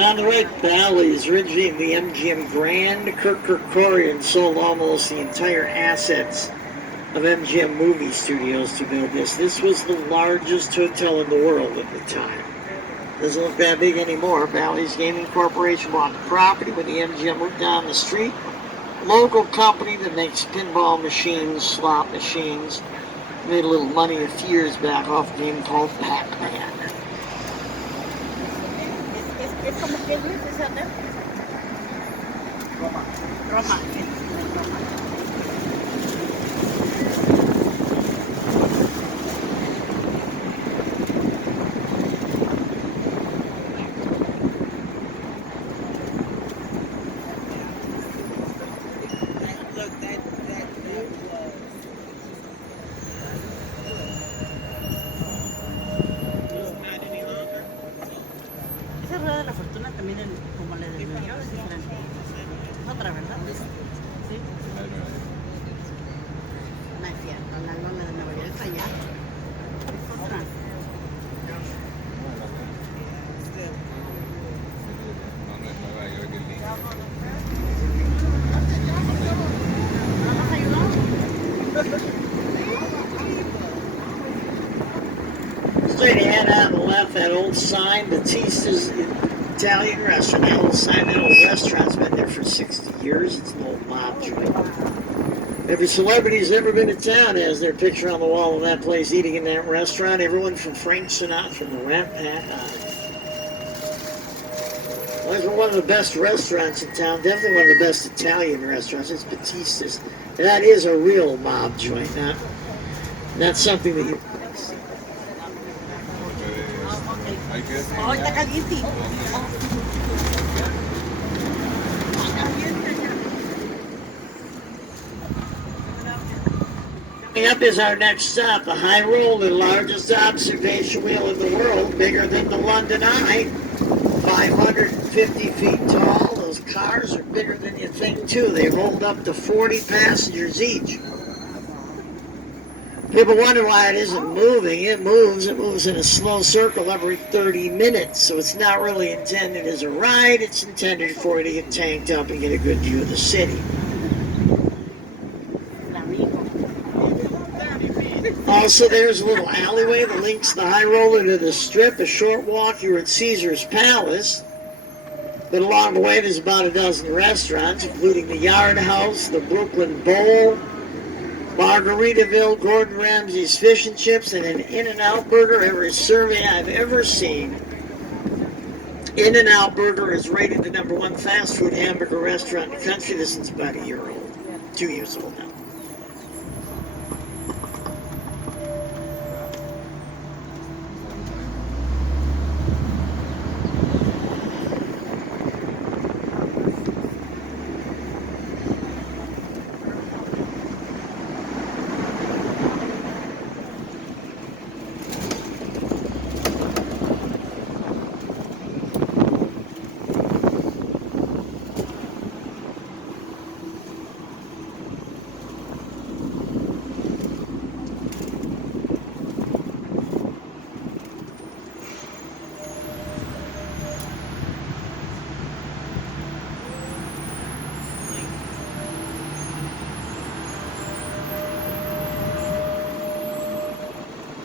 On the right, Bally's, originating the MGM Grand. Kirk Kerkorian sold almost the entire assets of MGM movie studios to build this. This was the largest hotel in the world at the time. Doesn't look that big anymore. Bally's Gaming Corporation bought the property when the MGM moved down the street. Local company that makes pinball machines, slot machines. Made a little money a few years back off a game called Pac-Man. Es como que Luis es hotel. Roma. Esa rueda de la fortuna también, como la de Nueva York, es diferente. Es otra, ¿verdad? Sí. No es cierto, la lona de Nueva York está allá. Es otra. ¿No nos ayudó? Straight ahead on the left, that old sign, Batista's Italian restaurant. That old sign, that old restaurant's been there for 60 years. It's an old mob joint. Every celebrity who's ever been to town has their picture on the wall of that place eating in that restaurant. Everyone from Frank Sinatra, from the Rat Pack on. Well, it's one of the best restaurants in town. Definitely one of the best Italian restaurants. It's Batista's. And that is a real mob joint, not something that you... Oh, está caliente. Coming up is our next stop, the High Roll, the largest observation wheel in the world, bigger than the London Eye, 550 feet tall. Those cars are bigger than you think, too. They hold up to 40 passengers each. People wonder why it isn't moving. It moves in a slow circle every 30 minutes, so it's not really intended as a ride. It's intended for you to get tanked up and get a good view of the city. Also, there's a little alleyway that links the High Roller to the Strip. A short walk, you're at Caesar's Palace. But along the way, there's about a dozen restaurants, including the Yard House, the Brooklyn Bowl, Margaritaville, Gordon Ramsay's Fish and Chips, and an In-N-Out Burger. Every survey I've ever seen, In-N-Out Burger is rated the #1 fast food hamburger restaurant in the country. This is about a year old, 2 years old now.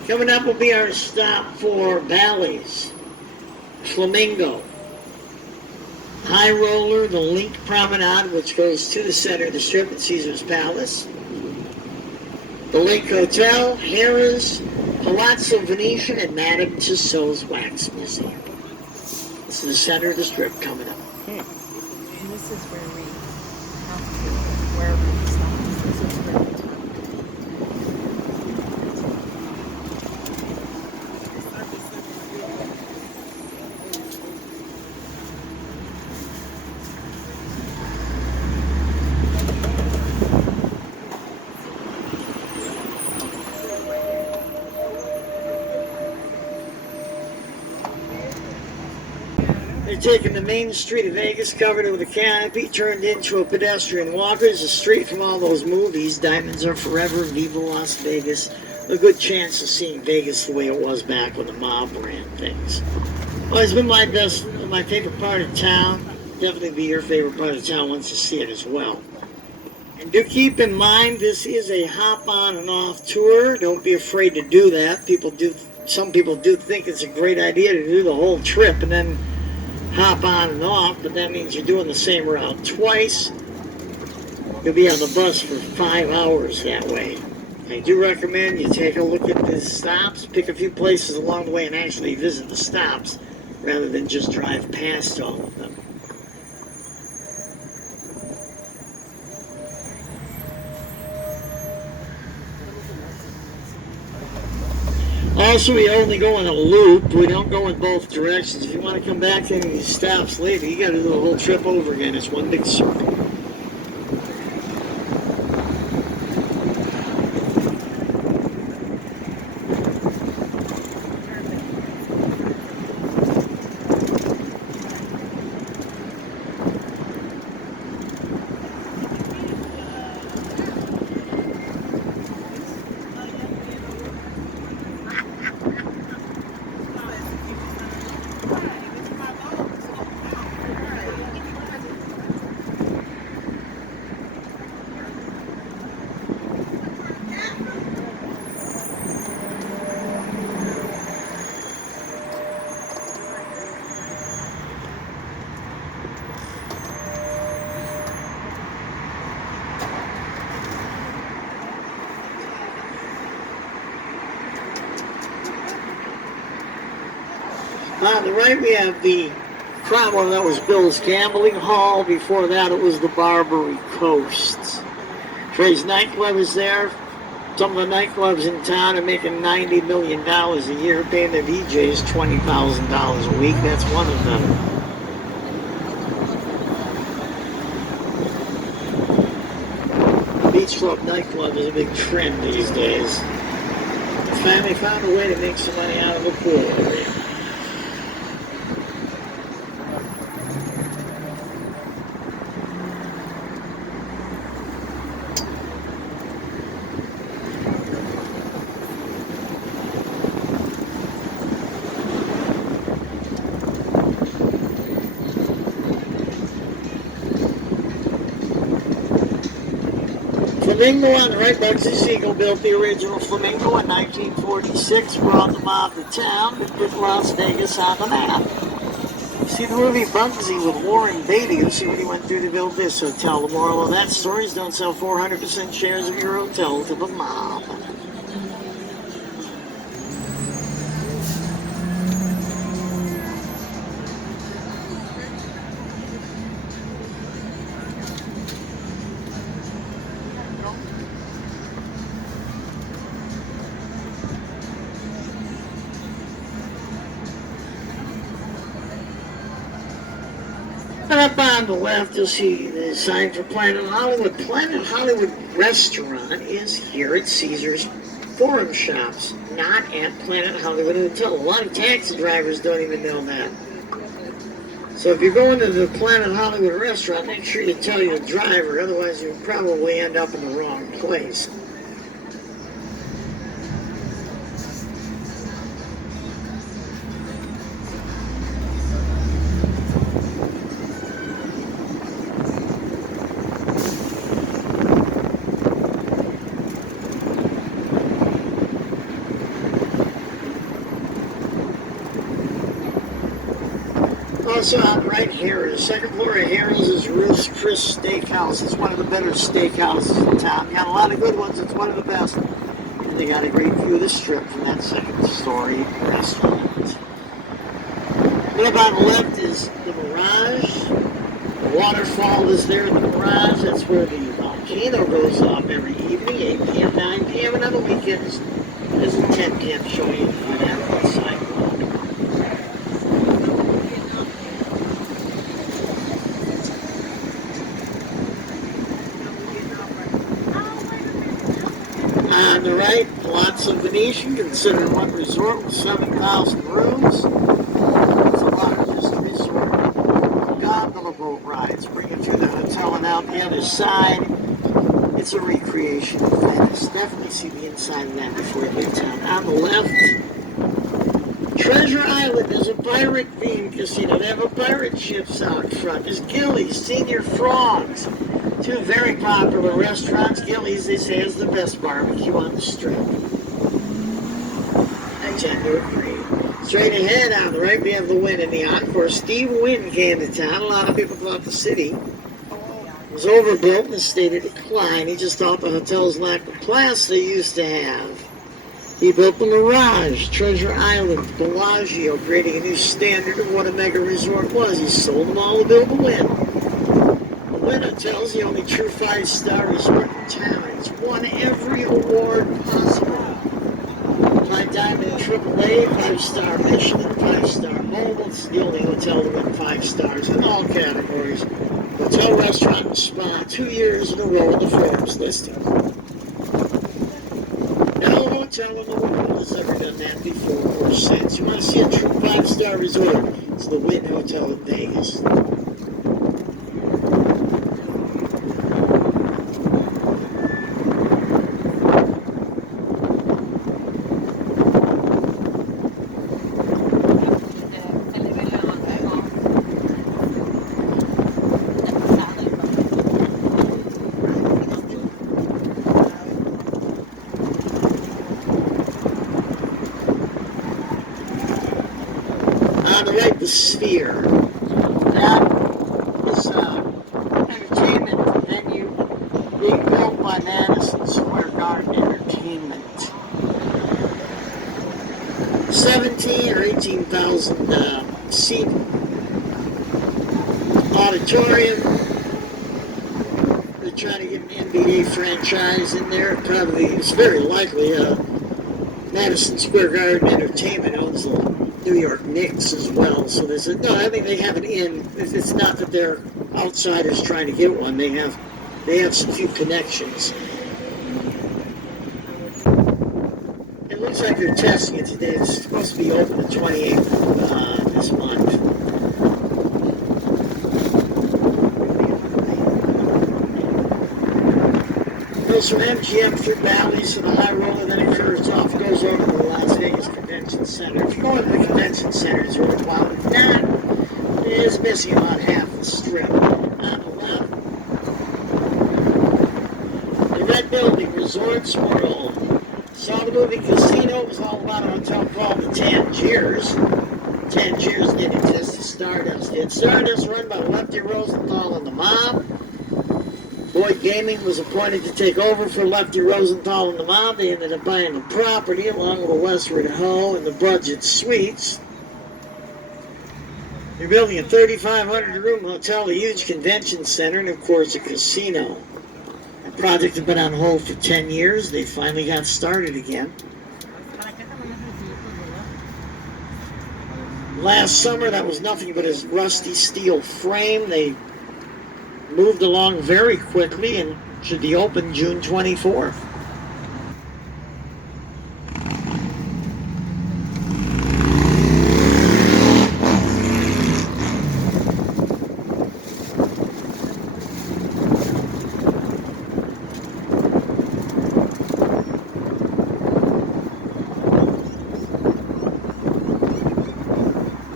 Coming up will be our stop for Bally's, Flamingo, High Roller, the Link Promenade, which goes to the center of the Strip at Caesar's Palace, the Link Hotel, Harrah's, Palazzo Venetian, and Madame Tussauds Wax Museum. This is the center of the Strip coming up. And this is where we have to, wherever we stop, this is where we stop. They're taking the main street of Vegas, covered with a canopy, turned into a pedestrian walker. It's a street from all those movies, Diamonds Are Forever, Viva Las Vegas, a good chance of seeing Vegas the way it was back when the mob ran things. Well, it's been my favorite part of town. Definitely be your favorite part of town once you see it as well. And do keep in mind, this is a hop on and off tour. Don't be afraid to do that. Some people do think it's a great idea to do the whole trip and then hop on and off, but that means you're doing the same route twice. You'll be on the bus for 5 hours that way. I do recommend you take a look at the stops, pick a few places along the way, and actually visit the stops rather than just drive past all of them. Also, we only go in a loop. We don't go in both directions. If you want to come back to any of these stops later, you got to do the whole trip over again. It's one big circle. On the right, we have the front one that was Bill's Gambling Hall. Before that, it was the Barbary Coast. Trey's nightclub is there. Some of the nightclubs in town are making $90 million a year, paying the DJs $20,000 a week. That's one of them. Beach Club nightclub is a big trend these days. Finally found a way to make some money out of the pool area. Flamingo on the right, Bugsy Siegel built the original Flamingo in 1946, brought the mob to town, and put Las Vegas on the map. See the movie Bugsy with Warren Beatty. You'll see what he went through to build this hotel. The moral of that story is don't sell 400% shares of your hotel to the mob. And up on the left, you'll see the sign for Planet Hollywood. Planet Hollywood Restaurant is here at Caesars Forum Shops, not at Planet Hollywood Hotel. A lot of taxi drivers don't even know that. So if you're going to the Planet Hollywood Restaurant, make sure you tell your driver, otherwise you'll probably end up in the wrong place. Also on the right, Harrah's. Second floor of Harrah's is Ruth's Chris Steakhouse. It's one of the better steakhouses in town. Got a lot of good ones. It's one of the best. And they got a great view of the strip from that second-story restaurant. And up on the left is the Mirage. The waterfall is there in the Mirage. That's where the volcano goes off every evening, 8 p.m., 9 p.m., and on the weekends, there's a 10 p.m. showing you can have on the sidewalk. On the right, lots of Venetian, considered one resort with 7,000 rooms. It's the largest resort. Gondola boat rides bring you to the hotel and out the other side. It's It's a recreation of Venice. Definitely see the inside of that before you leave town. On the left, Treasure Island is a pirate-themed casino. They have a pirate ships out front. There's Gillies, Senior Frogs. Two very popular restaurants. Gillies, they say, is the best barbecue on the strip. I tend to agree. Straight ahead on the right, we have the Wynn in the Encore. Steve Wynn came to town. A lot of people thought the city was overbuilt in a state of decline. He just thought the hotels lacked the class they used to have. He built the Mirage, Treasure Island, Bellagio, creating a new standard of what a mega resort was. He sold them all to build the Wynn. The Wynn Hotel's the only true 5-star resort in town. It's won every award possible. 5-diamond AAA, 5-star Michelin, 5-star Mobile. It's the only hotel to win 5 stars in all categories. Hotel, restaurant, and spa, 2 years in a row in the Forbes listing. No hotel in the world has ever done that before or since. You want to see a true 5-star resort? It's the Wynn Hotel in Vegas. On the right, the Sphere. That is an entertainment venue being built by Madison Square Garden Entertainment. 17 or 18,000 seat auditorium. They're trying to get an NBA franchise in there. Probably, it's very likely Madison Square Garden Entertainment owns the New York Knicks as well. So there's a, no, I think they have an in. It's not that they're outsiders trying to get one. They have some few connections. It looks like they're testing it today. It's supposed to be open the 28th this month. Goes from MGM through Bally's to the high roller, then it curves off, goes over to the Las Vegas Convention Center. If you go into the Convention Center, it's worthwhile. If not, it is missing about half the strip. On the left, the red building, Resorts World. Saw the movie Casino. It was all about a hotel called the Tangiers. Tangiers didn't exist, Stardust did. Stardust run by Lefty Rosenthal and the mob. Boyd Gaming was appointed to take over for Lefty Rosenthal and the mob. They ended up buying the property along with the Westward Ho and the Budget Suites. They're building a 3,500-room hotel, a huge convention center, and of course a casino. The project had been on hold for 10 years. They finally got started again. Last summer, that was nothing but his rusty steel frame. They moved along very quickly and should be open June 24th.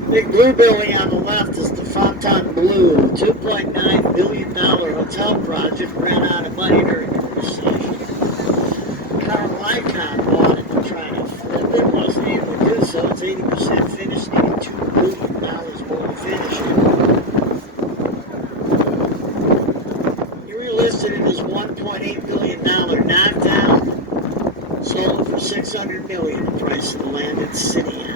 Big blue building on the left is the Fontainebleau, $2.9 billion hotel project, ran out of money during the recession. Carl Icahn bought it to try to flip it, wasn't able to do so. It's 80% finished, needing $2 billion more to finish it. He relisted it as $1.8 billion knockdown, sold it for $600 million, the price of the land it's sitting on.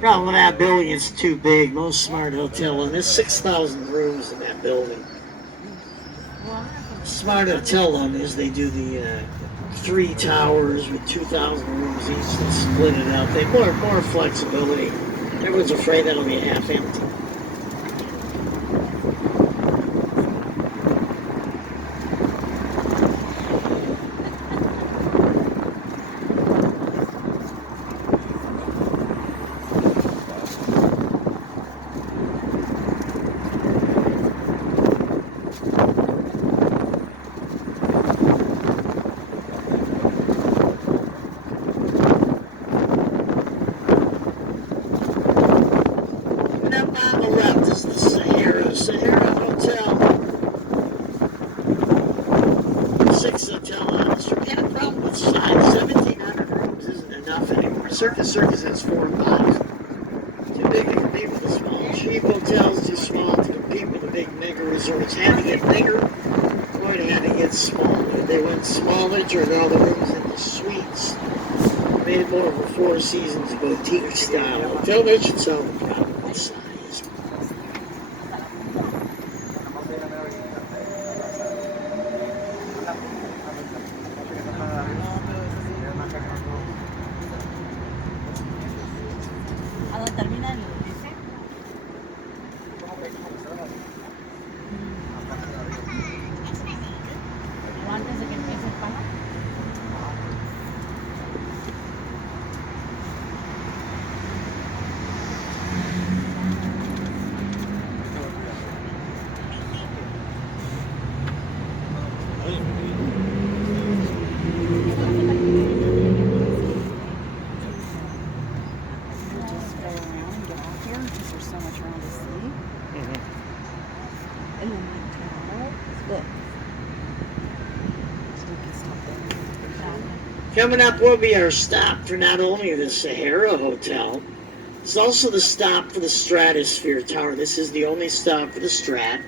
Problem with that building, it's too big. Most smart hotel, and there's 6,000 rooms in that building. Smart hotel owners, they do the 3 towers with 2,000 rooms each. They split it up. They more flexibility. Everyone's afraid that'll be half empty. Sahara Hotel, 6 hotel house. We had a problem with size. 1,700 rooms isn't enough anymore. Circus has 4,000. Too big to compete with the small. Cheap hotels too small to compete with the big mega resorts. Had to get bigger, or it had to get smaller. They went smaller, turned all the rooms into suites. Made it more of a Four Seasons boutique style hotel. That should solve the problem with size. ¿A dónde termina el ese? ¿O antes de que empiece el palo? Coming up will be our stop for not only the Sahara Hotel, it's also the stop for the Stratosphere Tower. This is the only stop for the Strat.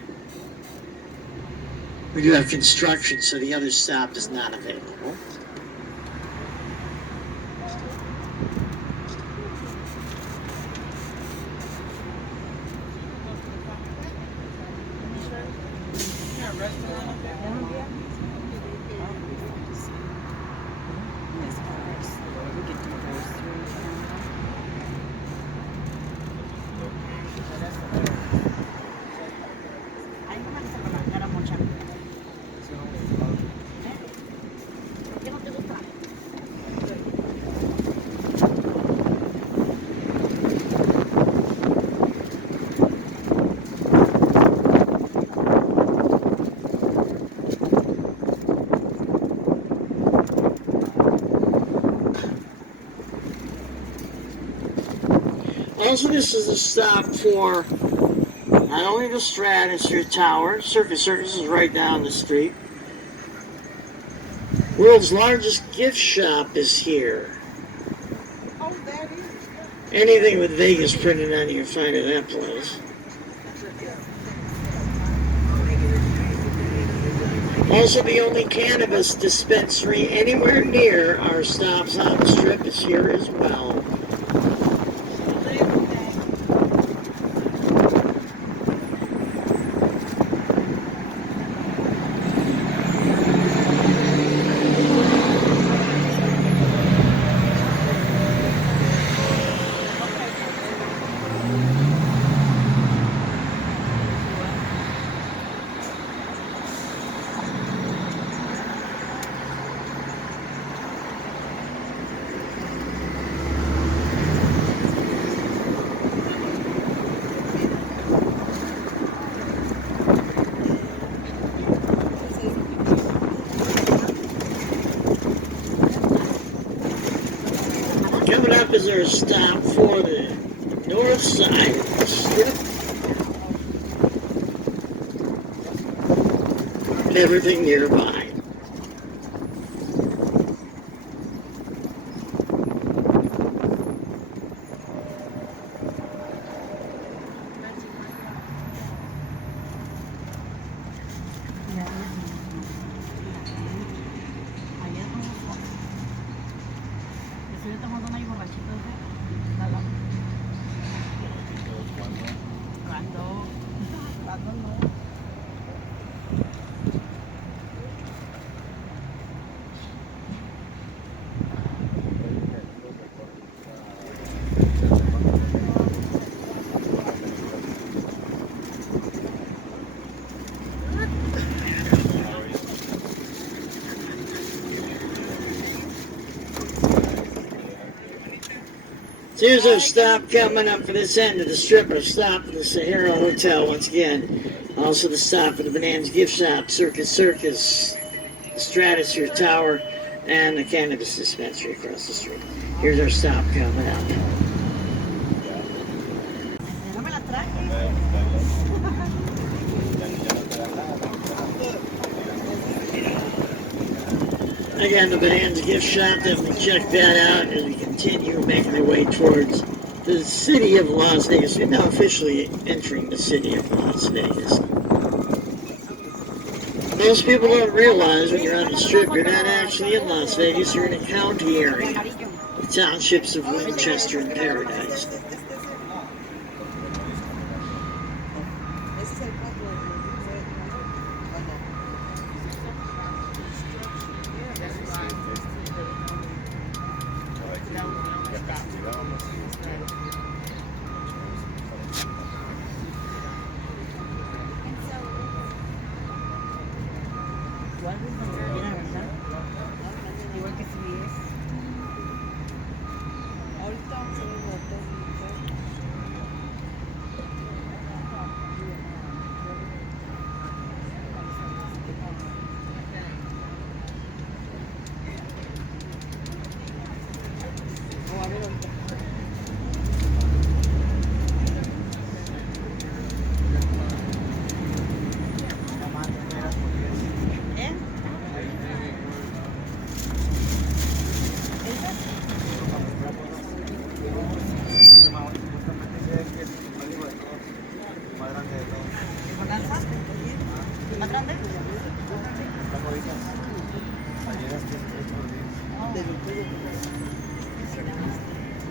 We do have construction, so the other stop is not available. Also, this is a stop for not only the Stratosphere Tower, Circus is right down the street. World's largest gift shop is here. Anything with Vegas printed on you, find at that place. Also, the only cannabis dispensary anywhere near our stops on the strip is here as well. Coming up is our stop for the north side of the strip. And everything nearby. Estoy tomando una borrachita de la cuando no. So here's our stop coming up for this end of the strip. Our stop in the Sahara Hotel once again. Also the stop for the Bonanza Gift Shop, Circus, the Stratosphere Tower, and the Cannabis Dispensary across the street. Here's our stop coming up. No me la traje. Again, the Bonanza Gift Shop, definitely check that out as we continue making our way towards the city of Las Vegas. We're now officially entering the city of Las Vegas. Most people don't realize when you're on the strip, you're not actually in Las Vegas, you're in a county area. The townships of Winchester and Paradise. Igual que CBS. ¿Más grande?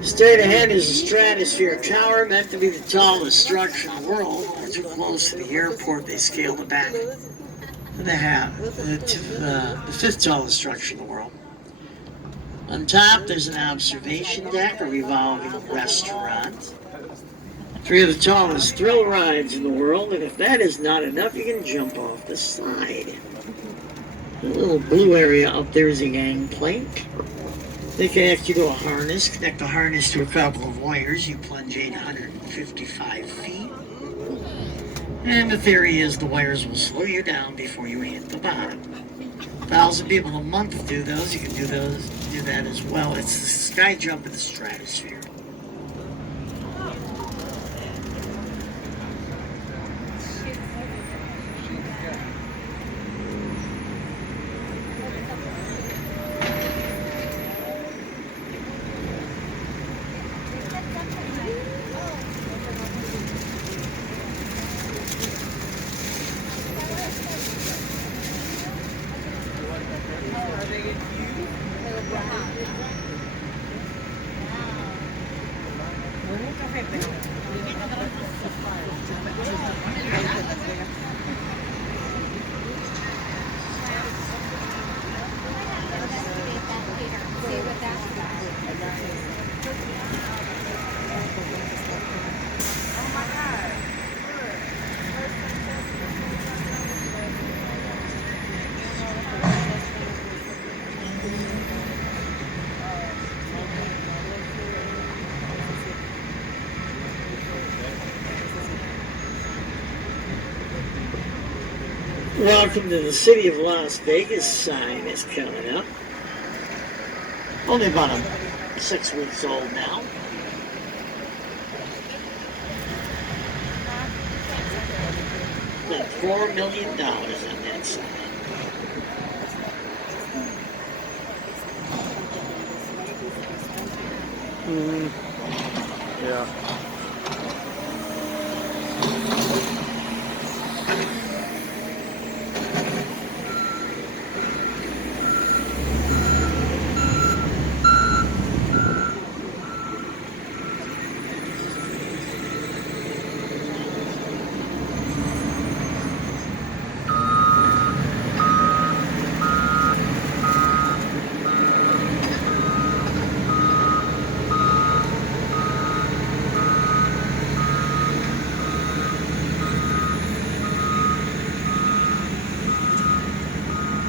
Straight ahead is the Stratosphere Tower, meant to be the tallest structure in the world. Too close to the airport, they scaled it back to the fifth tallest structure in the world. On top, there's an observation deck, a revolving restaurant. 3 of the tallest thrill rides in the world, and if that is not enough, you can jump off the side. The little blue area up there is a gangplank. They connect you to a harness, connect the harness to a couple of wires. You plunge 855 feet. And the theory is the wires will slow you down before you hit the bottom. 1,000 people a month do those. You can do that as well. It's the sky jump in the stratosphere. Welcome to the City of Las Vegas sign is coming up. Only about 6 weeks old now. Spent $4 million on that sign. Yeah.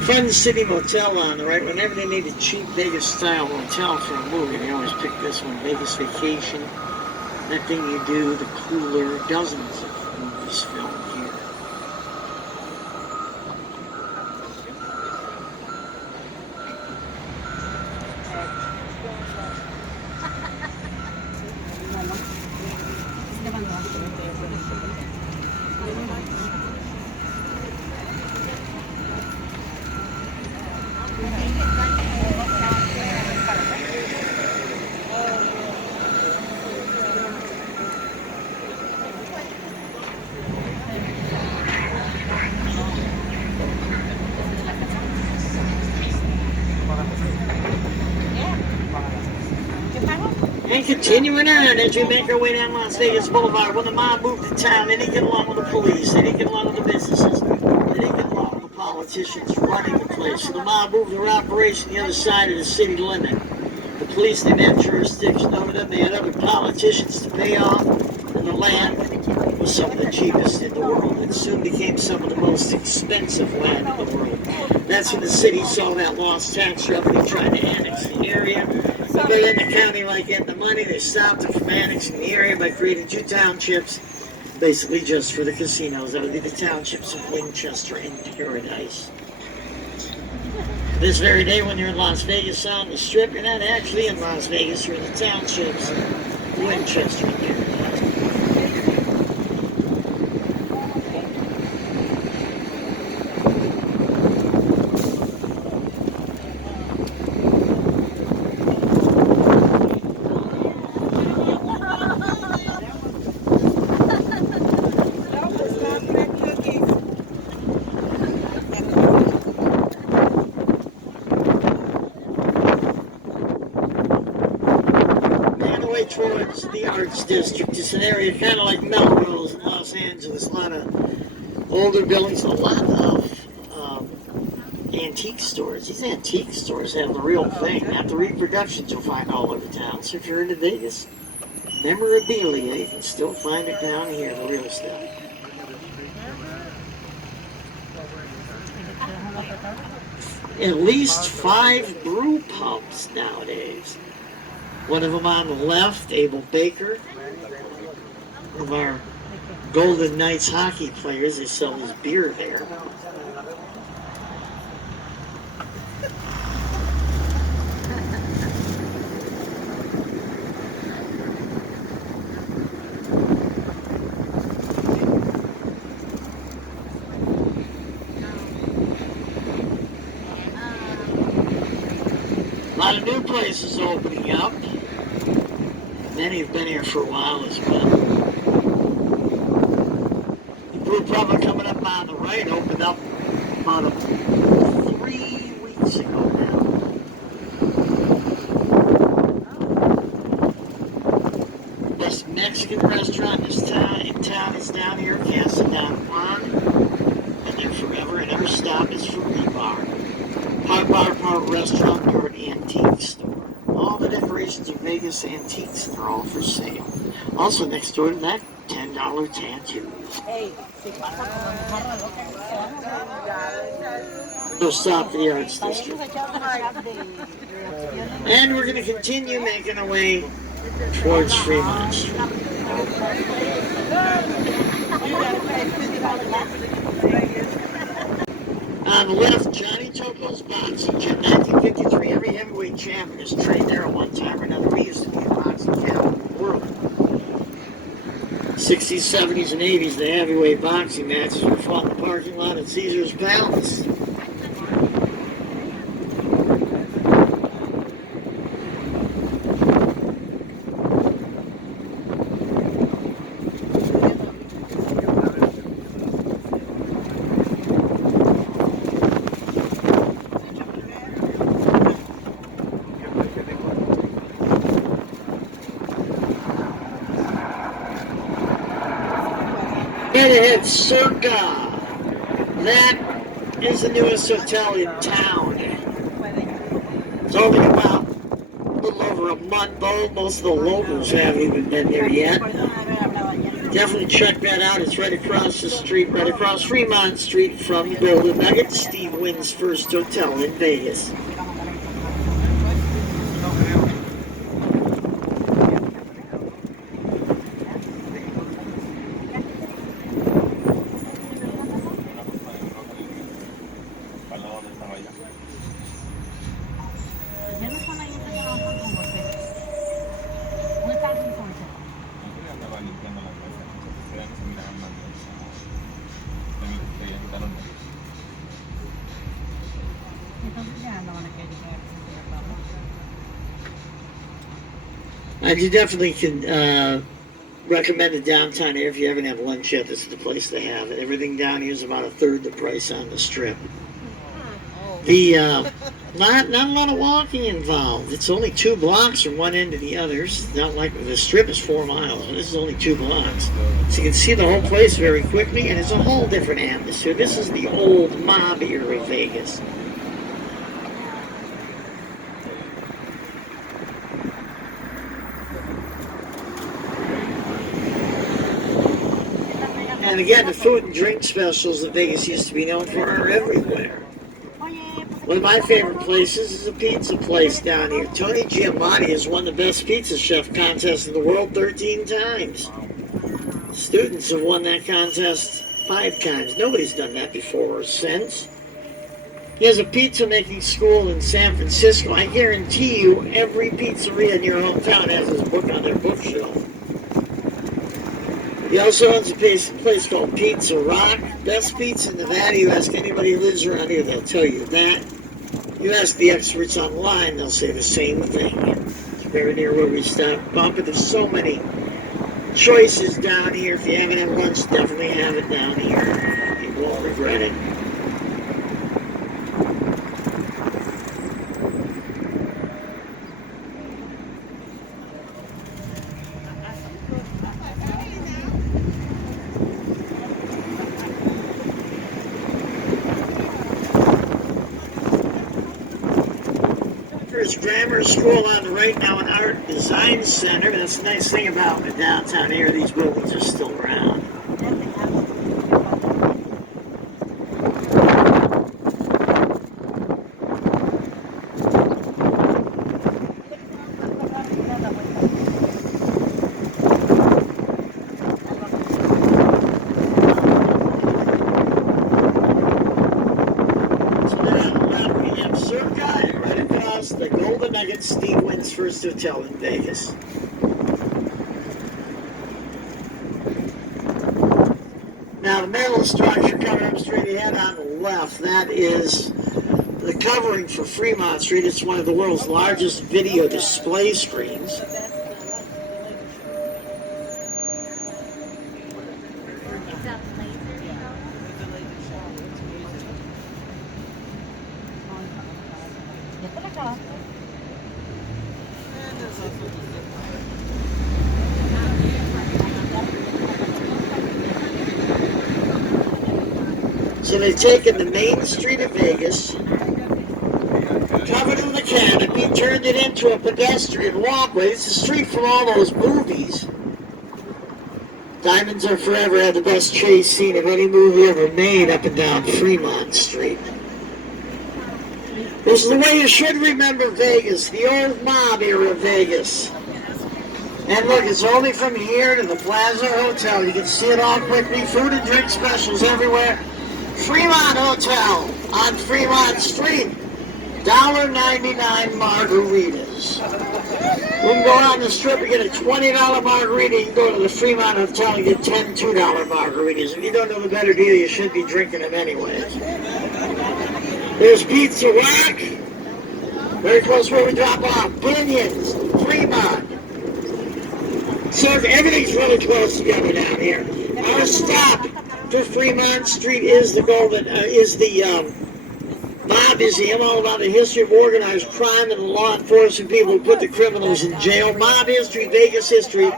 Fun City Motel on the right. Whenever they need a cheap Vegas-style hotel for a movie, they always pick this one, Vegas Vacation. That thing you do, the cooler, dozens of movies filmed here. And continuing on as we make our way down Las Vegas Boulevard, when the mob moved to town, they didn't get along with the police, they didn't get along with the businesses, they didn't get along with the politicians running the place. So the mob moved their operation to the other side of the city limit. The police didn't have jurisdiction over them, they had other politicians to pay off, and the land was some of the cheapest in the world. It soon became some of the most expensive land in the world. That's when the city saw that lost tax revenue, tried to annex the area. But then the county, like getting the money, they stopped it from annexing the area by creating 2 townships, basically just for the casinos. That would be the townships of Winchester and Paradise. This very day when you're in Las Vegas on the Strip, you're not actually in Las Vegas, you're in the townships of Winchester and Paradise. Towards the Arts District. It's an area kind of like Melrose in Los Angeles. A lot of older buildings, a lot of antique stores. These antique stores have the real thing, not the reproductions you'll find all over town. So if you're into Vegas, memorabilia, you can still find it down here, the real stuff. At least 5 brew pubs nowadays. One of them on the left, Abel Baker, one of our Golden Knights hockey players. They sell his beer there. A lot of new places opening up. Many have been here for a while as well. The brew pub coming up on the right opened up about 3 weeks ago now. Best Mexican restaurant in town is down here, Casa Don Juan. Been there forever, and every stop is for rebar. Part bar, part restaurant, part antique store. All the decorations of Vegas antiques, and they're all for sale. Also next door to that, $10 tattoos. No stop for the Arts District. And we're going to continue making our way towards Fremont Street. On the left, Johnny Toko's Boxing Gym, 1953. Every heavyweight champion has trained there at one time or another. We used to be a boxing capital of the world. 60s, 70s, and 80s, the heavyweight boxing matches were fought in the parking lot at Caesar's Palace. Head Circa. That is the newest hotel in town. It's only about a little over a month old. Most of the locals haven't even been there yet. Definitely check that out. It's right across the street, right across Fremont Street from the Golden Nugget, Steve Wynn's First Hotel in Vegas. Ya no están ahí trabajando con ustedes. ¿Dónde está el responsable? Estaba limpiando la casa, entonces se se miraban mal. Querían quitar los nervios. Entonces ya no van a querer llegar a You definitely can recommend the downtown area if you haven't had lunch yet. This is the place to have it. Everything down here is about a third the price on the strip. The not a lot of walking involved. It's only 2 blocks from one end to the other. It's not like the strip is 4 miles. This is only 2 blocks. So you can see the whole place very quickly, and it's a whole different atmosphere. This is the old mob era of Vegas. And again, the food and drink specials that Vegas used to be known for are everywhere. One of my favorite places is a pizza place down here. Tony Giamatti has won the best pizza chef contest in the world 13 times. Students have won that contest 5 times. Nobody's done that before or since. He has a pizza making school in San Francisco. I guarantee you every pizzeria in your hometown has his book on their bookshelf. He also owns a place called Pizza Rock. Best pizza in Nevada. You ask anybody who lives around here, they'll tell you that. You ask the experts online, they'll say the same thing. It's very near where we stopped bumping. There's so many choices down here. If you haven't had lunch, definitely have it down here. You won't regret it. Grammar School on the right now, an art and design center. That's the nice thing about the downtown area. These buildings are still around. The Golden Nugget, Steve Wynn's First Hotel in Vegas. Now the metal structure coming up straight ahead on the left, that is the covering for Fremont Street. It's one of the world's largest video display screens. So they've taken the main street of Vegas, covered it with a canopy, turned it into a pedestrian walkway. It's a street from all those movies. Diamonds Are Forever had the best chase scene of any movie ever made up and down Fremont Street. This is the way you should remember Vegas, the old mob era of Vegas. And look, it's only from here to the Plaza Hotel. You can see it all quickly. Food and drink specials everywhere. Fremont Hotel on Fremont Street. $1.99 margaritas. You can go on the strip and get a $20 margarita. You can go to the Fremont Hotel and get 10 $2 margaritas. If you don't know the better deal, you should be drinking them anyways. There's Pizza Rock. Very close where we drop off. Binions, Fremont. So everything's really close together down here. Our stop for Fremont Street is the Mob Museum, all about the history of organized crime and the law enforcement people who put the criminals in jail. Mob history, Vegas history.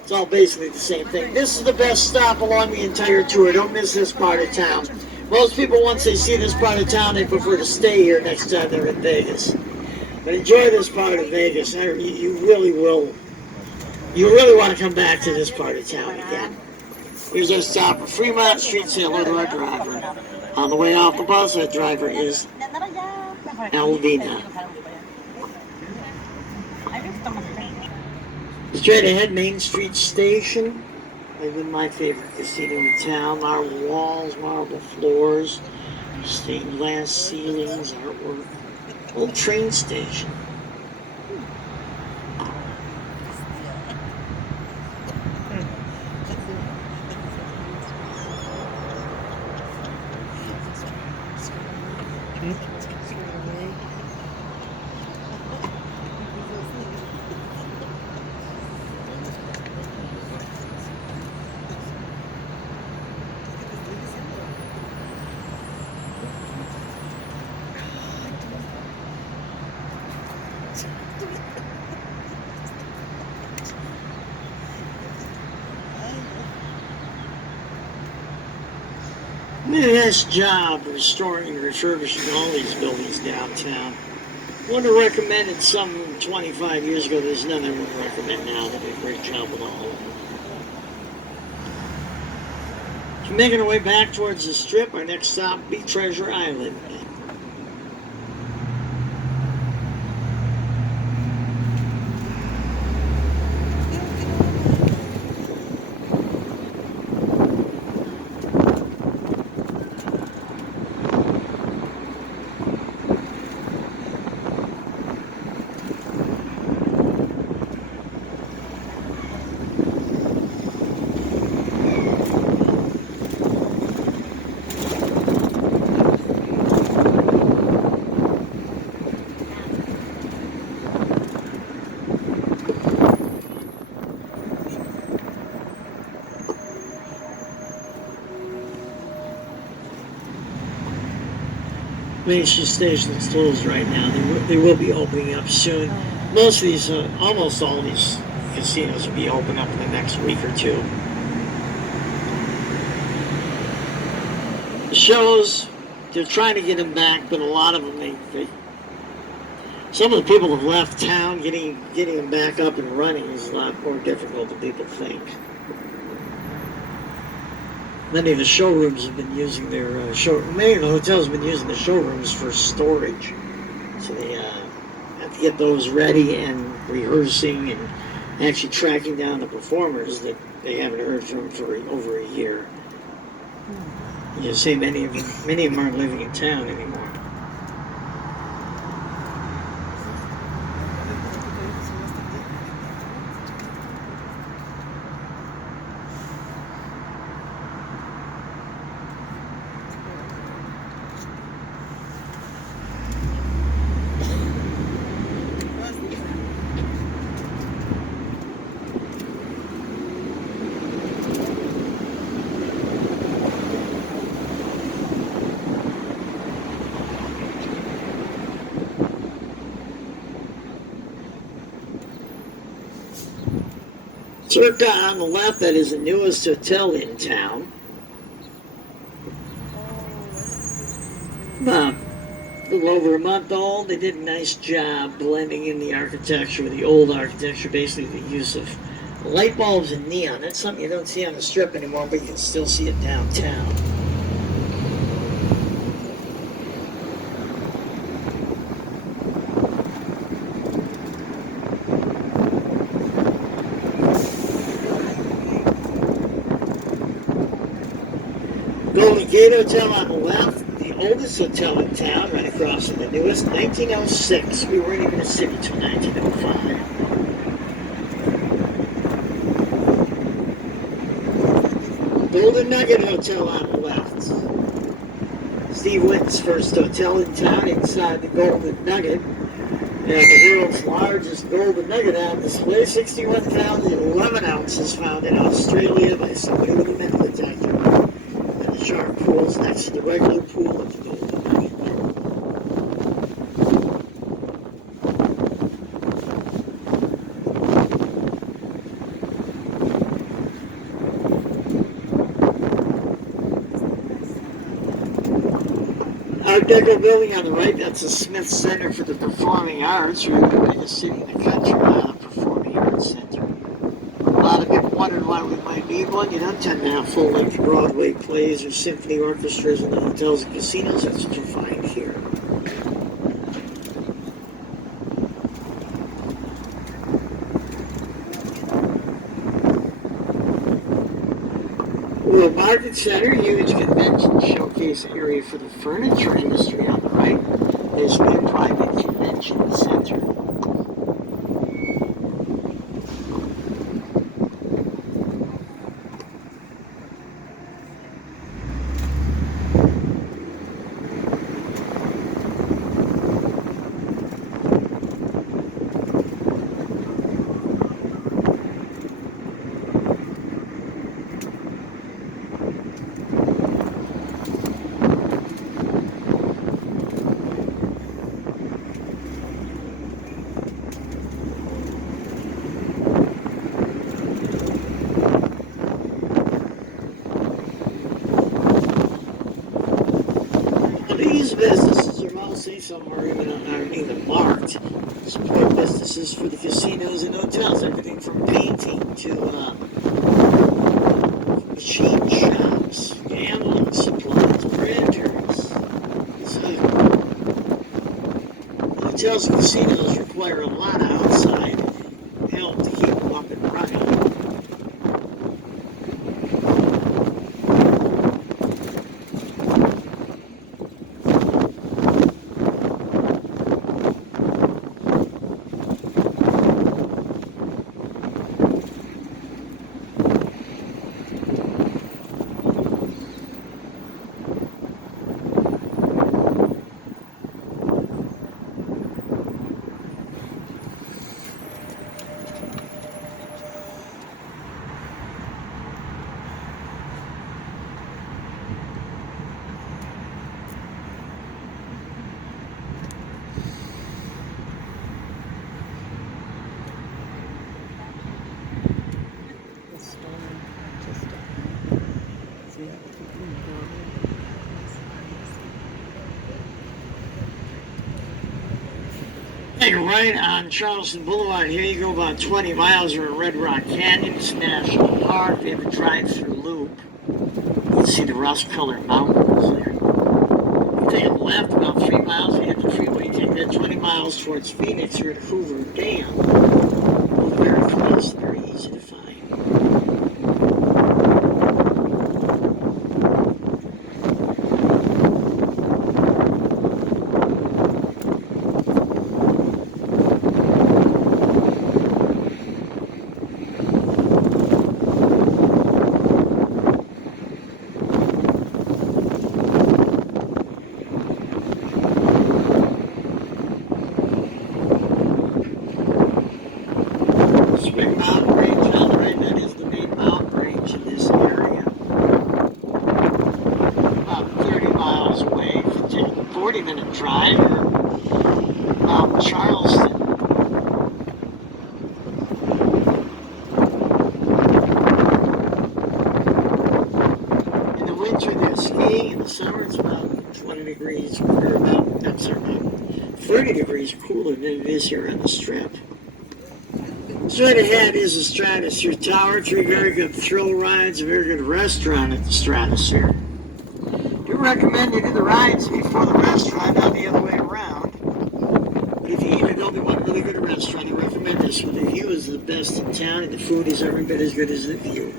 It's all basically the same thing. This is the best stop along the entire tour. Don't miss this part of town. Most people, once they see this part of town, they prefer to stay here next time they're in Vegas. But enjoy this part of Vegas. You really will. You really want to come back to this part of town again. Here's our stop for Fremont Street. Say hello to our driver. On the way off the bus, our driver is Alvina. Straight ahead, Main Street Station. Maybe my favorite casino in town. Marble walls, marble floors, stained glass ceilings, artwork. Old train station. Nice job restoring and refurbishing all these buildings downtown. Wouldn't have recommended some 25 years ago. There's none I would recommend now. They did a great job with all of them. So making our way back towards the Strip, our next stop will be Treasure Island. Main Street Station is closed right now. They will be opening up soon. Most of these, almost all of these casinos will be open up in the next week or two. The shows, they're trying to get them back, but a lot of them, some of the people have left town. Getting them back up and running is a lot more difficult than people think. Many of the showrooms have been using their many of the hotels have been using the showrooms for storage, so they have to get those ready and rehearsing and actually tracking down the performers that they haven't heard from for over a year. You say many of them aren't living in town anymore. Circa on the left, that is the newest hotel in town. A little over a month old. They did a nice job blending in the architecture, the old architecture, basically the use of light bulbs and neon. That's something you don't see on the Strip anymore, but you can still see it downtown. Golden Gate Hotel on the left, the oldest hotel in town, right across from the newest, 1906. We weren't even a city till 1905. Golden Nugget Hotel on the left. Steve Winton's first hotel in town inside the Golden Nugget. And the world's largest golden nugget on display, 61 pounds and 11 ounces, found in Australia by somebody with a metal detector. And the shark pool's next to the regular pool of the Golden Nugget. Art Deco building on the right, that's the Smith Center for the Performing Arts. We're in the biggest city in the country now, the Performing Arts Center. A lot of people wondered why we might be able one, you don't tend to have full-length Broadway plays or symphony orchestras in the hotels and casinos. That's what you'll find here. Well, Market Center, huge convention showcase area for the furniture industry on the right. There's their private convention center. These businesses are mostly, some aren't even marked. Support businesses for the casinos and hotels, everything from painting to machine shops, gambling supplies, printers. So, hotels and casinos require a lot of outside help to keep them up and running. Hey, right on Charleston Boulevard, here you go about 20 miles, we're in Red Rock Canyon. It's a national park. They have a drive-through loop. You can see the rust-colored mountains there. You take a left about 3 miles, you hit the freeway. You take that 20 miles towards Phoenix, you're at Hoover Dam. Both very close, very easy to find. Spring Mountain Range on the right, that is the main mountain range in this area. About 30 miles away, if you take a 40-minute drive, or Mount Charleston. In the winter, they're skiing. In the summer, it's about 20 degrees, or about 30 degrees cooler than it is here on the Strip. Straight ahead is the Stratosphere Tower, 3 very good thrill rides, a very good restaurant at the Stratosphere. Do recommend you do the rides before the restaurant, not the other way around. If you either don't want to really go to a restaurant, I recommend this one. The view is the best in town, and the food is every bit as good as the view.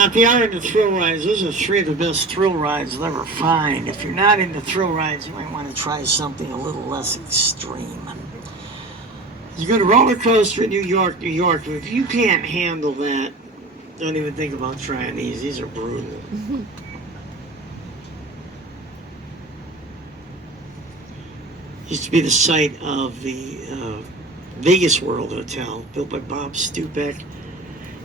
If you are into thrill rides, those are 3 of the best thrill rides you'll ever find. If you're not into thrill rides, you might want to try something a little less extreme. You go to roller coaster in New York, New York. If you can't handle that, don't even think about trying these. These are brutal. Used to be the site of the Vegas World Hotel, built by Bob Stupak.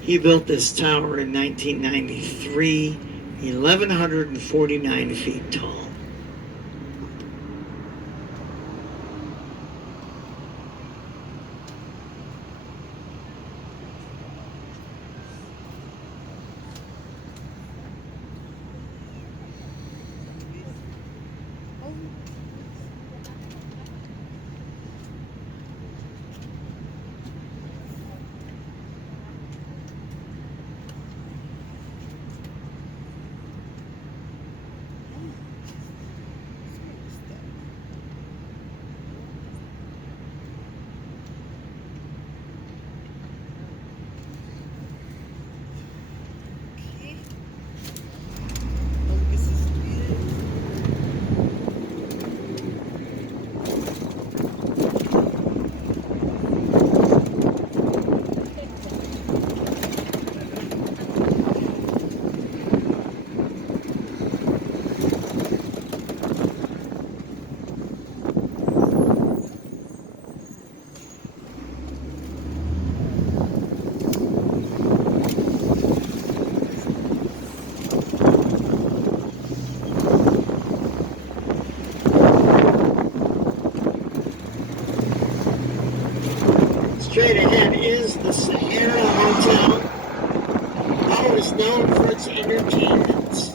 He built this tower in 1993, 1,149 feet tall. Straight ahead is the Sahara Hotel. It is known for its entertainment.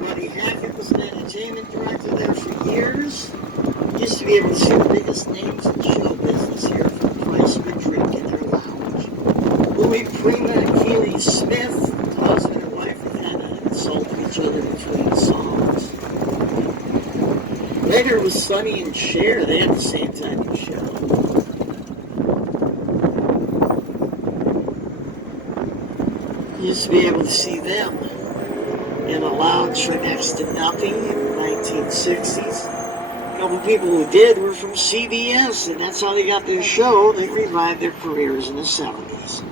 Buddy Hackett was an entertainment director there for years. Used to be able to see the biggest names in show business here for the price of a drink in their lounge. Louis Prima and Keely Smith, husband and wife, had insulted each other between songs. Later it was Sonny and Cher. They had the same type of show. Used to be able to see them in a lounge for next to nothing in the 1960s. A couple people who did were from CBS, and that's how they got their show. They revived their careers in the 70s.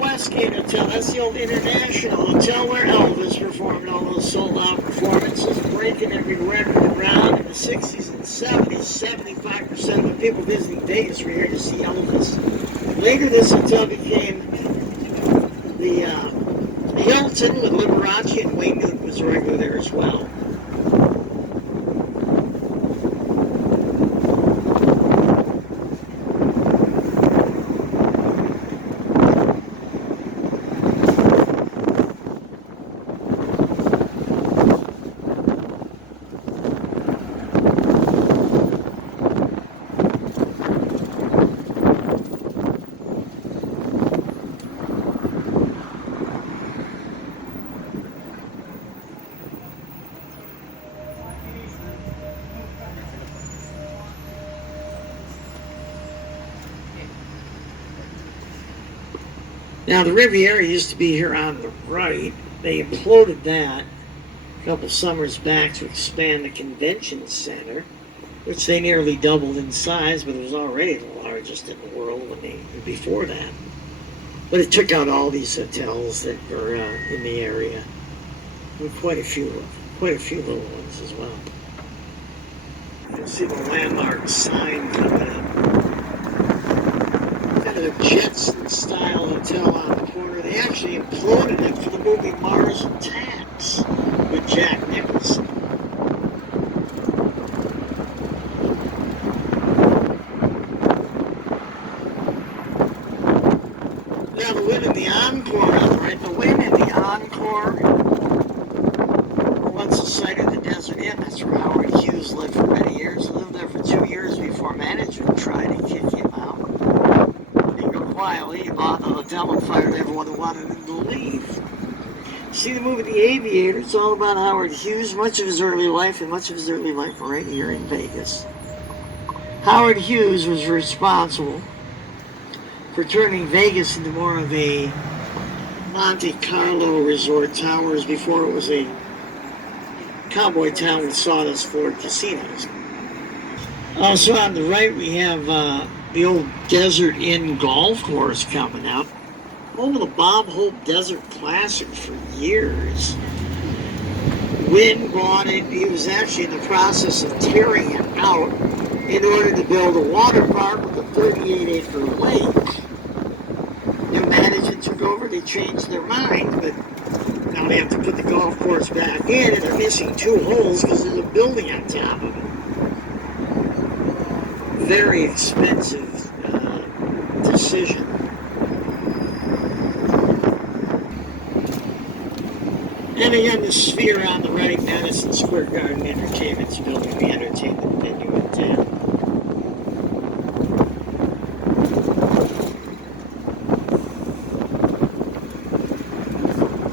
Westgate Hotel, that's the old International Hotel where Elvis performed all those sold-out performances, breaking every record around in the 60s and 70s. 75% of the people visiting Vegas were here to see Elvis. Later, this hotel became the Hilton with Liberace, and Wayne Newton was a regular there as well. Now, the Riviera used to be here on the right. They imploded that a couple summers back to expand the convention center, which they nearly doubled in size, but it was already the largest in the world before that. But it took out all these hotels that were in the area, and quite a few little ones as well. You can see the landmark sign coming up. Kind of a Jetson-style hotel on the corner. They actually imploded it for the movie Mars Attacks with Jack Nicholson. Now the Wynn and the Encore on the right. The Wynn and the Encore were once the site of the Desert Inn. That's where Howard Hughes lived for many years. He lived there for 2 years before management tried to kick him out. He got quietly, he bought the hotel and fired everyone who wanted him to leave. See the movie The Aviator? It's all about Howard Hughes, much of his early life, and much of his early life right here in Vegas. Howard Hughes was responsible for turning Vegas into more of a Monte Carlo resort town, whereas before it was a cowboy town with sawdust floor casinos. Also on the right we have the old Desert Inn golf course coming up. Home of the Bob Hope Desert Classic for years. Wynn bought it. He was actually in the process of tearing it out in order to build a water park with a 38-acre lake. New management took over. They changed their mind, but now they have to put the golf course back in, and they're missing 2 holes because there's a building on top of it. Very expensive decision. And again, the Sphere on the right, Madison Square Garden Entertainment's building the entertainment venue in town.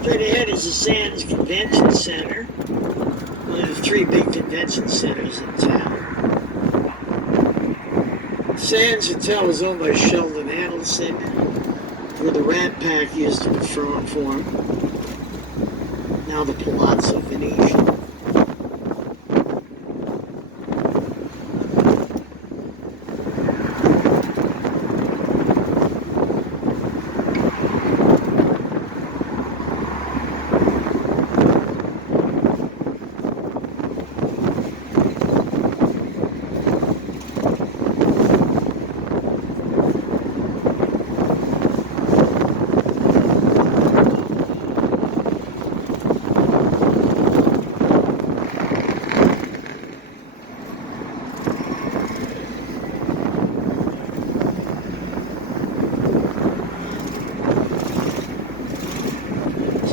Straight ahead is the Sands Convention Center, one of the 3 big convention centers in town. Sands Hotel is owned by Sheldon Adelson, where the Rat Pack used to perform for him. Now the Palazzo Venetian.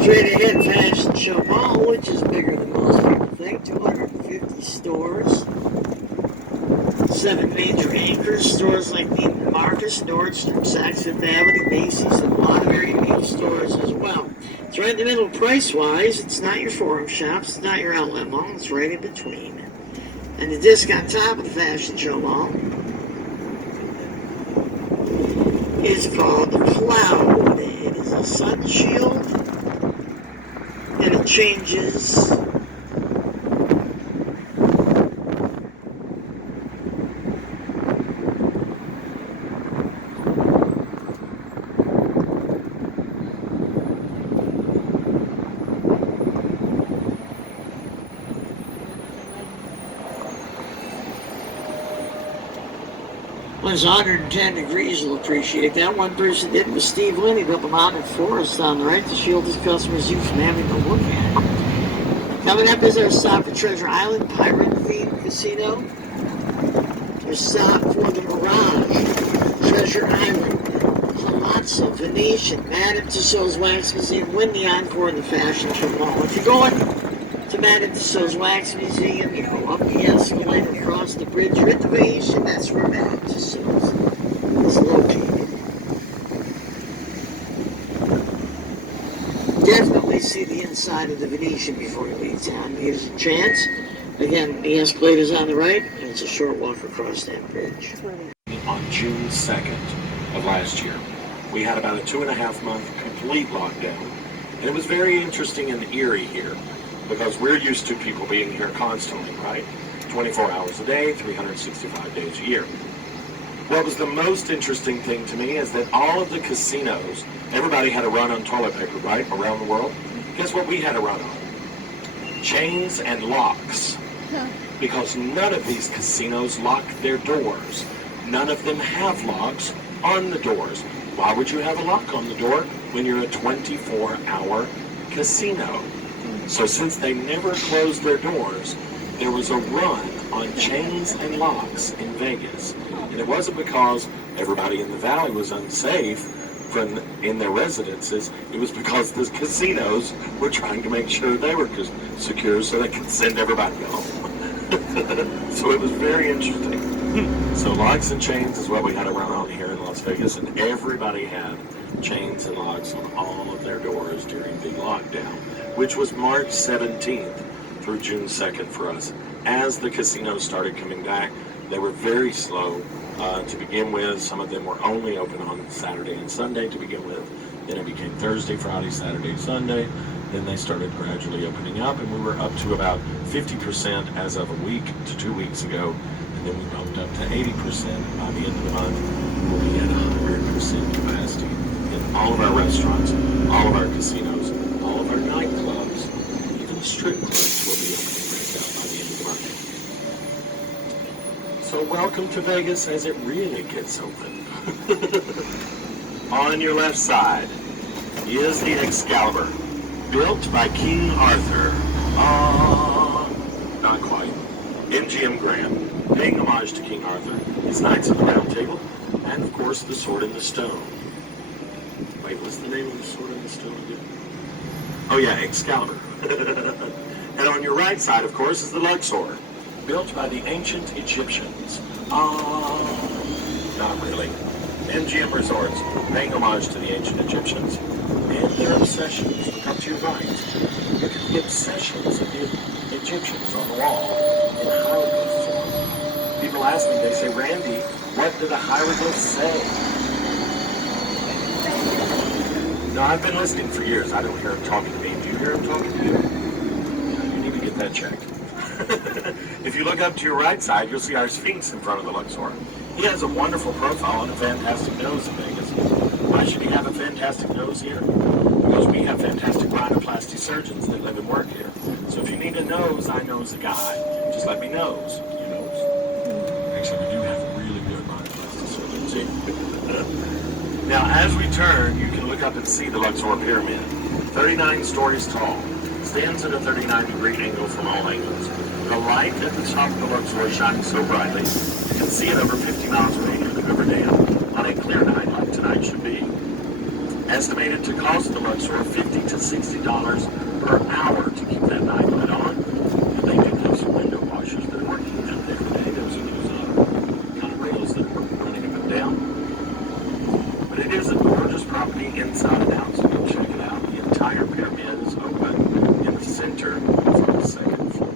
Straight ahead, Fashion Show Mall, which is bigger than most people think. 250 stores. 7 major anchors. Stores like Neiman Marcus, Nordstrom, Saks Fifth Avenue, Macy's, and a lot of very new stores as well. It's right in the middle price-wise. It's not your forum shops. It's not your outlet mall. It's right in between. And the disc on top of the Fashion Show Mall is called the Cloud. It is a sun shield. And it changes. When it's 110 degrees, you'll appreciate that. One person did was Steve Lynn. He built a mountain forest on the right to shield his customers' view from having to look at it. Coming up is our stop for Treasure Island, pirate-themed casino. Our stop for the Mirage, Treasure Island, Palazzo, Venetian, Madame Tussauds Wax Museum, Wynn the Encore, and the Fashion Show Mall. If you're going to Madame Tussauds Wax Museum, you go up the escalator, across the bridge, you're at the Venetian. That's where Madame Tussauds is located. Definitely see the inside of the Venetian before you leave town. Here's a chance. Again, the escalator's on the right, and it's a short walk across that bridge. On June 2nd of last year, we had about a 2.5-month complete lockdown, and it was very interesting and eerie here because we're used to people being here constantly, right? 24 hours a day, 365 days a year. What was the most interesting thing to me is that all of the casinos, everybody had a run on toilet paper, right, around the world? Guess what we had a run on? Chains and locks. Because none of these casinos lock their doors. None of them have locks on the doors. Why would you have a lock on the door when you're a 24-hour casino? So since they never closed their doors, there was a run on chains and locks in Vegas. And it wasn't because everybody in the valley was unsafe in their residences. It was because the casinos were trying to make sure they were secure so they could send everybody home. So it was very interesting. So locks and chains is what we had around out here in Las Vegas, and everybody had chains and locks on all of their doors during the lockdown, which was March 17th through June 2nd for us. As the casinos started coming back, they were very slow to begin with. Some of them were only open on Saturday and Sunday to begin with. Then it became Thursday, Friday, Saturday, Sunday. Then they started gradually opening up, and we were up to about 50% as of a week to 2 weeks ago. And then we bumped up to 80% by the end of the month. We'll be at 100% capacity in all of our restaurants, all of our casinos, all of our nightclubs, even strip clubs will be opening back up by the end of the month. So welcome to Vegas as it really gets open. On your left side is the Excalibur, built by King Arthur. Not quite. MGM Grand, paying homage to King Arthur, his Knights of the Round Table, and of course the Sword in the Stone. Wait, what's the name of the Sword in the Stone again? Oh yeah, Excalibur. And on your right side, of course, is the Luxor, built by the ancient Egyptians. Not really. MGM Resorts, paying homage to the ancient Egyptians and their obsessions. Look up to your right. Look at the obsessions of the Egyptians on the wall in hieroglyph form. People ask me, they say, Randy, what do the hieroglyphs say? No, I've been listening for years. I don't hear him talking to me. Do you hear him talking to you? You need to get that checked. If you look up to your right side, you'll see our Sphinx in front of the Luxor. He has a wonderful profile and a fantastic nose in Vegas. Why should he have a fantastic nose here? Because we have fantastic rhinoplasty surgeons that live and work here. So if you need a nose, I knows a guy. Just let me nose. You knows. Actually, we do have really good rhinoplasty surgeons here. Now, as we turn, you can look up and see the Luxor Pyramid. 39 stories tall. Stands at a 39-degree angle from all angles. The light at the top of the Luxor shines so brightly, you can see it over 50 miles away near the Hoover Dam on a clear night like tonight should be. Estimated to cost the Luxor $50 to $60 per hour to keep that night light on. And they do have some window washers that are working out there today. There's kind of rails that are running up and down. But it is a gorgeous property inside and out, so go check it out. The entire pyramid is open in the center from the second floor.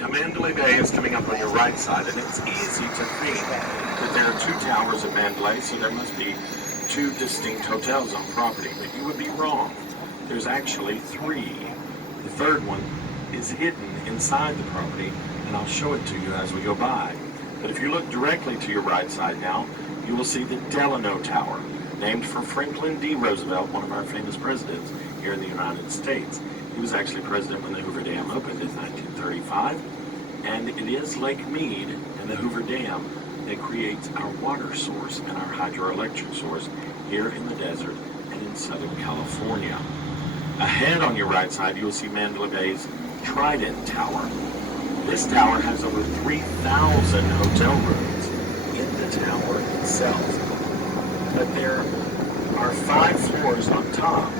Now, Mandalay Bay is coming up on your right side, and it's easy to think that there are two towers at Mandalay, so there must be two distinct hotels on property, but you would be wrong. There's actually three. The third one is hidden inside the property, and I'll show it to you as we go by. But if you look directly to your right side now, you will see the Delano Tower, named for Franklin D. Roosevelt, one of our famous presidents here in the United States. He was actually president when the Hoover Dam opened in 1935, and it is Lake Mead and the Hoover Dam that creates our water source and our hydroelectric source here in the desert and in Southern California. Ahead on your right side, you'll see Mandalay Bay's Trident Tower. This tower has over 3,000 hotel rooms in the tower itself. But there are 5 floors on top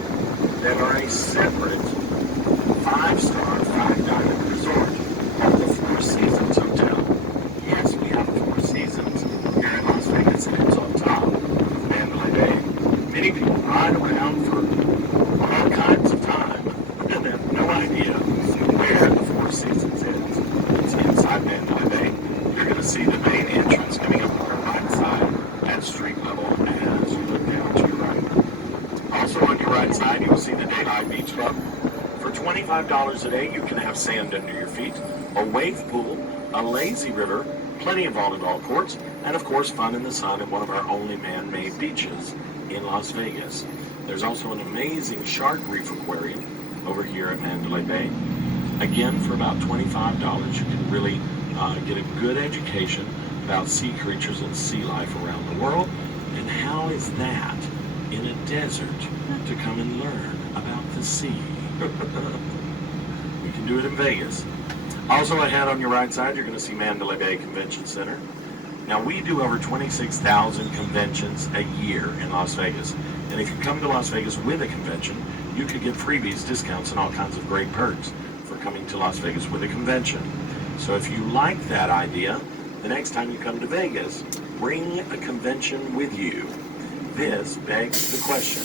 that are a separate 5-star, 5-diamond resort called the Four Seasons Hotel. Yes, we have 4 seasons here in Las Vegas, and it's on top of Mandalay Bay. Many people ride around for all kinds of time and have no idea where the Four Seasons is. It's inside Mandalay Bay. You're going to see the main entrance coming up on our right side at street level as you look down to your right. Also on your right side, you'll see the Daylight Beach Club. For $25 a day, you can have sand under your feet, a wave pool, a lazy river, plenty of volleyball courts, and of course fun in the sun at one of our only man-made beaches in Las Vegas. There's also an amazing shark reef aquarium over here at Mandalay Bay. Again, for about $25, you can really get a good education about sea creatures and sea life around the world. And how is that in a desert to come and learn about the sea? We can do it in Vegas. Also ahead on your right side, you're going to see Mandalay Bay Convention Center. Now, we do over 26,000 conventions a year in Las Vegas. And if you come to Las Vegas with a convention, you could get freebies, discounts, and all kinds of great perks for coming to Las Vegas with a convention. So if you like that idea, the next time you come to Vegas, bring a convention with you. This begs the question,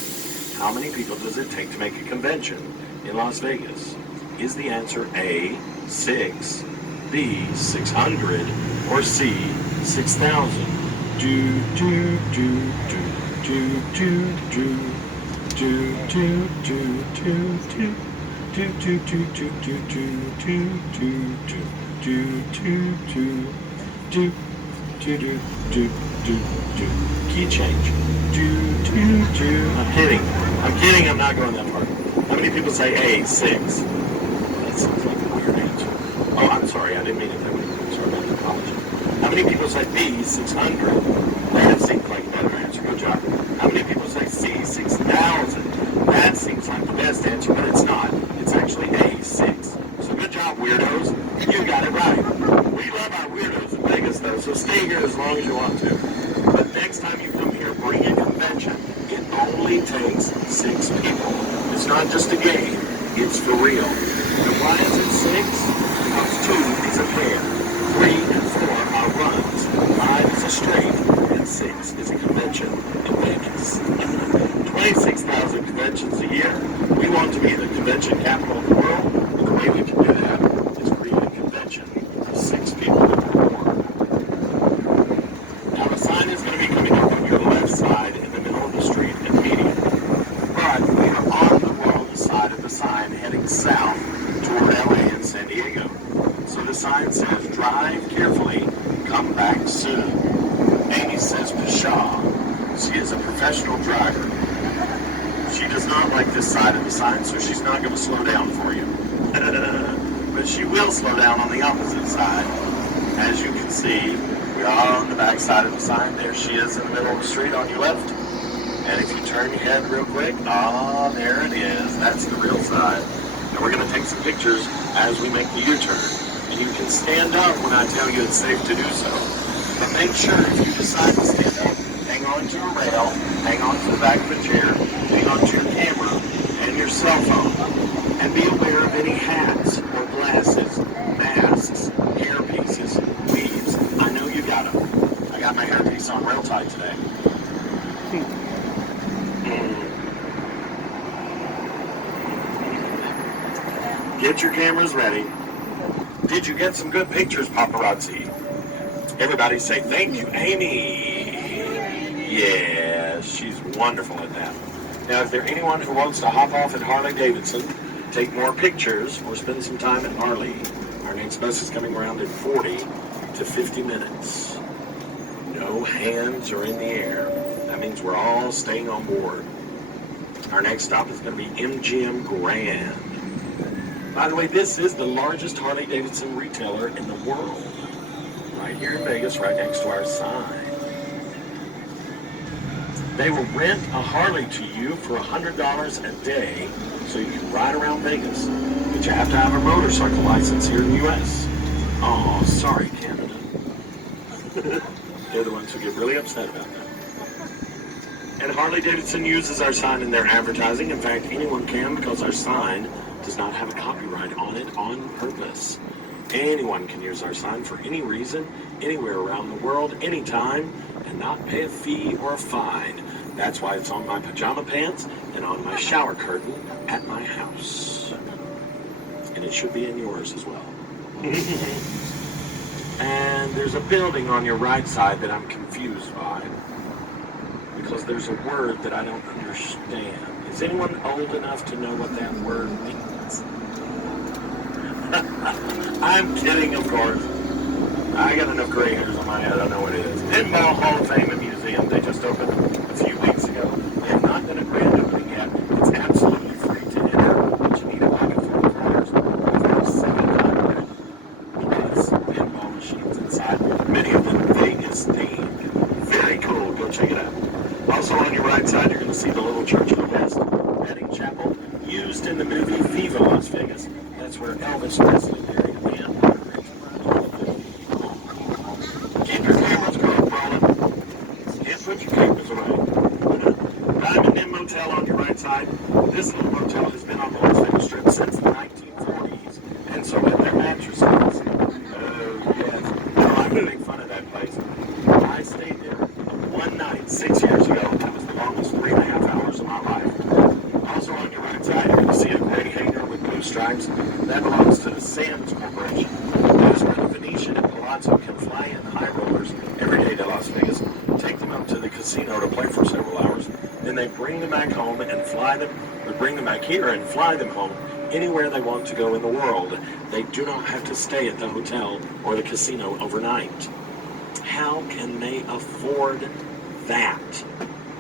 how many people does it take to make a convention in Las Vegas? Is the answer A, 6, B, 600, or C, 6,000? Do, do, do, do, do, do, do, do, do, do, do. Do do do do do do do do do do do do do do do do do. Key change. Do do do. I'm kidding. I'm not going that far. How many people say A, 6? That sounds like a weird answer. Oh, I'm sorry. I didn't mean it that way. Sorry about the apology. How many people say B, 600? That seems like a better answer. Good job. How many people say C, 6,000? That seems like the best answer, but it's not. It's actually A, 6. So good job, weirdos. You got it right. We love our weirdos in Vegas, though, so stay here as long as you want to. But next time you come here, bring a convention. It only takes 6 people. It's not just a game. It's for real. And why is it 6? Because 2 is a pair. 3 and 4 are runs. 5 is a straight. And 6 is a convention in Vegas. 26,000 conventions a year. We want to be the convention capital of the world. And the way we can do that is create a convention of 6 people or more. Now the sign is going to be coming up on your left side in the middle of the street in the median. But we are on the wrong side of the sign heading south toward LA and San Diego. So the sign says, drive carefully, come back soon. Amy says pshaw. She is a professional driver. She does not like this side of the sign, so she's not going to slow down for you. But she will slow down on the opposite side. As you can see, we are on the back side of the sign. There she is in the middle of the street on your left. And if you turn your head real quick, there it is. That's the real side. And we're going to take some pictures as we make the U-turn. And you can stand up when I tell you it's safe to do so. But make sure if you decide to stand up, hang on to a rail, hang on to the back of the chair, hang on to your camera and your cell phone. And be aware of any hats or glasses, masks, hairpieces, weaves. I know you got them. I got my hairpiece on real tight today. Get your cameras ready. Did you get some good pictures, paparazzi? Everybody say thank you, Amy. Yeah, she's wonderful at that. Now, if there's anyone who wants to hop off at Harley-Davidson, take more pictures, or spend some time at Harley, our next bus is coming around in 40 to 50 minutes. No hands are in the air. That means we're all staying on board. Our next stop is going to be MGM Grand. By the way, this is the largest Harley-Davidson retailer in the world. Right here in Vegas, right next to our sign. They will rent a Harley to you for $100 a day so you can ride around Vegas. But you have to have a motorcycle license here in the U.S. Oh, sorry, Canada. They're the ones who get really upset about that. And Harley-Davidson uses our sign in their advertising. In fact, anyone can, because our sign does not have a copyright on it on purpose. Anyone can use our sign for any reason, anywhere around the world, anytime, and not pay a fee or a fine. That's why it's on my pajama pants and on my shower curtain at my house. And it should be in yours as well. And there's a building on your right side that I'm confused by, because there's a word that I don't understand. Is anyone old enough to know what that word means? I'm kidding, of course. I got enough gray hairs on my head, I know what it is. Pinball Hall of Fame and Museum. They just opened a few weeks ago. They have not done a grand opening yet. It's absolutely free to enter, but you need to buy it for $4. There's 700 plus pinball machines inside. Many of them Vegas themed. Very cool. Go check it out. Also on your right side, you're going to see the little Church of the West wedding chapel used in the movie Viva Las Vegas. That's where Elvis Presley married a man. Keep your cameras rolling. Can't put your cameras away. Diamond Inn Motel on your right side. This little motel has been on the Las Vegas Strip since the 1940s, and so have their mattresses. Oh, yes. No, I'm going to make fun of that place. I stayed there one night 6 years ago. That was the longest 3.5 hours of my life. Also on your right side, you're going to see a gray hanger with blue stripes. That belongs to the Sands Corporation. That is where the Venetian and Palazzo can fly in high rollers every day to Las Vegas, take them up to the casino to play for several hours, then they bring them back home and fly them, or bring them back here and fly them home anywhere they want to go in the world. They do not have to stay at the hotel or the casino overnight. How can they afford that?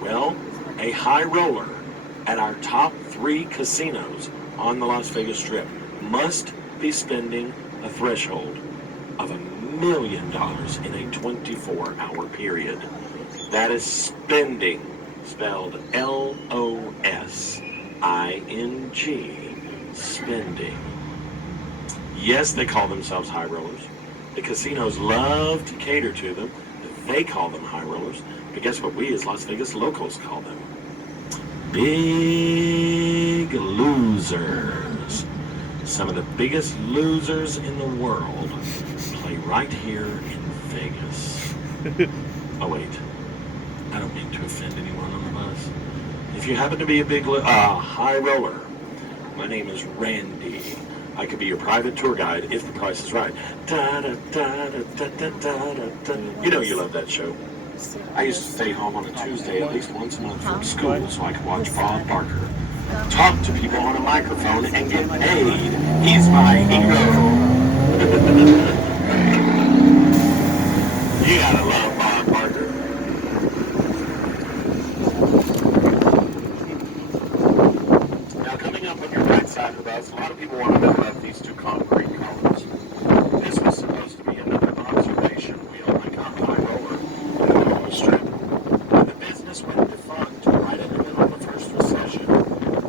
Well, a high roller at our top 3 casinos on the Las Vegas Strip must be spending a threshold of $1 million in a 24-hour period. That is spending, spelled Losing, spending. Yes, they call themselves high rollers. The casinos love to cater to them. They call them high rollers. But guess what we as Las Vegas locals call them? Big losers. Some of the biggest losers in the world play right here in Vegas. Oh, wait. I don't mean to offend anyone on the bus. If you happen to be a big high roller, my name is Randy. I could be your private tour guide if the price is right. You know you love that show. I used to stay home on a Tuesday at least once a month from school so I could watch Bob Barker talk to people on a microphone and get paid. He's my hero. You gotta love Bob Barker. Now coming up on your right side of us, a lot of people want to know about these 2 concrete columns. This was supposed to be another observation wheel like a high roller in the middle of the strip. But the business went defunct right in the middle of the first recession.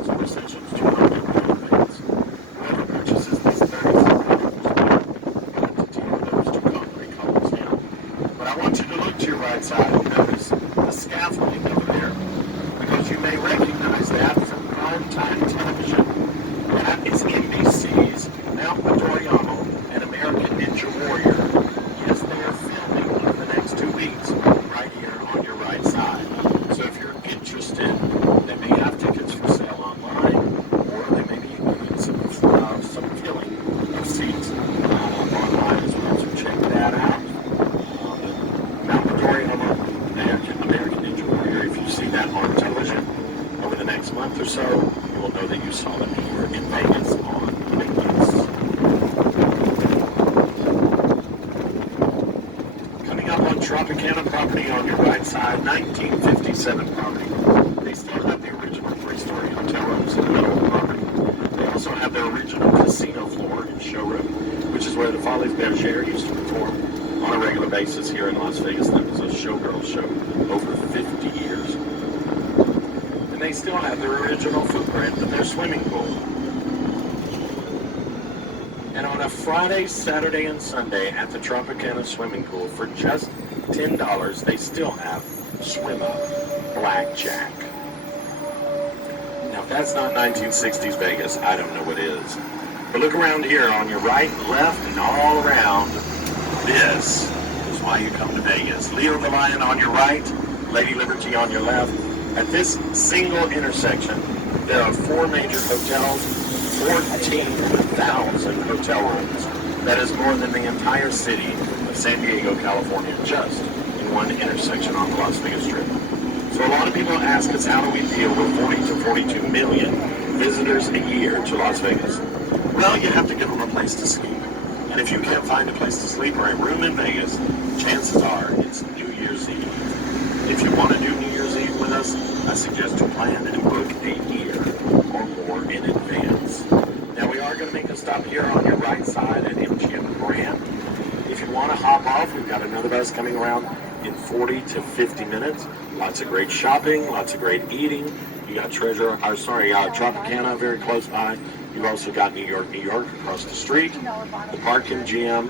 So recessions do not make good things. Whoever purchases these 36 columns will have to deal with those 2 concrete columns now. But I want you to look to your right side and notice the scaffolding over there, because you may recognize that from primetime television. That is NBC's Mount Madoriano and American Ninja Warrior. Yes, they are filming over the next 2 weeks right here on your right side. So if you're interested, they may have tickets for sale online, or they may be some filling of seats online as well. So check that out. Mount Madoriano, American Ninja Warrior. If you see that on television over the next month or so, you will know that you saw them here in Vegas on Vegas. Coming up on Tropicana property on your right side, 1957 property. They still have the original 3-story hotel rooms in the middle of the property. They also have their original casino floor and showroom, which is where the Follies Bergère used to perform on a regular basis here in Las Vegas. That was a showgirl show over 50 years. And they still have their original footprint of their swimming pool. And on a Friday, Saturday, and Sunday at the Tropicana swimming pool for just $10, they still have Swim Up Blackjack. Now, if that's not 1960s Vegas, I don't know what is. But look around here on your right, left, and all around. This is why you come to Vegas. Leo the Lion on your right, Lady Liberty on your left. At this single intersection, there are 4 major hotels, 14,000 hotel rooms. That is more than the entire city of San Diego, California, just in one intersection on the Las Vegas Strip. So a lot of people ask us, how do we deal with 40 to 42 million visitors a year to Las Vegas? Well, you have to give them a place to sleep. And if you can't find a place to sleep or a room in Vegas, chances are it's New Year's Eve. If you want to do New Year's Eve with us, I suggest you plan and book a year or more in advance. Now we are going to make a stop here on your right side at MGM Grand. If you want to hop off, we've got another bus coming around in 40 to 50 minutes. Lots of great shopping, lots of great eating. You got Tropicana very close by. You've also got New York across the street, the Park MGM,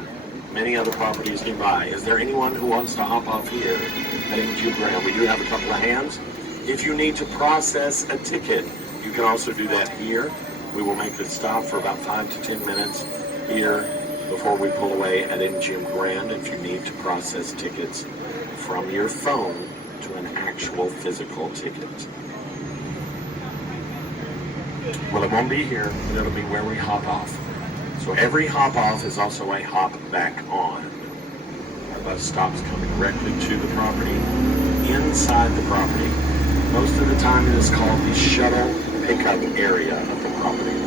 many other properties nearby. Is there anyone who wants to hop off here at MGM Grand? We do have a couple of hands. If you need to process a ticket, you can also do that here. We will make the stop for about 5 to 10 minutes here before we pull away at MGM Grand if you need to process tickets from your phone to an actual physical ticket. Well, it won't be here, but it'll be where we hop off. So every hop off is also a hop back on. Our bus stops coming directly to the property, inside the property. Most of the time it is called the shuttle pickup area of the property.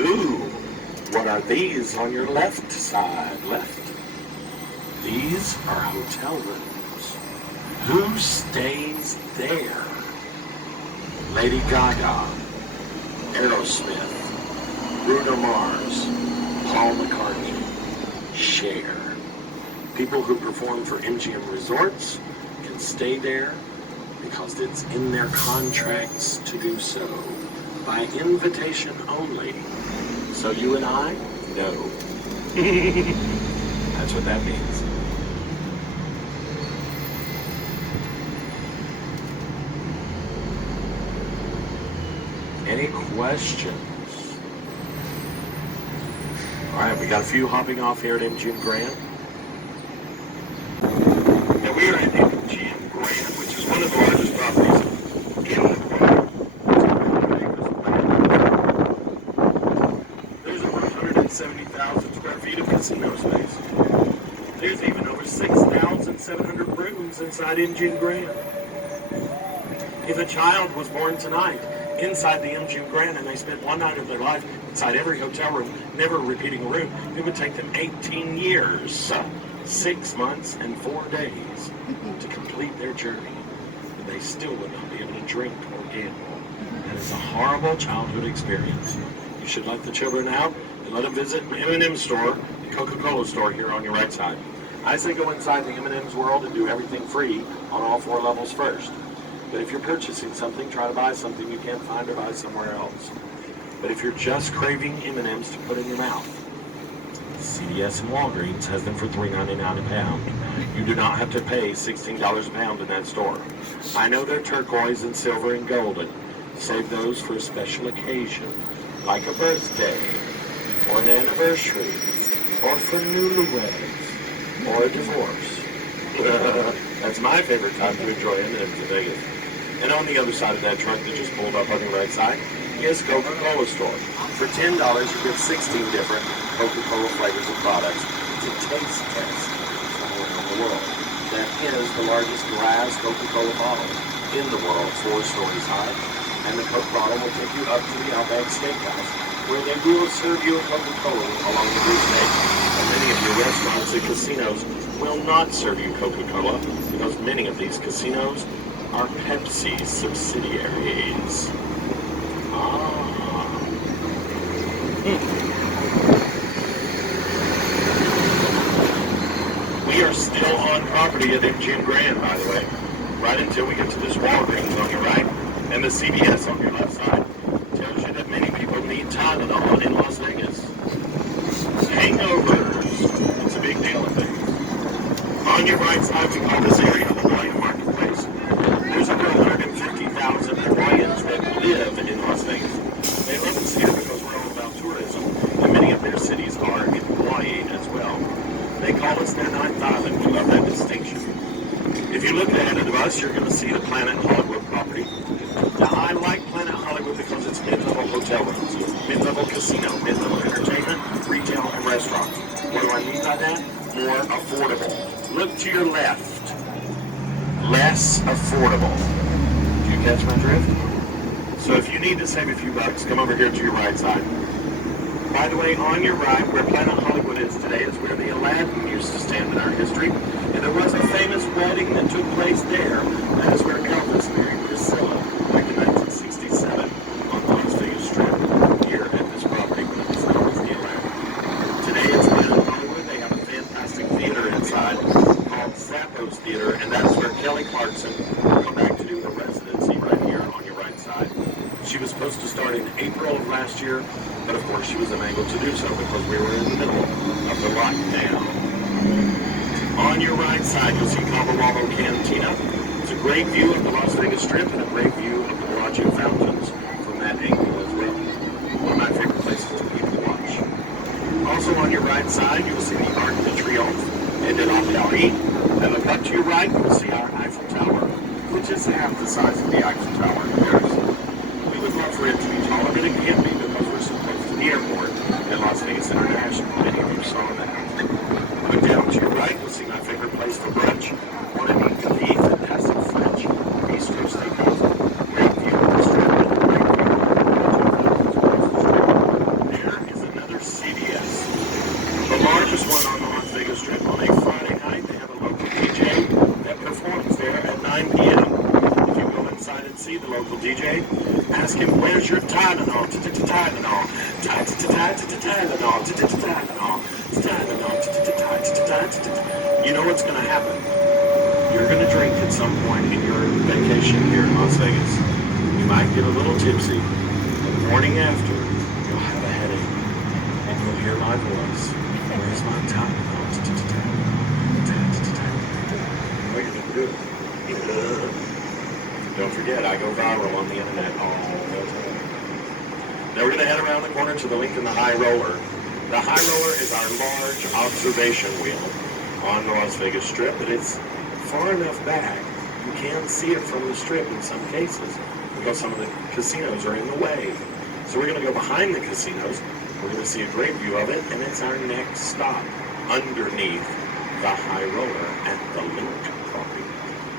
Ooh, what are these on your left side? Left. These are hotel rooms. Who stays there? Lady Gaga, Aerosmith, Bruno Mars, Paul McCartney, Cher. People who perform for MGM Resorts can stay there because it's in their contracts to do so, by invitation only. So you and I? No. That's what that means. Any questions? All right, we got a few hopping off here at MGM Grand. Now we are at MGM Grand, which is one of the largest properties in the world. There's over 170,000 square feet of casino space. There's even over 6,700 rooms inside MGM Grand. If a child was born tonight, inside the MGM Grand, and they spent one night of their life inside every hotel room, never repeating a room, it would take them 18 years, 6 months, and 4 days to complete their journey. And they still would not be able to drink or gamble. That is a horrible childhood experience. You should let the children out and let them visit the M&M store, the Coca-Cola store here on your right side. I say go inside the M&M's world and do everything free on all 4 levels first. But if you're purchasing something, try to buy something you can't find or buy somewhere else. But if you're just craving M&Ms to put in your mouth, CVS and Walgreens has them for $3.99 a pound. You do not have to pay $16 a pound in that store. I know they're turquoise and silver and golden. Save those for a special occasion, like a birthday, or an anniversary, or for newlyweds, or a divorce. That's my favorite time to enjoy M&Ms in Vegas. And on the other side of that truck that just pulled up on your right side is Coca-Cola store. For $10, you get 16 different Coca-Cola flavors of products to taste test somewhere around the world. That is the largest glass Coca-Cola bottle in the world, 4 stories high. And the Coke bottle will take you up to the Outback Steakhouse, where they will serve you a Coca-Cola along with your steak. And many of your restaurants and casinos will not serve you Coca-Cola because many of these casinos are Pepsi subsidiaries. We are still on property at MGM Grand, by the way, right until we get to this Walgreens on your right and the CVS on your left side. Tells you that many people need Tylenol in Las Vegas. Hangovers. It's a big deal in Vegas. On your right side, we call this area the Hawaiian Marketplace. There's over 150,000 Hawaiians that live in Las Vegas. They love us here because we're all about tourism, and many of their cities are in Hawaii as well. They call us their ninth island. We love that distinction. If you look ahead of us, you're going to see the Planet Hollywood property. Now, I like Planet Hollywood because it's mid-level hotel rooms, mid-level casino, mid-level entertainment, retail, and restaurants. What do I mean by that? More affordable. Look to your left. Less affordable. Do you catch my drift? So if you need to save a few bucks, come over here to your right side. By the way, on your right, where Planet Hollywood is today, is where the Aladdin used to stand in our history. And there was a famous wedding that took place there. That is where Elvis married Priscilla back in 1967 on the Las Vegas Strip here at this property when it was known as the Aladdin. Today it's Planet Hollywood. They have a fantastic theater inside called Zappos Theater, and that's where Kelly Clarkson will come back to do her residency right here on your right side. She was supposed to start in April of last year, but of course she was unable to do so because we were in the middle of the lockdown. On your right side, you'll see Cabo Wabo Cantina. It's a great view of the Las Vegas Strip and a great view of the Bellagio fountains from that angle as well. One of my favorite places to be to watch. Also on your right side, you'll see the Arc de Triomphe and de la Paris. And look up to your right, you'll see our Eiffel Tower, which is half the size of the Eiffel Tower in Paris. We would love for it to be taller, but it can't be because we're so close to the airport at Las Vegas International. Many of you saw that. Look down to your right, you'll see my favorite place for brunch. One of the fantastic French bistro steakhouse. Great view of the strip and a great view of the Bellagio. There is another CVS. The largest one on the Las Vegas Strip. On a Friday night, they have a local DJ that performs there at 9 p.m. If you go inside and see the local DJ, ask him, where's your Tylenol? Tylenol. You know what's going to happen. You're going to drink at some point in your vacation here in Las Vegas. You might get a little tipsy. The morning after, you'll have a headache. And you'll hear my voice. Where's my Tylenol? What are you going to do? Don't forget, I go viral on the internet all the time. Now we're going to head around the corner to the link in the High Roller. The High Roller is our large observation wheel on the Las Vegas Strip, but it's far enough back you can see it from the Strip in some cases because some of the casinos are in the way. So we're going to go behind the casinos. We're going to see a great view of it, and it's our next stop underneath the High Roller at the Link property.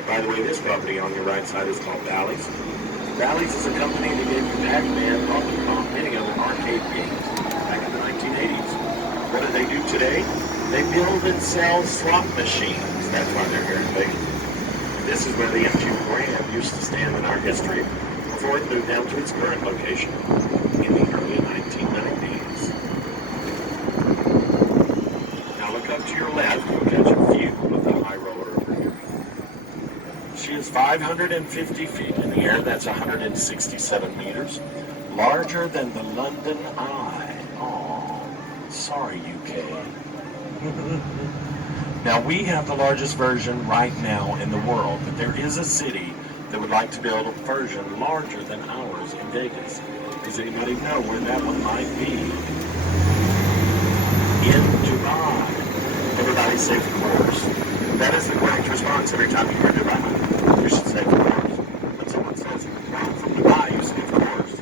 By the way, this property on your right side is called Bally's. Bally's is a company that gave you Pac-Man, Donkey Kong, many other arcade games back in the 1980s. What do they do today? They build and sell slot machines. That's why they're here in Vegas. This is where the MGM Grand used to stand in our history before it moved down to its current location in the early 1990s. Now look up to your left, you'll catch a view of the High Roller over here. She is 550 feet in the air, that's 167 meters. Larger than the London Eye. Oh, sorry UK. Now we have the largest version right now in the world, but there is a city that would like to build a version larger than ours in Vegas. Does anybody know where that one might be? In Dubai. Everybody say of course. That is the correct response every time you hear Dubai. You should say of course. When someone says, I'm from Dubai, you say of course.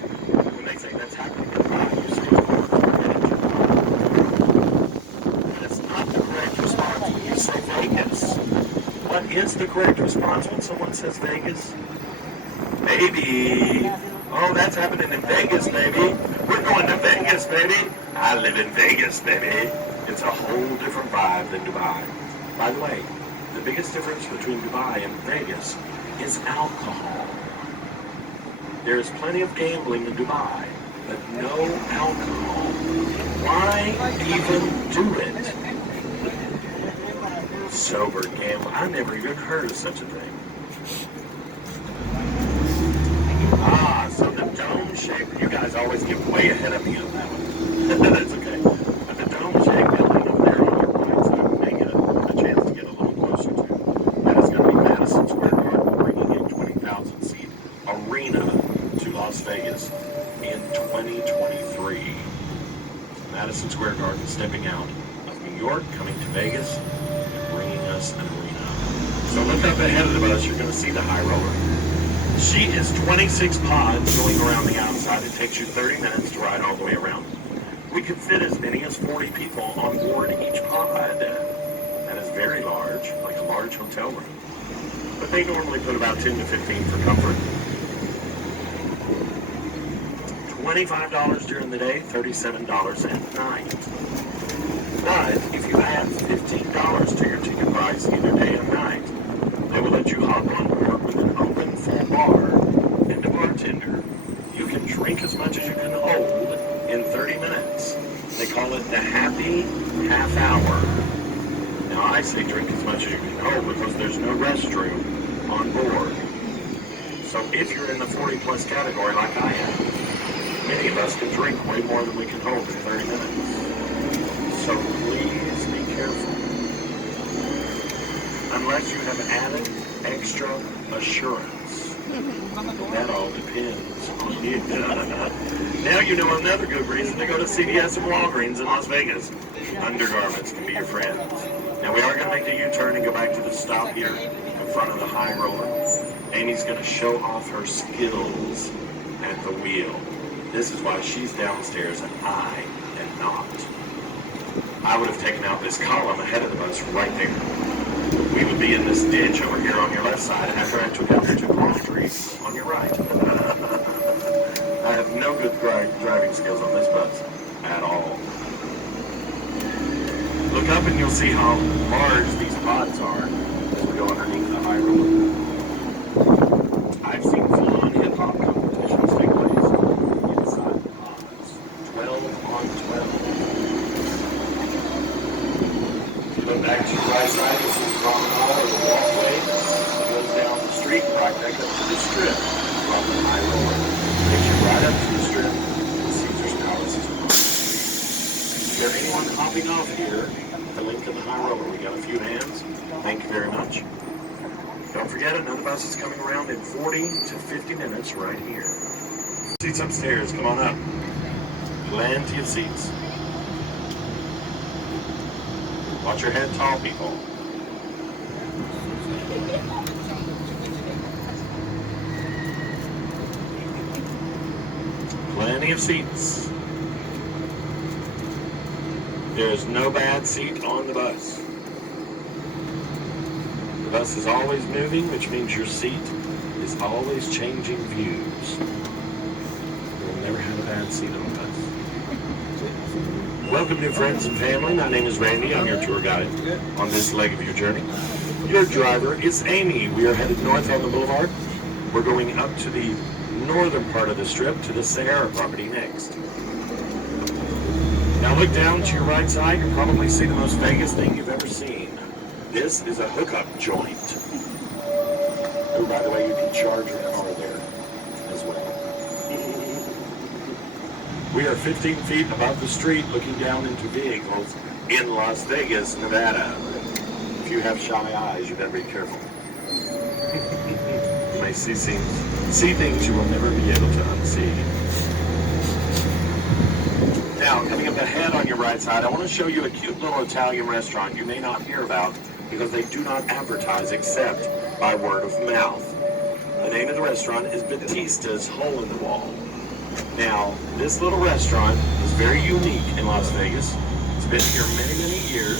When they say that's happening in Dubai, you say of course. But it's not the correct response when you say Vegas. What is the correct response when someone says Vegas? Baby. Oh, that's happening in Vegas, baby. We're going to Vegas, baby. I live in Vegas, baby. It's a whole different vibe than Dubai. By the way, the biggest difference between Dubai and Vegas is alcohol. There is plenty of gambling in Dubai, but no alcohol. Why even do it? Sober gamble. I never even heard of such a thing. Ah, so the dome shape. You guys always get way ahead of me on that one. That's okay. But the dome shape building up there on your right side, we may get a chance to get a little closer to. That is going to be Madison Square Garden, bringing a 20,000 seat arena to Las Vegas in 2023. Madison Square Garden stepping out of New York, coming to Vegas, and bringing us an arena. So look up ahead of us, you're going to see the High Roller. She is 26 pods going around the outside. It takes you 30 minutes to ride all the way around. We could fit as many as 40 people on board each pod. That is very large, like a large hotel room. But they normally put about 10 to 15 for comfort. $25 during the day, $37 at night. But if you add $15 to your ticket price either day or night, they will let you hop on board with an open full bar and a bartender. You can drink as much as you can hold in 30 minutes. They call it the happy half hour. Now I say drink as much as you can hold because there's no restroom on board. So if you're in the 40 plus category like I am, many of us can drink way more than we can hold in 30 minutes. So please be careful. Unless you have added extra assurance. That all depends on you. Now you know another good reason to go to CVS and Walgreens in Las Vegas. Undergarments can be your friends. Now we are going to make the U-turn and go back to the stop here in front of the high roller. Amy's going to show off her skills at the wheel. This is why she's downstairs and I am not. I would have taken out this column ahead of the bus right there. We would be in this ditch over here on your left side after I took out the two palm trees on your right. I have no good driving skills on this bus at all. Look up and you'll see how large these pods are as we go underneath the high roller. I've seen full-on hip-hop competitions take place inside the pods. 12 on 12. If you look back to your right side, you'll see the promenade or the walkway that goes down the street right back up to the strip from the high roller. Takes you right up to the strip. The Caesar's Palace is across. Is there anyone hopping off here at the length of the high roller? We got a few hands. Thank you very much. Don't forget, another bus is coming around in 40 to 50 minutes right here. Seats upstairs, come on up. Plenty of seats. Watch your head, tall people. Plenty of seats. There's no bad seat on the bus. The bus is always moving, which means your seat is always changing views. You'll never have a bad seat on the bus. Welcome, new friends and family. My name is Randy. I'm your tour guide on this leg of your journey. Your driver is Amy. We are headed north on the boulevard. We're going up to the northern part of the strip to the Sahara property next. Now look down to your right side. You'll probably see the most Vegas thing you've ever seen. This is a hookup joint. Oh, by the way, you can charge your car there as well. We are 15 feet above the street looking down into vehicles in Las Vegas, Nevada. If you have shy eyes, you better be careful. You may see things you will never be able to unsee. Now, coming up ahead on your right side, I want to show you a cute little Italian restaurant you may not hear about because they do not advertise except by word of mouth. The name of the restaurant is Batista's Hole in the Wall. Now, this little restaurant is very unique in Las Vegas. It's been here many, many years.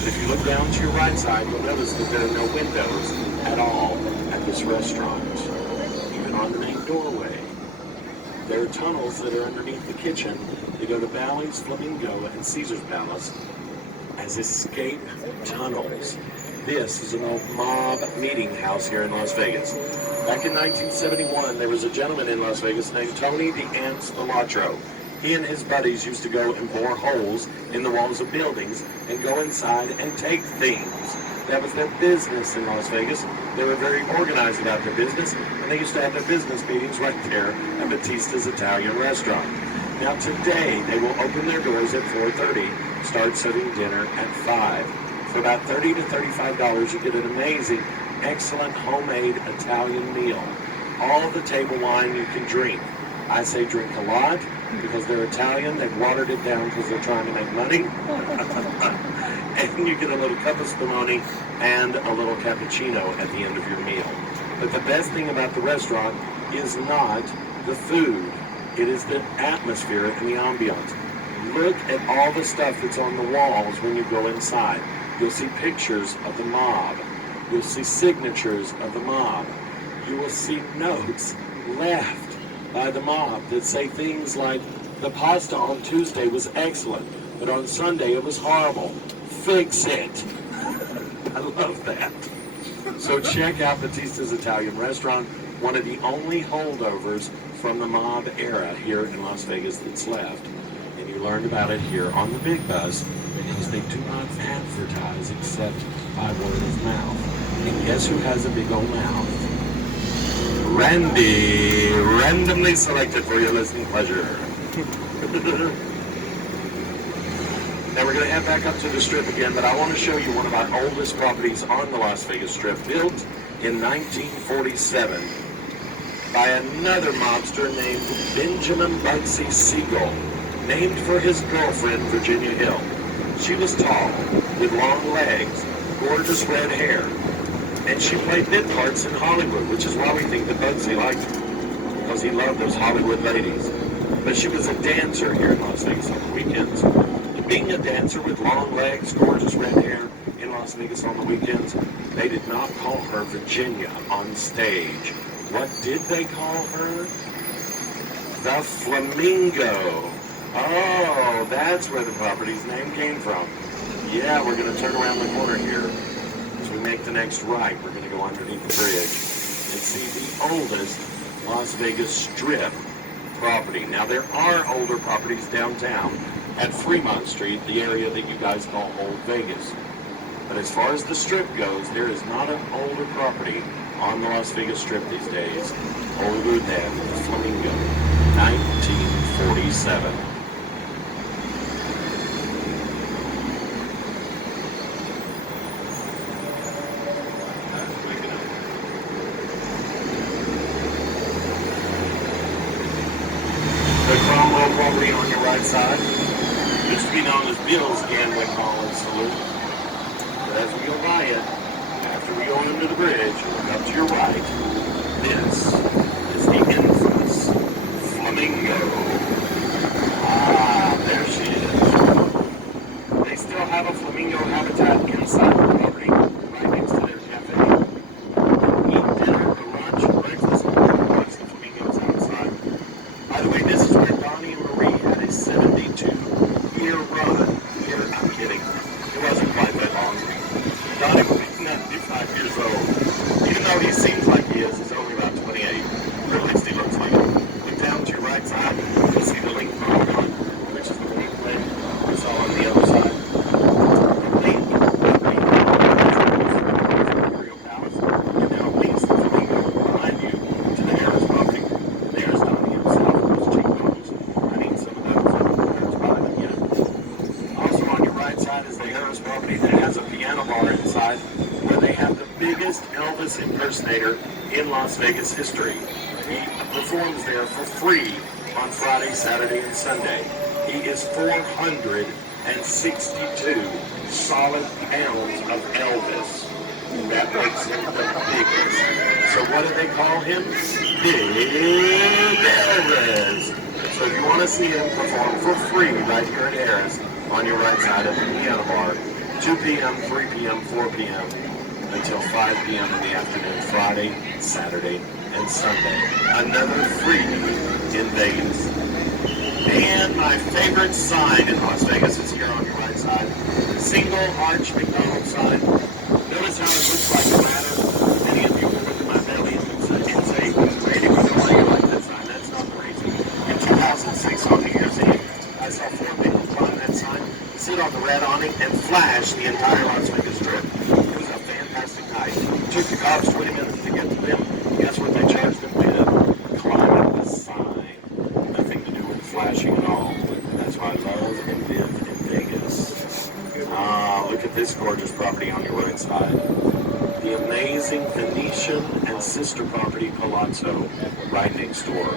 But if you look down to your right side, you'll notice that there are no windows at all at this restaurant, even on the main doorway. There are tunnels that are underneath the kitchen. They go to Bally's, Flamingo, and Caesar's Palace as escape tunnels. This is an old mob meeting house here in Las Vegas. Back in 1971, there was a gentleman in Las Vegas named Tony the Ant Spilatro. He and his buddies used to go and bore holes in the walls of buildings and go inside and take things. That was their business in Las Vegas. They were very organized about their business, and they used to have their business meetings right there at Batista's Italian restaurant. Now today, they will open their doors at 4:30, start serving dinner at 5. For about $30 to $35, you get an amazing, excellent homemade Italian meal. All the table wine you can drink. I say drink a lot because they're Italian. They've watered it down because they're trying to make money. And you get a little cup of spumoni and a little cappuccino at the end of your meal. But the best thing about the restaurant is not the food. It is the atmosphere and the ambiance. Look at all the stuff that's on the walls when you go inside. You'll see pictures of the mob. You'll see signatures of the mob. You will see notes left by the mob that say things like, the pasta on Tuesday was excellent, but on Sunday it was horrible. Fix it. I love that. So check out Batista's Italian Restaurant, one of the only holdovers from the mob era here in Las Vegas that's left. And you learned about it here on the Big Bus because they do not advertise except by word of mouth. And guess who has a big old mouth? Randy, randomly selected for your listening pleasure. Now we're going to head back up to the Strip again, but I want to show you one of our oldest properties on the Las Vegas Strip, built in 1947 by another mobster named Benjamin Bugsy Siegel, named for his girlfriend, Virginia Hill. She was tall, with long legs, gorgeous red hair, and she played bit parts in Hollywood, which is why we think that Bugsy liked her, because he loved those Hollywood ladies. But she was a dancer here in Las Vegas on the weekends. Being a dancer with long legs, gorgeous red hair in Las Vegas on the weekends, they did not call her Virginia on stage. What did they call her? The Flamingo. Oh, that's where the property's name came from. Yeah, we're going to turn around the corner here. As we make the next right, we're going to go underneath the bridge and see the oldest Las Vegas Strip property. Now, there are older properties downtown at Fremont Street, the area that you guys call Old Vegas. But as far as the Strip goes, there is not an older property on the Las Vegas Strip these days older than the Flamingo, 1947. The Cromwell property on your right side used to be known as Bill's Gambling Hall and Saloon. But as we go by it, after we go under the bridge, look up to your right, this is the infamous Flamingo. Ah, there she is. They still have a flamingo habitat inside the property, right next to their cafe. Eat dinner, or lunch, breakfast, or watch the flamingos outside. By the way, this is where Donnie and Marie had a 72-year run here. I'm kidding. It wasn't quite that long. Donnie will be 95 years old. Even though he seems like he is, he's only about 28. Or at least he looks like it. Look down to your right side. You'll see the link promenade, which is the main plan. It's all on the other side. The link Imperial Palace, and now links the flamingo behind you to the Harris property. There's Donnie himself with his cheekbones. I mean, some of those are probably, yeah. Also on your right side is the Harris property that has a piano bar inside where they have the biggest Elvis impersonator in Las Vegas history. He performs there for free on Friday, Saturday, and Sunday. He is 462 solid pounds of Elvis. That makes him the biggest. So what do they call him? Big Elvis. So if you want to see him perform for free right here at Harris on your right side of the piano bar, 2 p.m., 3 p.m., 4 p.m., until 5 p.m. in the afternoon, Friday, Saturday, and Sunday. Another freebie in Vegas. And my favorite sign in Las Vegas is here on your right side. Single arch McDonald's sign. Notice how it looks like a ladder. Many of you will look at my belly and say, Randy, why do you like that sign? That's not crazy. In 2006 on New Year's Eve, I saw 4 people climb that sign, sit on the red awning, and flash the entire Las Vegas Strip. It was a fantastic night. It took the cops 20 minutes to get to them. Guess what they charged them with? Climbing the sign. Nothing to do with flashing at all. That's why I love and live in Vegas. Look at this gorgeous property on your right side. The amazing Venetian and sister property Palazzo right next door.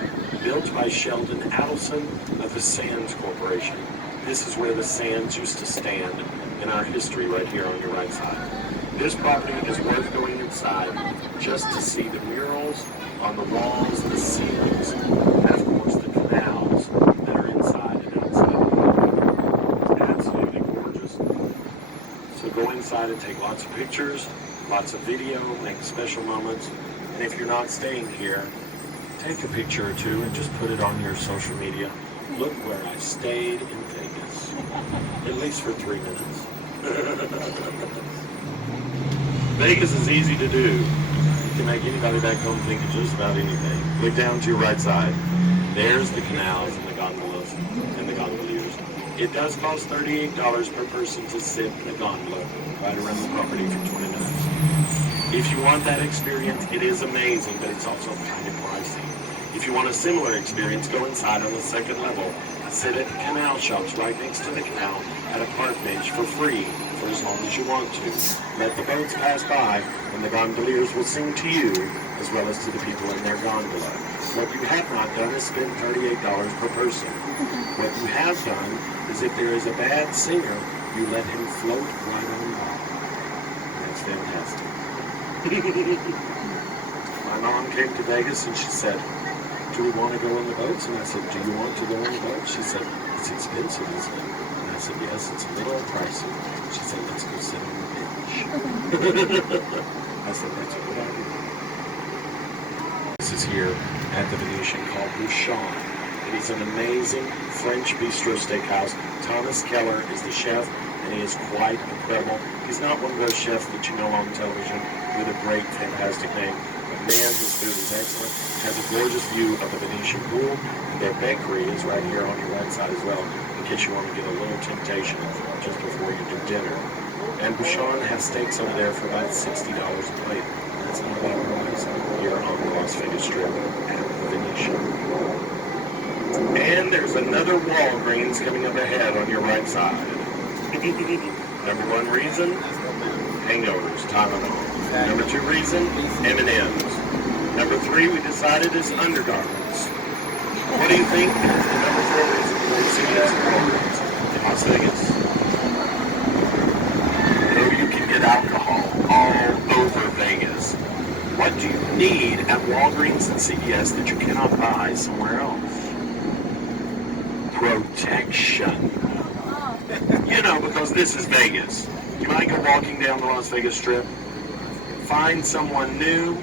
Built by Sheldon Adelson of the Sands Corporation. This is where the Sands used to stand in our history right here on your right side. This property is worth going inside just to see the murals on the walls, the ceilings, and of course the canals that are inside and outside. It's absolutely gorgeous. So go inside and take lots of pictures, lots of video, make special moments. And if you're not staying here, Take a picture or two and just put it on your social media. Look where I stayed in Vegas. At least for 3 minutes. Vegas is easy to do. You can make anybody back home think of just about anything. Look down to your right side. There's the canals and the gondolas and the gondoliers. It does cost $38 per person to sit in the gondola right around the property for 20 minutes. If you want that experience, it is amazing, but it's also kind of pricey. If you want a similar experience, go inside on the second level. Sit at the canal shops right next to the canal at a park bench for free for as long as you want to. Let the boats pass by and the gondoliers will sing to you as well as to the people in their gondola. What you have not done is spend $38 per person. What you have done is if there is a bad singer, you let him float right on by. That's fantastic. My mom came to Vegas and she said, do we want to go on the boats? And I said, do you want to go on the boat? She said, it's expensive, isn't it? And I said, yes, it's a little pricey. She said, let's go sit on the bench. I said, that's a good idea. This is here at the Venetian called Bouchon. It is an amazing French bistro steakhouse. Thomas Keller is the chef, and he is quite incredible. He's not one of those chefs that you know on television with a great, fantastic name. But man, his food is excellent. Has a gorgeous view of the Venetian pool. And their bakery is right here on your right side as well, in case you want to get a little temptation just before you do dinner. And Bouchon has steaks over there for about $60 a plate. That's not a bad price here on the Las Vegas Strip at the Venetian. And there's another Walgreens coming up ahead on your right side. Number one reason, hangovers, Tylenol. Number two reason, M&M's. Number three, we decided is undergarments. What do you think is the number four reason for CVS Walgreens in Las Vegas? No, you can get alcohol all over Vegas. What do you need at Walgreens and CVS that you cannot buy somewhere else? Protection. You know, because this is Vegas. You might go walking down the Las Vegas Strip, find someone new,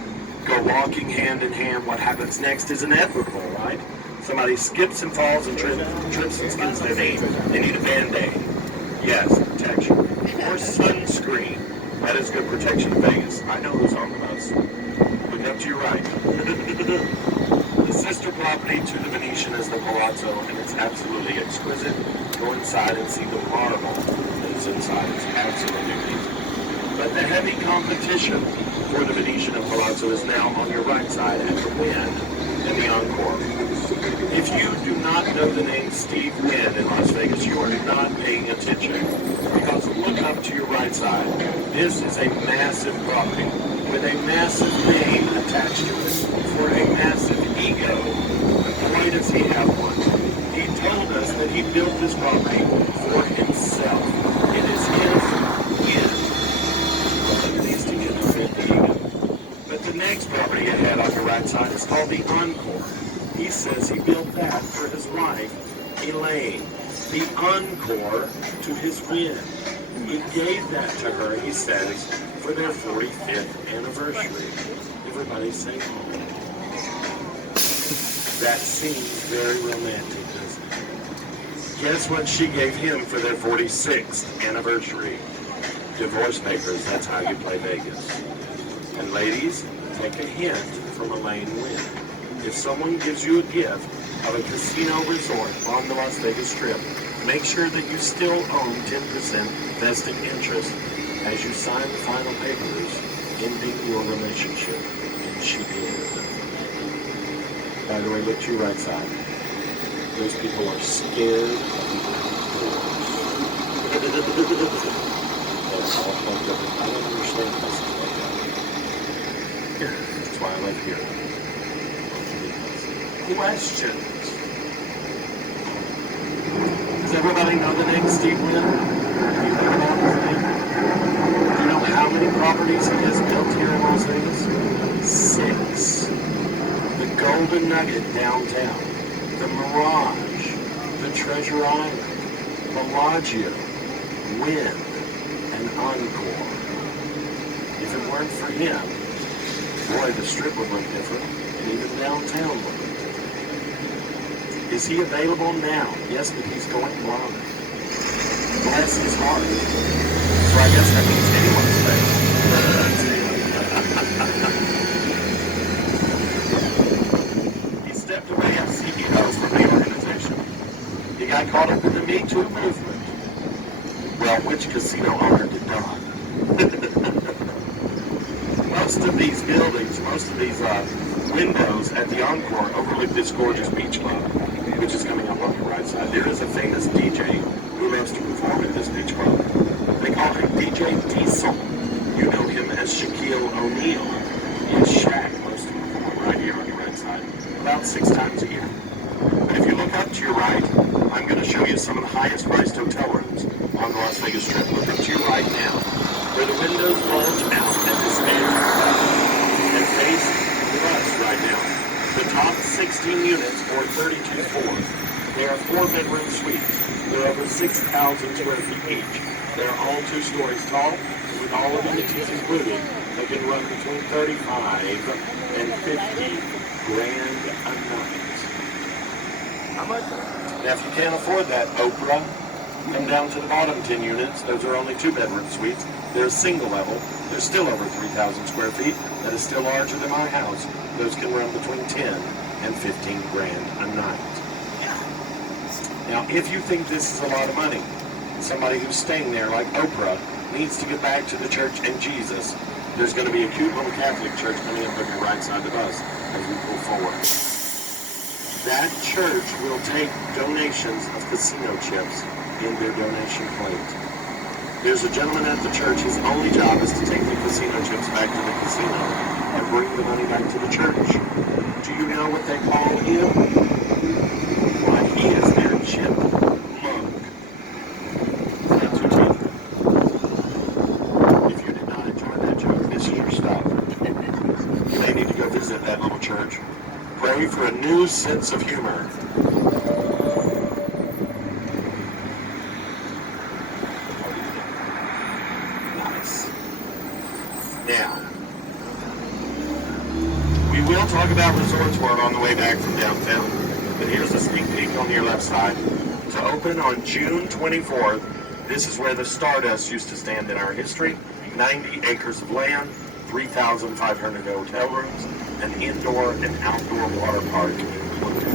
go walking hand in hand. What happens next is inevitable, right? Somebody skips and falls and trips and skins their knee. They need a Band-Aid. Yes, protection. Or sunscreen. That is good protection in Vegas. I know who's on the bus. Look up to your right. The sister property to the Venetian is the Palazzo, and it's absolutely exquisite. Go inside and see the marble that is inside. It's absolutely amazing. But the heavy competition for the Venetian and Palazzo is now on your right side at the Wynn and the Encore. If you do not know the name Steve Wynn in Las Vegas, you are not paying attention. Because look up to your right side. This is a massive property with a massive name attached to it for a massive ego. And boy, does he have one. He told us that he built this property for himself. It is his win. Well, it needs to get to fit the ego. But the next property ahead on your right side is called the Encore. He says he built that for his wife, Elaine. The Encore to his win. He gave that to her, he says, for their 45th anniversary. Everybody say home. That seems very romantic, doesn't it? Guess what she gave him for their 46th anniversary? Divorce papers, that's how you play Vegas. And ladies, take a hint from Elaine Wynn. If someone gives you a gift of a casino resort on the Las Vegas Strip, make sure that you still own 10% vested interest as you sign the final papers ending your relationship. And she did. By the way, look to your right side. Those people are scared of the outdoors. That's all plugged up. I don't understand places like that. Here, that's why I live here. Questions. Does everybody know the name Steve Wynn? Have you heard about his name? Do you know how many properties he has built here in Las Vegas? 6. The Golden Nugget downtown, the Mirage, the Treasure Island, Bellagio, Wynn, and Encore. If it weren't for him, Boy, the strip would look different, and even downtown would look different. Is he available now? Yes, but he's going blind. Bless his heart. So I guess that means anyone's fair. He stepped away as CEO from the organization. He got caught up in the Me Too movement. Well, which casino owner did not? Most of these buildings, most of these windows at the Encore overlook this gorgeous beach club, which is coming up on your right side. There is a famous DJ who loves to perform at this beach club. They call him DJ Diesel. You know him as Shaquille O'Neal. He is Shaq, loves to perform right here on your right side, about 6 times a year. But if you look up to your right, I'm going to show you some of the highest priced hotel rooms on the Las Vegas Strip. Look up to your right now, where the windows bulge out at this mansion and face us right now. The top 16 units, or 32 floors, they are 4-bedroom suites. They're over 6,000 square feet each. They're all 2 stories tall, with all amenities included. They can run between 35 and 50 grand a night. How much? Now, if you can't afford that, Oprah, come down to the bottom 10 units. Those are only 2-bedroom suites. They're single level. They're still over 3,000 square feet. That is still larger than my house. Those can run between 10 and 15 grand a night. Now, if you think this is a lot of money, somebody who's staying there like Oprah needs to get back to the church and Jesus. There's going to be a cute little Catholic church coming up on your right side of us as we pull forward. That church will take donations of casino chips in their donation plate. There's a gentleman at the church, his only job is to take the casino chips back to the casino and bring the money back to the church. Do you know what they call him? Why, he is their chip monk. Not too cheap. If you did not enjoy that joke, this is your stop. You may need to go visit that little church. Pray for a new sense of humor. Nice. Now, we will talk about Resorts World on the way back from downtown, but here's a sneak peek on your left side. To open on June 24th, this is where the Stardust used to stand in our history. 90 acres of land, 3,500 hotel rooms, an indoor and outdoor water park included.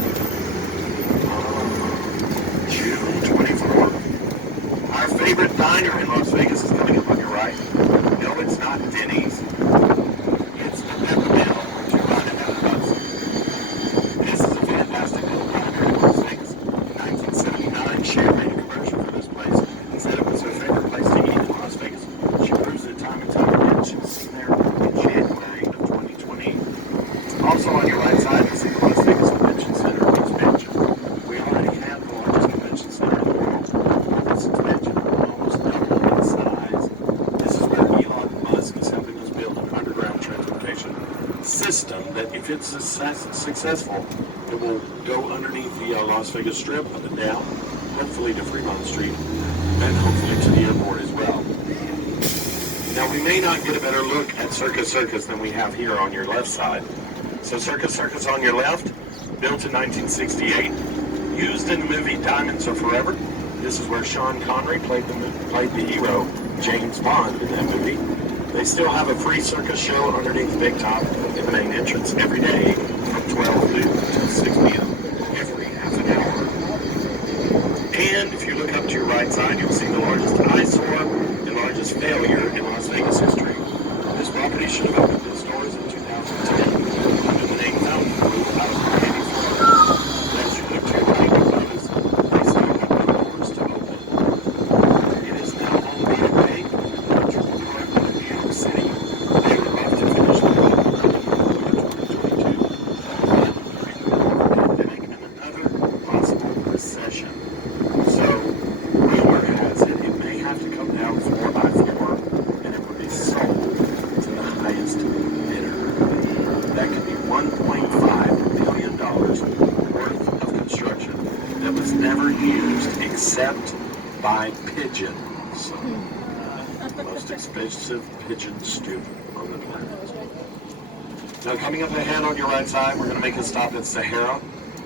June 24th. Our favorite diner in Las Vegas is coming up on your right. No, it's not Denny's. It's the Peppermill, right ahead of us. This is a fantastic little diner in Las Vegas. 1979, Cher made a commercial for this place and said it was her favorite place to eat in Las Vegas. She proves it time and time again. She was seen there in January of 2020. Also on your right side is the Las Vegas Convention Center expansion. We already have the largest convention center in the world. This expansion will almost double in size. This is where Elon Musk is helping us build an underground transportation system that, if it's successful, it will go underneath the Las Vegas Strip, up and down, hopefully to Fremont Street, and hopefully to the airport as well. Now, we may not get a better look at Circus Circus than we have here on your left side. So Circus Circus on your left, built in 1968, used in the movie Diamonds Are Forever. This is where Sean Connery played the hero, James Bond, in that movie. They still have a free circus show underneath the big top in the main entrance every day from 12 noon to 6 p.m. every half an hour. And if you look up to your right side, you'll see the largest eyesore and largest failure in Las Vegas history. This property should have opened its doors in 2010 under the name Fountain Blue out of Miami, Florida. As you look to your right, you'll notice they still have no doors to open. It is now owned by a bank, the Department of New York City. They would love to finish the development in 2022. Pandemic and another possible recession. So, rumor has it may have to come down floor by floor, and it would be sold to the highest bidder. That could be $1.5 million worth of construction that was never used except by pigeons. The most expensive pigeon stoop on the planet. Now coming up ahead on your right side, we're going to make a stop at Sahara.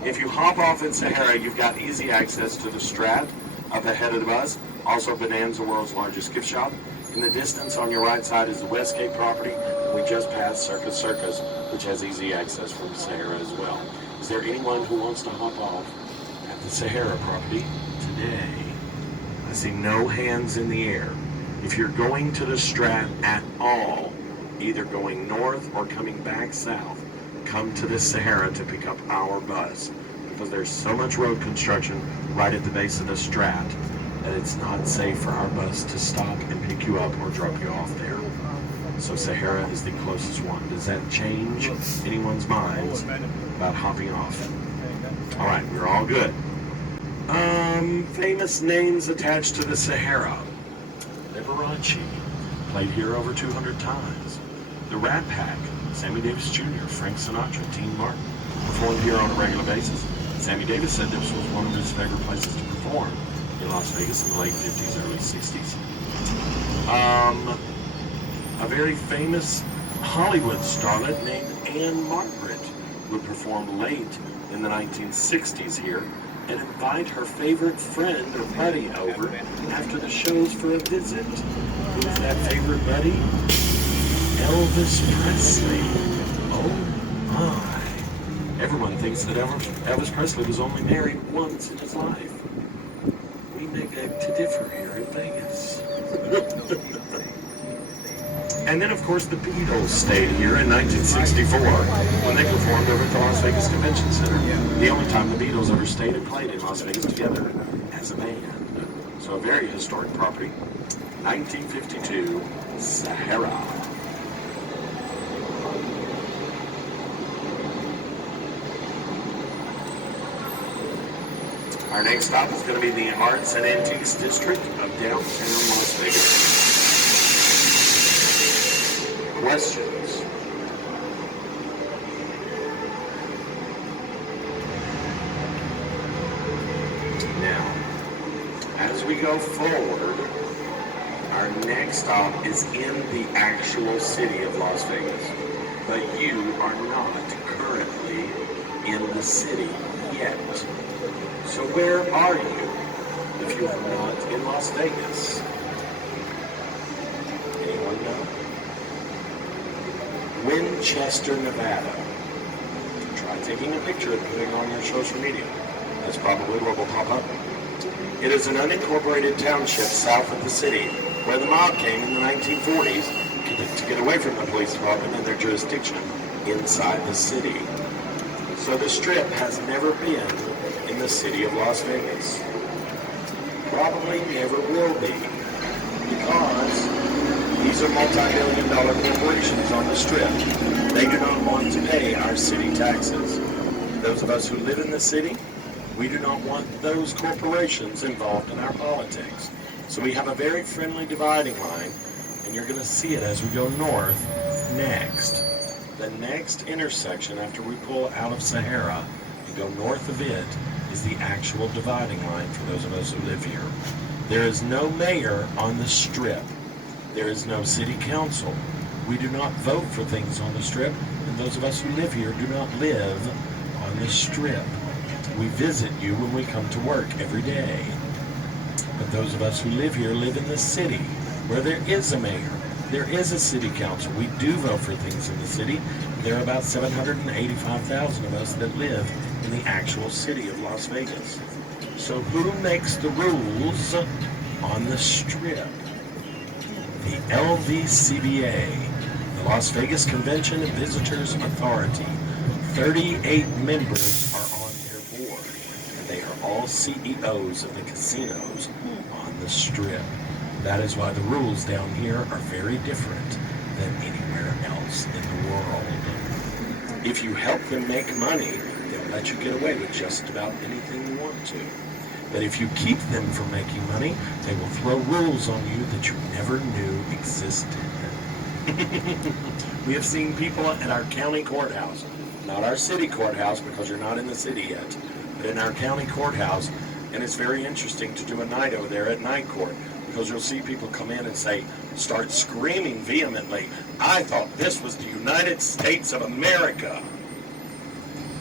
If you hop off at Sahara, you've got easy access to the Strat up ahead of the bus. Also Bonanza, world's largest gift shop. In the distance on your right side is the Westgate property. We just passed Circus Circus, which has easy access from Sahara as well. Is there anyone who wants to hop off at the Sahara property today? I see no hands in the air. If you're going to the Strat at all, either going north or coming back south, come to the Sahara to pick up our bus, because there's so much road construction right at the base of the Strat that it's not safe for our bus to stop and pick you up or drop you off there. So Sahara is the closest one. Does that change anyone's minds about hopping off? All right, we're all good. Famous names attached to the Sahara. Liberace, played here over 200 times. The Rat Pack, Sammy Davis Jr., Frank Sinatra, Dean Martin, performed here on a regular basis. Sammy Davis said this was one of his favorite places to perform in Las Vegas in the late 50s, early 60s. A very famous Hollywood starlet named Anne Margaret would perform late in the 1960s here and invite her favorite friend or buddy over after the shows for a visit. Who's that favorite buddy? Elvis Presley. Oh my. Everyone thinks that Elvis Presley was only married once in his life. We may beg to differ here in Vegas. And then, of course, the Beatles stayed here in 1964 when they performed over at the Las Vegas Convention Center. The only time the Beatles ever stayed and played in Las Vegas together as a band. So a very historic property. 1952, Sahara. Our next stop is going to be the Arts and Antiques District of downtown Las Vegas. Questions? Now, as we go forward, our next stop is in the actual city of Las Vegas, but you are not currently in the city yet. So where are you if you are not in Las Vegas? Anyone know? Winchester, Nevada. Try taking a picture and putting it on your social media. That's probably what will pop up. It is an unincorporated township south of the city where the mob came in the 1940s to get away from the police department and their jurisdiction inside the city. So the Strip has never been in the city of Las Vegas. Probably never will be, because these are multi-million-dollar corporations on the Strip. They do not want to pay our city taxes. Those of us who live in the city, we do not want those corporations involved in our politics. So we have a very friendly dividing line, and you're going to see it as we go north next. The next intersection after we pull out of Sahara and go north of it is the actual dividing line for those of us who live here. There is no mayor on the Strip. There is no city council. We do not vote for things on the Strip, and those of us who live here do not live on the Strip. We visit you when we come to work every day. But those of us who live here live in the city, where there is a mayor. There is a city council. We do vote for things in the city. There are about 785,000 of us that live in the actual city of Las Vegas. So who makes the rules on the Strip? The LVCVA, the Las Vegas Convention and Visitors Authority. 38 members are on their board, and they are all CEOs of the casinos on the Strip. That is why the rules down here are very different than anywhere else in the world. If you help them make money, they'll let you get away with just about anything you want to. But if you keep them from making money, they will throw rules on you that you never knew existed. We have seen people at our county courthouse, not our city courthouse because you're not in the city yet, but in our county courthouse, and it's very interesting to do a night over there at night court because you'll see people come in and start screaming vehemently, "I thought this was the United States of America."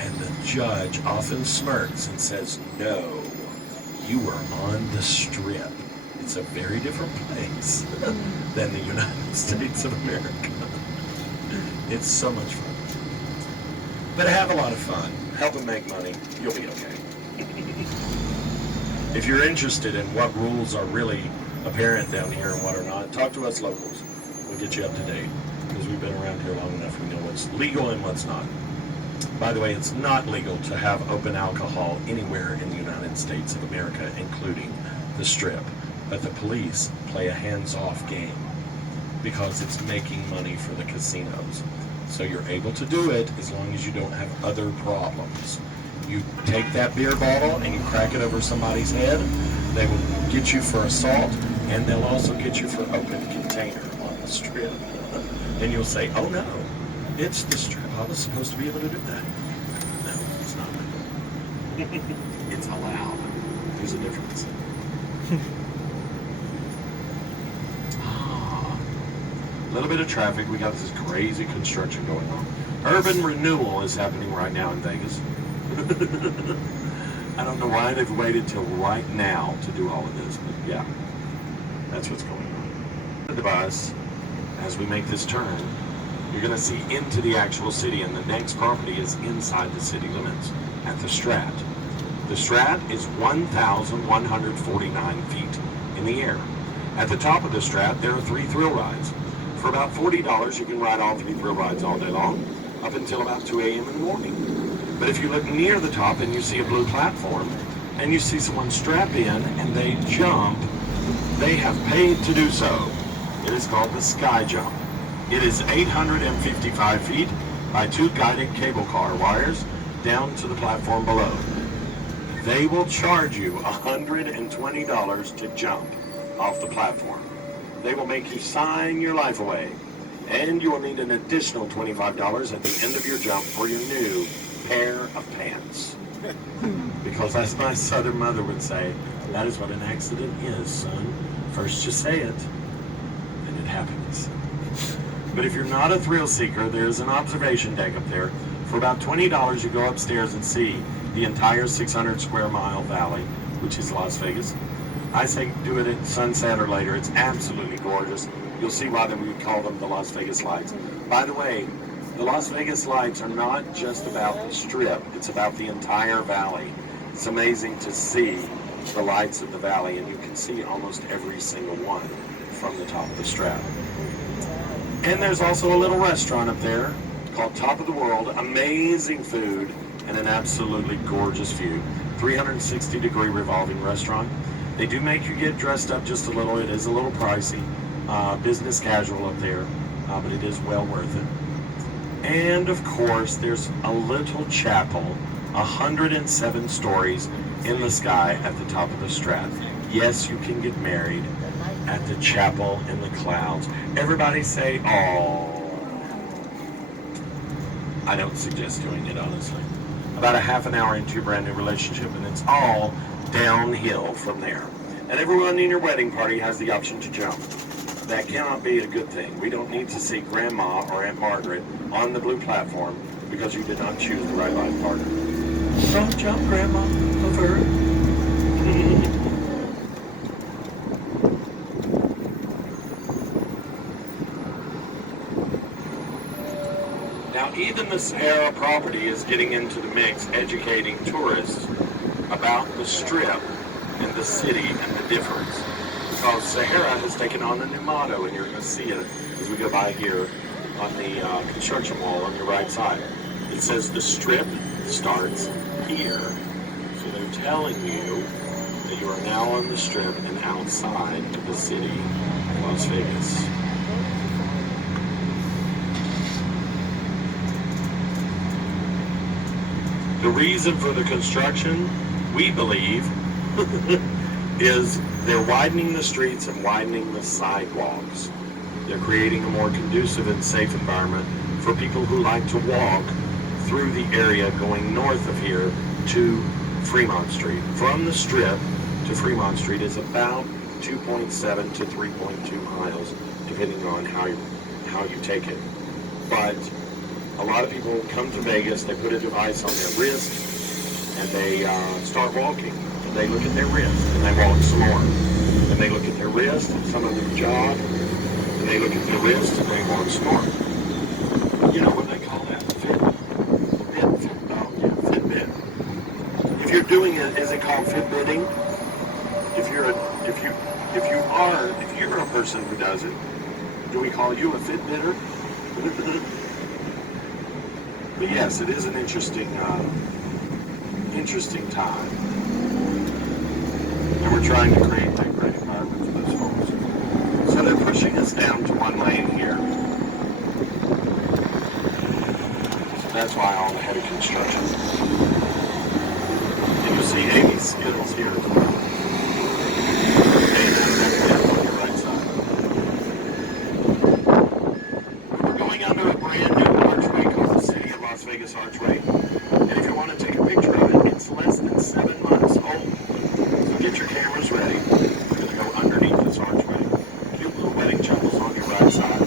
And the judge often smirks and says, "No, you are on the Strip. It's a very different place than the United States of America." It's so much fun. But have a lot of fun. Help them make money. You'll be okay. If you're interested in what rules are really apparent down here and what are not, talk to us locals. We'll get you up to date because we've been around here long enough. We know what's legal and what's not. By the way, it's not legal to have open alcohol anywhere in the United States of America, including the Strip. But the police play a hands-off game because it's making money for the casinos. So you're able to do it as long as you don't have other problems. You take that beer bottle and you crack it over somebody's head, they will get you for assault, and they'll also get you for open container on the Strip. And you'll say, "Oh no, it's the Strip. I was supposed to be able to do that." No, it's not legal. It's allowed. There's a difference. A little bit of traffic. We got this crazy construction going on. Urban renewal is happening right now in Vegas. I don't know why they've waited till right now to do all of this, but yeah, that's what's going on. The bus, as we make this turn, you're going to see into the actual city, and the next property is inside the city limits at the Strat. The Strat is 1,149 feet in the air. At the top of the Strat, there are 3 thrill rides. For about $40, you can ride all 3 thrill rides all day long, up until about 2 a.m. in the morning. But if you look near the top and you see a blue platform, and you see someone strap in and they jump, they have paid to do so. It is called the Sky Jump. It is 855 feet by 2 guided cable car wires down to the platform below. They will charge you $120 to jump off the platform. They will make you sign your life away, and you will need an additional $25 at the end of your jump for your new pair of pants. Because as my southern mother would say, that is what an accident is, son. First you say it, then it happens. But if you're not a thrill seeker, there's an observation deck up there. For about $20, you go upstairs and see the entire 600 square mile valley, which is Las Vegas. I say do it at sunset or later. It's absolutely gorgeous. You'll see why we call them the Las Vegas lights. By the way, the Las Vegas lights are not just about the Strip. It's about the entire valley. It's amazing to see the lights of the valley, and you can see almost every single one from the top of the Strat. And there's also a little restaurant up there called Top of the World. Amazing food and an absolutely gorgeous view. 360-degree revolving restaurant. They do make you get dressed up just a little. It is a little pricey. Business casual up there, but it is well worth it. And of course, there's a little chapel, 107 stories in the sky at the top of the Strat. Yes, you can get married at the chapel in the clouds. Everybody say, "Oh." I don't suggest doing it, honestly. About a half an hour into your brand new relationship, and it's all downhill from there. And everyone in your wedding party has the option to jump. That cannot be a good thing. We don't need to see Grandma or Aunt Margaret on the blue platform because you did not choose the right life partner. Don't jump, Grandma. Over. Now, even the Sahara property is getting into the mix, educating tourists about the Strip and the city and the difference. Because Sahara has taken on a new motto, and you're going to see it as we go by here on the construction wall on your right side. It says the Strip starts here. So they're telling you that you are now on the Strip and outside of the city of Las Vegas. The reason for the construction, we believe, is they're widening the streets and widening the sidewalks. They're creating a more conducive and safe environment for people who like to walk through the area going north of here to Fremont Street. From the Strip to Fremont Street is about 2.7 to 3.2 miles, depending on how you take it. But a lot of people come to Vegas, they put a device on their wrist, and they start walking. And they look at their wrist, and they walk some more. And they look at their wrist, and some of them jog, and they look at their wrist, and they walk some more. You know what they call that? Fitbit. If you're doing it, is it called Fitbitting? If you're a person who does it, do we call you a Fitbitter? But yes, it is an interesting time, and we're trying to create that great environment for those folks. So they're pushing us down to one lane here. So that's why all the heavy construction. And you see Amy's Skittles here as well. Under a brand new archway called the City of Las Vegas Archway. And if you want to take a picture of it, it's less than 7 months old. So get your cameras ready. We're going to go underneath this archway. Your blue wedding chapel's on your right side.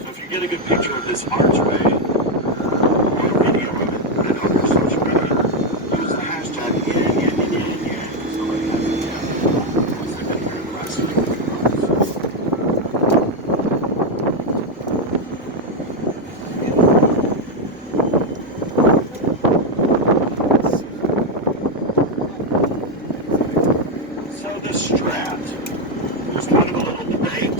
So if you get a good picture of this archway, or a video of it, put it on your social media. Use the hashtag yeah. Somebody has it, yeah. Once they've been here in the last few months. There's kind of a little debate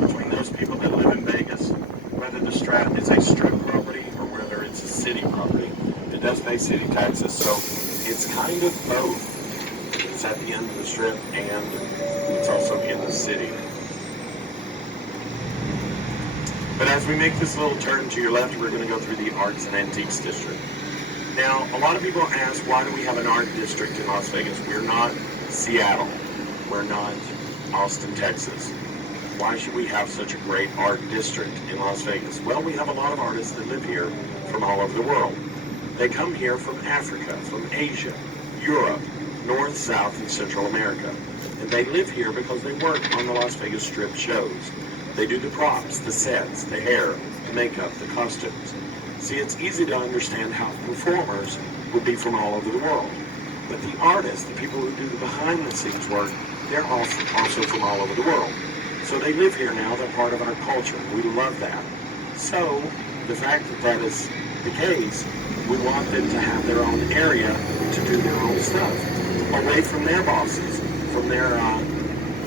between those people that live in Vegas, whether the Strat is a strip property or whether it's a city property. It does pay city taxes, so it's kind of both. It's at the end of the strip and it's also in the city. But as we make this little turn to your left, we're going to go through the Arts and Antiques District. Now, a lot of people ask, why do we have an art district in Las Vegas? We're not Seattle. We're not Austin, Texas. Why should we have such a great art district in Las Vegas? Well, we have a lot of artists that live here from all over the world. They come here from Africa, from Asia, Europe, North, South, and Central America. And they live here because they work on the Las Vegas Strip shows. They do the props, the sets, the hair, the makeup, the costumes. See, it's easy to understand how performers would be from all over the world. But the artists, the people who do the behind-the-scenes work, they're also from all over the world. So they live here now, they're part of our culture. We love that. So, the fact that that is the case, we want them to have their own area to do their own stuff, away from their bosses, from their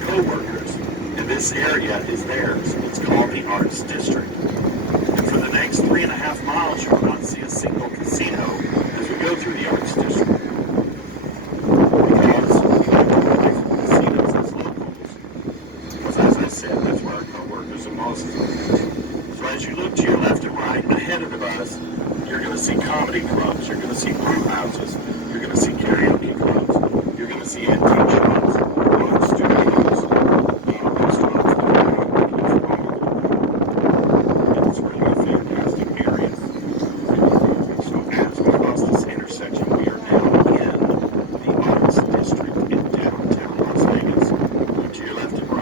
co-workers. And this area is theirs. It's called the Arts District. And for the next 3.5 miles, you will not see a single casino as we go through the Arts District. That's where our co-workers and bosses are. So as you look to your left and right, ahead of us, you're going to see comedy clubs, you're going to see brew houses, you're going to see karaoke clubs, you're going to see antique shops, art studios, restaurants. It's really a fantastic area. So as we cross this intersection, we are now in the Arts District in downtown Las Vegas. Look to your left and right.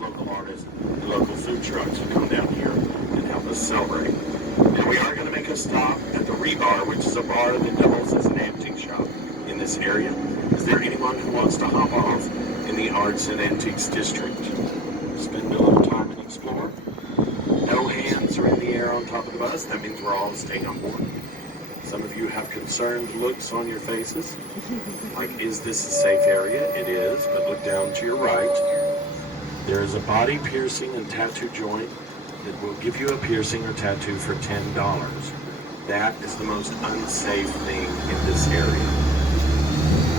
Local artists, and local food trucks who come down here and help us celebrate. Now we are going to make a stop at the Rebar, which is a bar that doubles as an antique shop in this area. Is there anyone who wants to hop off in the Arts and Antiques District? Spend a little time and explore. No hands are in the air on top of the bus. That means we're all staying on board. Some of you have concerned looks on your faces. Like, is this a safe area? It is, but look down to your right. There is a body piercing and tattoo joint that will give you a piercing or tattoo for $10. That is the most unsafe thing in this area.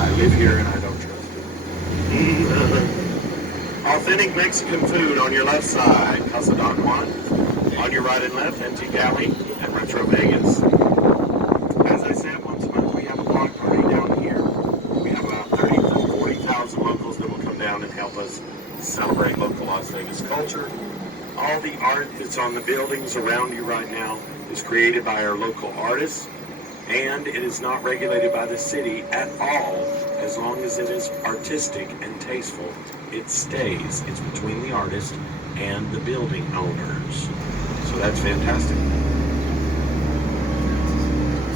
I live here and I don't trust it. Authentic Mexican food on your left side, Casa Don Juan. On your right and left, Antique Alley and Retro Vegas. As I said, once a month we have a block party down here. We have about 30 to 40,000 locals that will come down and help us celebrate local Las Vegas culture. All the art that's on the buildings around you right now is created by our local artists, and it is not regulated by the city at all. As long as it is artistic and tasteful, it stays. It's between the artist and the building owners. So that's fantastic.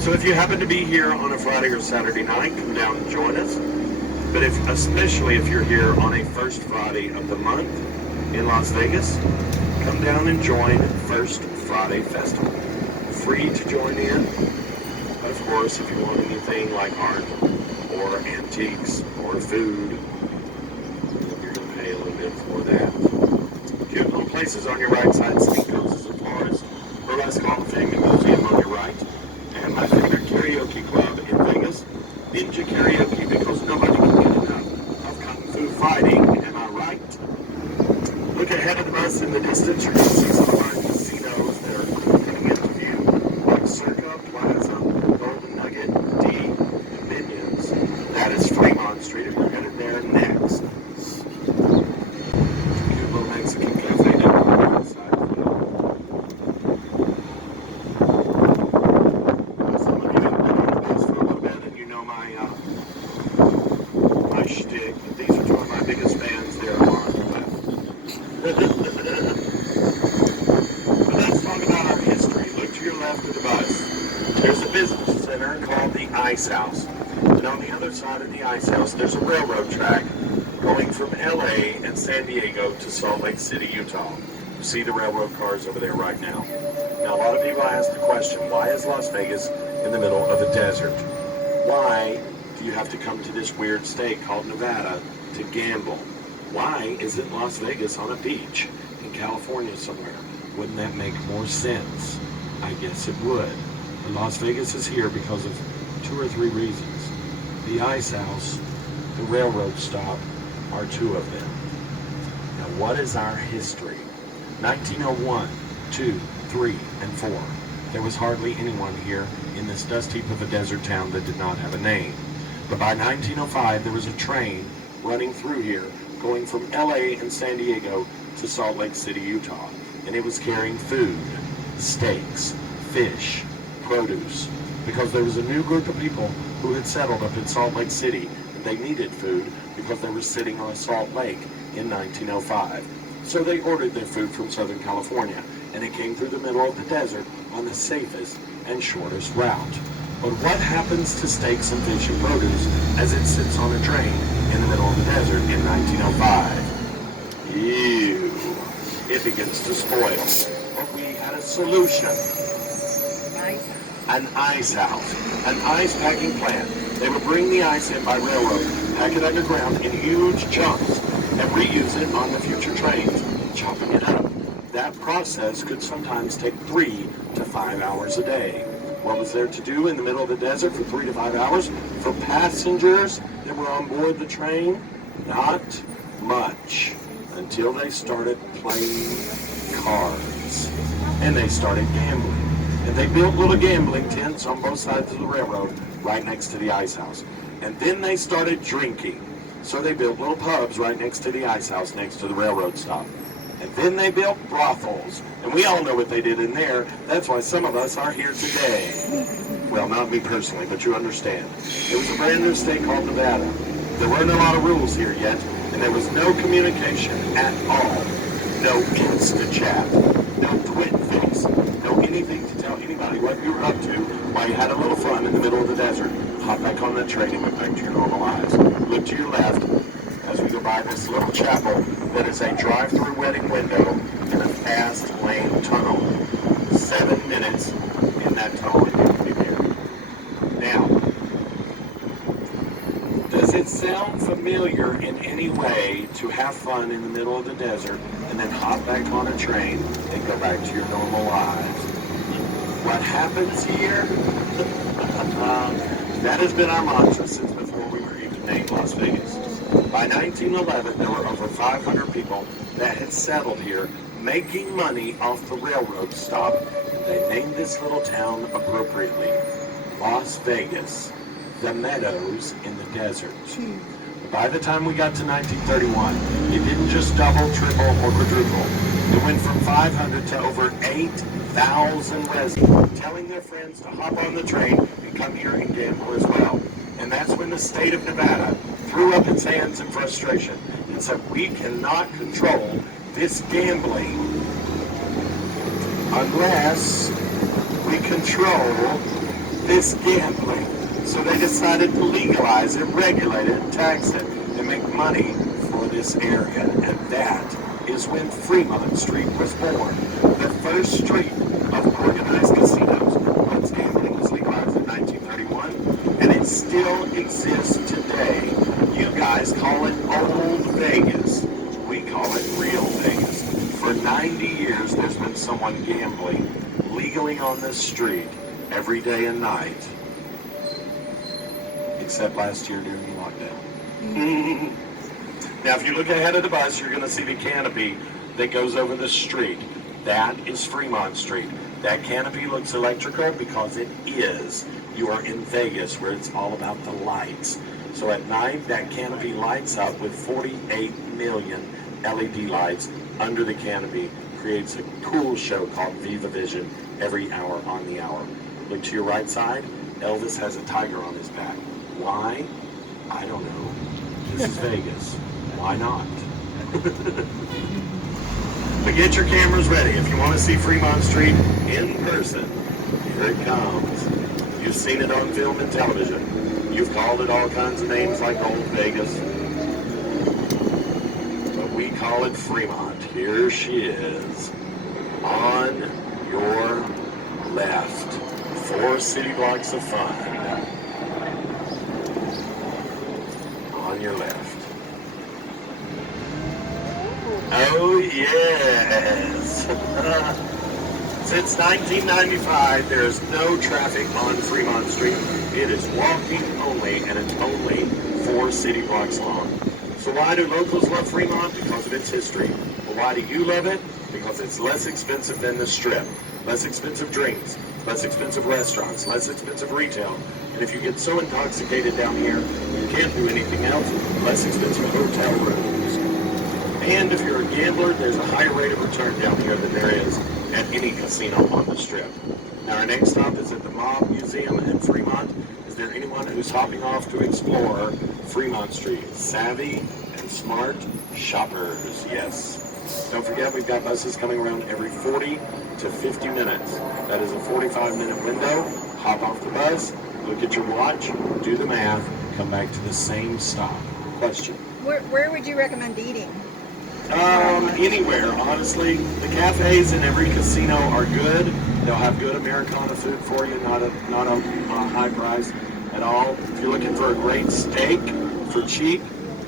So if you happen to be here on a Friday or Saturday night, come down and join us. But especially if you're here on a first Friday of the month in Las Vegas, come down and join First Friday Festival. Free to join in. Of course, if you want anything like art or antiques or food, you're going to pay a little bit for that. Cute little places on your right side, Steakhouse and Flores, Burlesque Hall of Fame and Museum on your right, and my favorite karaoke club in Vegas, Ninja Karaoke, because nobody can get enough of Kung Fu fighting. Am I right? Look ahead of the bus in the distance. You're going to see some of our casinos that are coming into view, like Circa, Plaza, Golden Nugget, D, and Minions. That is Fremont Street, and we're headed there next. Cute little Mexican cafe down on the side of the hill. Some of you have been on the bus for a little bit, and you know my shtick. These are two of my biggest fans there on the left. Let's talk about our history. Look to your left of the bus. There's a business center called the Ice House. And on the other side of the Ice House, there's a railroad track going from LA and San Diego to Salt Lake City, Utah. You see the railroad cars over there right now. Now, a lot of people ask the question, why is Las Vegas in the middle of a desert? Why do you have to come to this weird state called Nevada to gamble? Why isn't Las Vegas on a beach in California somewhere? Wouldn't that make more sense? I guess it would. But Las Vegas is here because of 2 or 3 reasons. The Ice House, the railroad stop are 2 of them. Now, what is our history? 1901, 2, 3, and 4. There was hardly anyone here in this dust heap of a desert town that did not have a name. But by 1905, there was a train running through here, going from LA and San Diego to Salt Lake City, Utah. And it was carrying food, steaks, fish, produce, because there was a new group of people who had settled up in Salt Lake City, and they needed food because they were sitting on a salt lake in 1905. So they ordered their food from Southern California, and it came through the middle of the desert on the safest and shortest route. But what happens to steaks and fish and produce as it sits on a train in the middle of the desert in 1905? Ew. It begins to spoil. But we had a solution. An ice house. An ice packing plant. They would bring the ice in by railroad, pack it underground in huge chunks, and reuse it on the future trains, chopping it up. That process could sometimes take 3 to 5 hours a day. What was there to do in the middle of the desert for 3 to 5 hours for passengers that were on board the train? Not much, until they started playing cards. And they started gambling. And they built little gambling tents on both sides of the railroad right next to the ice house. And then they started drinking. So they built little pubs right next to the ice house, next to the railroad stop. And then they built brothels. And we all know what they did in there. That's why some of us are here today. Well, not me personally, but you understand. It was a brand new state called Nevada. There weren't a lot of rules here yet, and there was no communication at all. No Insta chat, no twin face, no anything to tell anybody what you were up to while you had a little fun in the middle of the desert. Hop back on that train and went back to your normal lives. Look to your left as we go by this little chapel that is a drive-through wedding window in a fast lane tunnel. 7 minutes in that tunnel and you can be there. Now, does it sound familiar in any way to have fun in the middle of the desert and then hop back on a train and go back to your normal lives? What happens here? That has been our mantra since before we were even named Las Vegas. By 1911, there were over 500 people that had settled here, making money off the railroad stop. They named this little town appropriately, Las Vegas, the meadows in the desert. By the time we got to 1931, it didn't just double, triple, or quadruple. It went from 500 to over 8,000 residents, telling their friends to hop on the train and come here and gamble as well. And that's when the state of Nevada threw up its hands in frustration and said, we cannot control this gambling unless we control this gambling. So they decided to legalize it, regulate it, tax it, and make money for this area. And that is when Fremont Street was born. The first street of organized casinos. Once gambling was legalized in 1931, and it still exists today. You guys call it Old Vegas. We call it Real Vegas. For 90 years, there's been someone gambling legally on this street every day and night. Except last year during the lockdown. Now, if you look ahead of the bus, you're going to see the canopy that goes over the street. That is Fremont Street. That canopy looks electrical because it is. You are in Vegas, where it's all about the lights. So at night, that canopy lights up with 48 million LED lights under the canopy. Creates a cool show called Viva Vision every hour on the hour. Look to your right side. Elvis has a tiger on his back. Why? I don't know. This is Vegas. Why not? But get your cameras ready. If you want to see Fremont Street in person, here it comes. You've seen it on film and television. You've called it all kinds of names like Old Vegas. But we call it Fremont. Here she is. On your left. 4 city blocks of fun. On your left. Oh, yes. Since 1995, there's no traffic on Fremont Street. It is walking only, and it's only 4 city blocks long. So why do locals love Fremont? Because of its history. Well, why do you love it? Because it's less expensive than the Strip. Less expensive drinks, less expensive restaurants, less expensive retail. And if you get so intoxicated down here, you can't do anything else, less expensive hotel rooms. And if you're a gambler, there's a higher rate of return down here than there is at any casino on the Strip. Now our next stop is at the Mob Museum in Fremont. Is there anyone who's hopping off to explore Fremont Street? Savvy and smart shoppers, yes. Don't forget, we've got buses coming around every 40 to 50 minutes. That is a 45-minute window. Hop off the bus, look at your watch, do the math, come back to the same stop. Question? Where would you recommend eating? Anywhere, honestly. The cafes in every casino are good. They'll have good Americana food for you, not a high price at all. If you're looking for a great steak for cheap,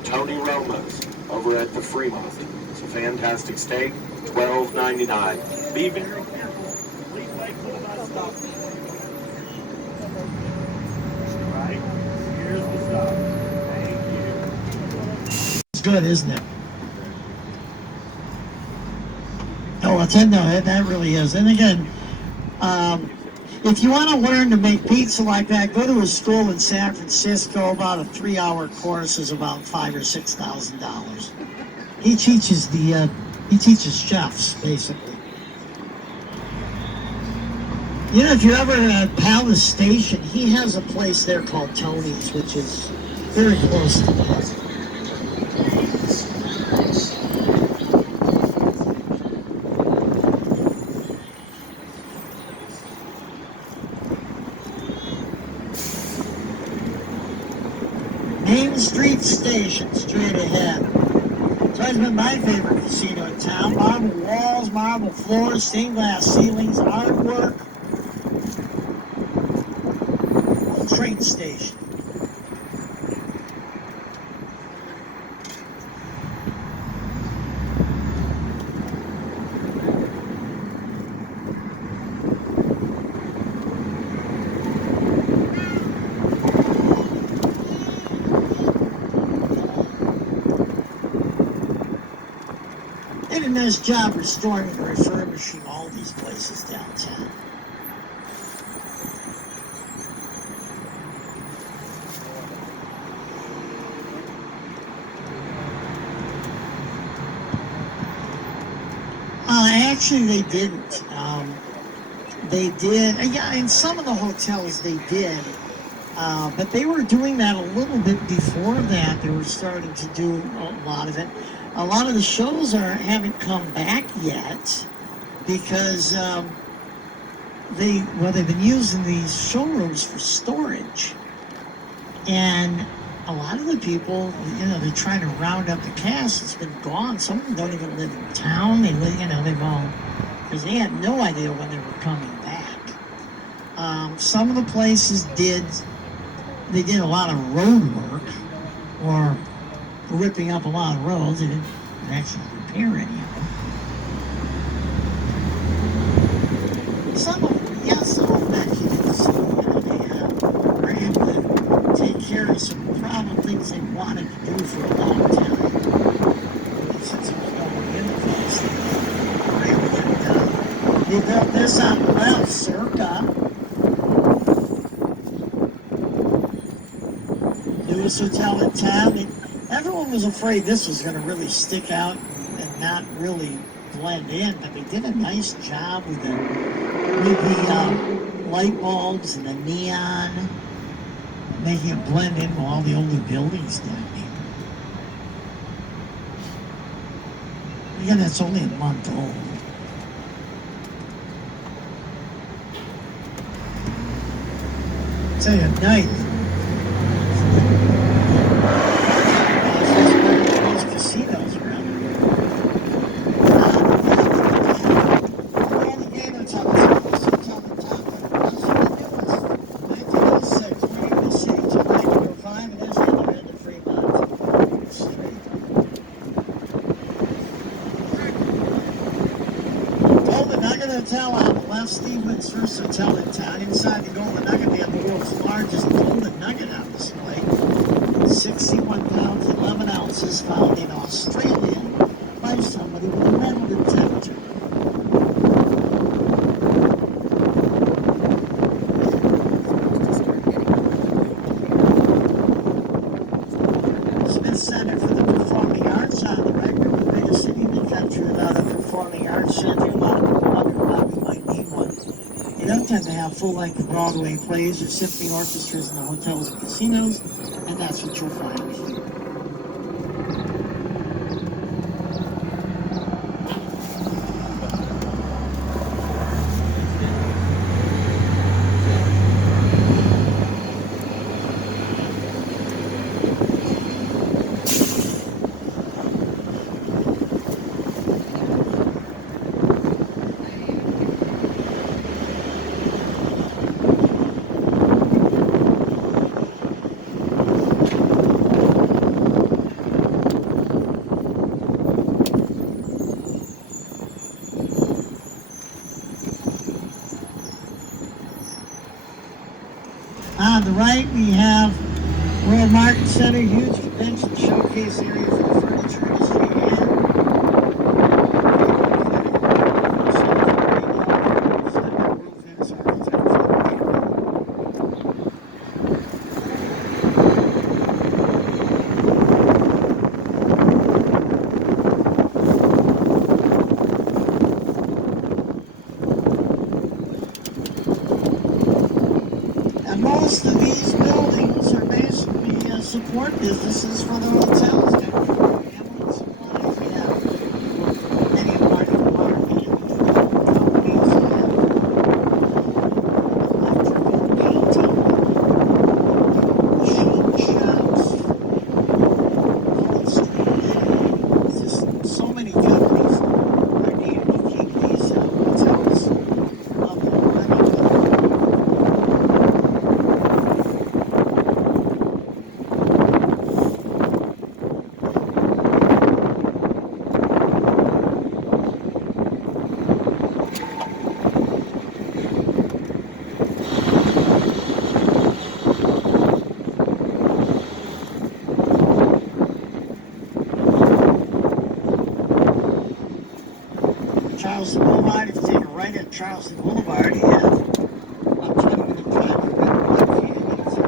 Tony Roma's over at the Fremont. It's a fantastic steak, $12.99. Be very careful. Please wait for the bus stop. Right, here's the stop. Thank you. It's good, isn't it? Oh, it's in there. That really is. And again, if you want to learn to make pizza like that, go to a school in San Francisco. About a 3-hour course is about $5,000 or $6,000. He teaches chefs basically. You know, if you're ever at Palace Station, he has a place there called Tony's, which is very close to that. Main Street Station, straight ahead. It's always been my favorite casino in town. Marble walls, marble floors, stained glass ceilings, artwork. Old train station. nice job restoring and refurbishing all these places downtown. Actually, they didn't. They did, yeah, in some of the hotels they did, but they were doing that a little bit before that. They were starting to do a lot of it. A lot of the shows haven't come back yet because they've been using these showrooms for storage, and a lot of the people, they're trying to round up the cast. It's been gone. Some of them don't even live in town. They live, they've all, because they had no idea when they were coming back. Some of the places did a lot of road work or ripping up a lot of roads. They didn't actually repair any of them. Some of them actually did they were able to take care of some problem things they wanted to do for a long time. Since it was going into place, they were able to get it done. They built this on the left, Circa. Newest hotel in town. Everyone was afraid this was going to really stick out and not really blend in, but they did a nice job with the light bulbs and the neon, making it blend in with all the older buildings down here. Again, it's only a month old. Say at night. Those casinos around here. And the game hotel is this hotel on top. This is the newest. 1906. We're in the city till 1905, and there's the other end of Fremont. Straight. Golden Nugget Hotel on the left, Steve Witt's first hotel in town. Inside the Golden Nugget, we have the world's largest Golden Nugget on display. 61 pounds, 11 ounces, found in Australia by somebody with a metal detector. Smith Center for the Performing Arts on the right. We're the biggest city in the country without a performing arts center. A lot of people wonder why we might need one. You don't tend to have full-length Broadway plays or symphony orchestras in the hotels and casinos, and that's what you'll find here. On the right, we have World Market Center, huge convention showcase area for the furniture industry. And most of these buildings are basically support businesses for the hotels. They have ambulance supplies, they have many electrical painting machine shops, just so many companies are needed to keep these hotels up and running. Charleston Boulevard, you have about 20-minute drive to Redwood Canyon. It's a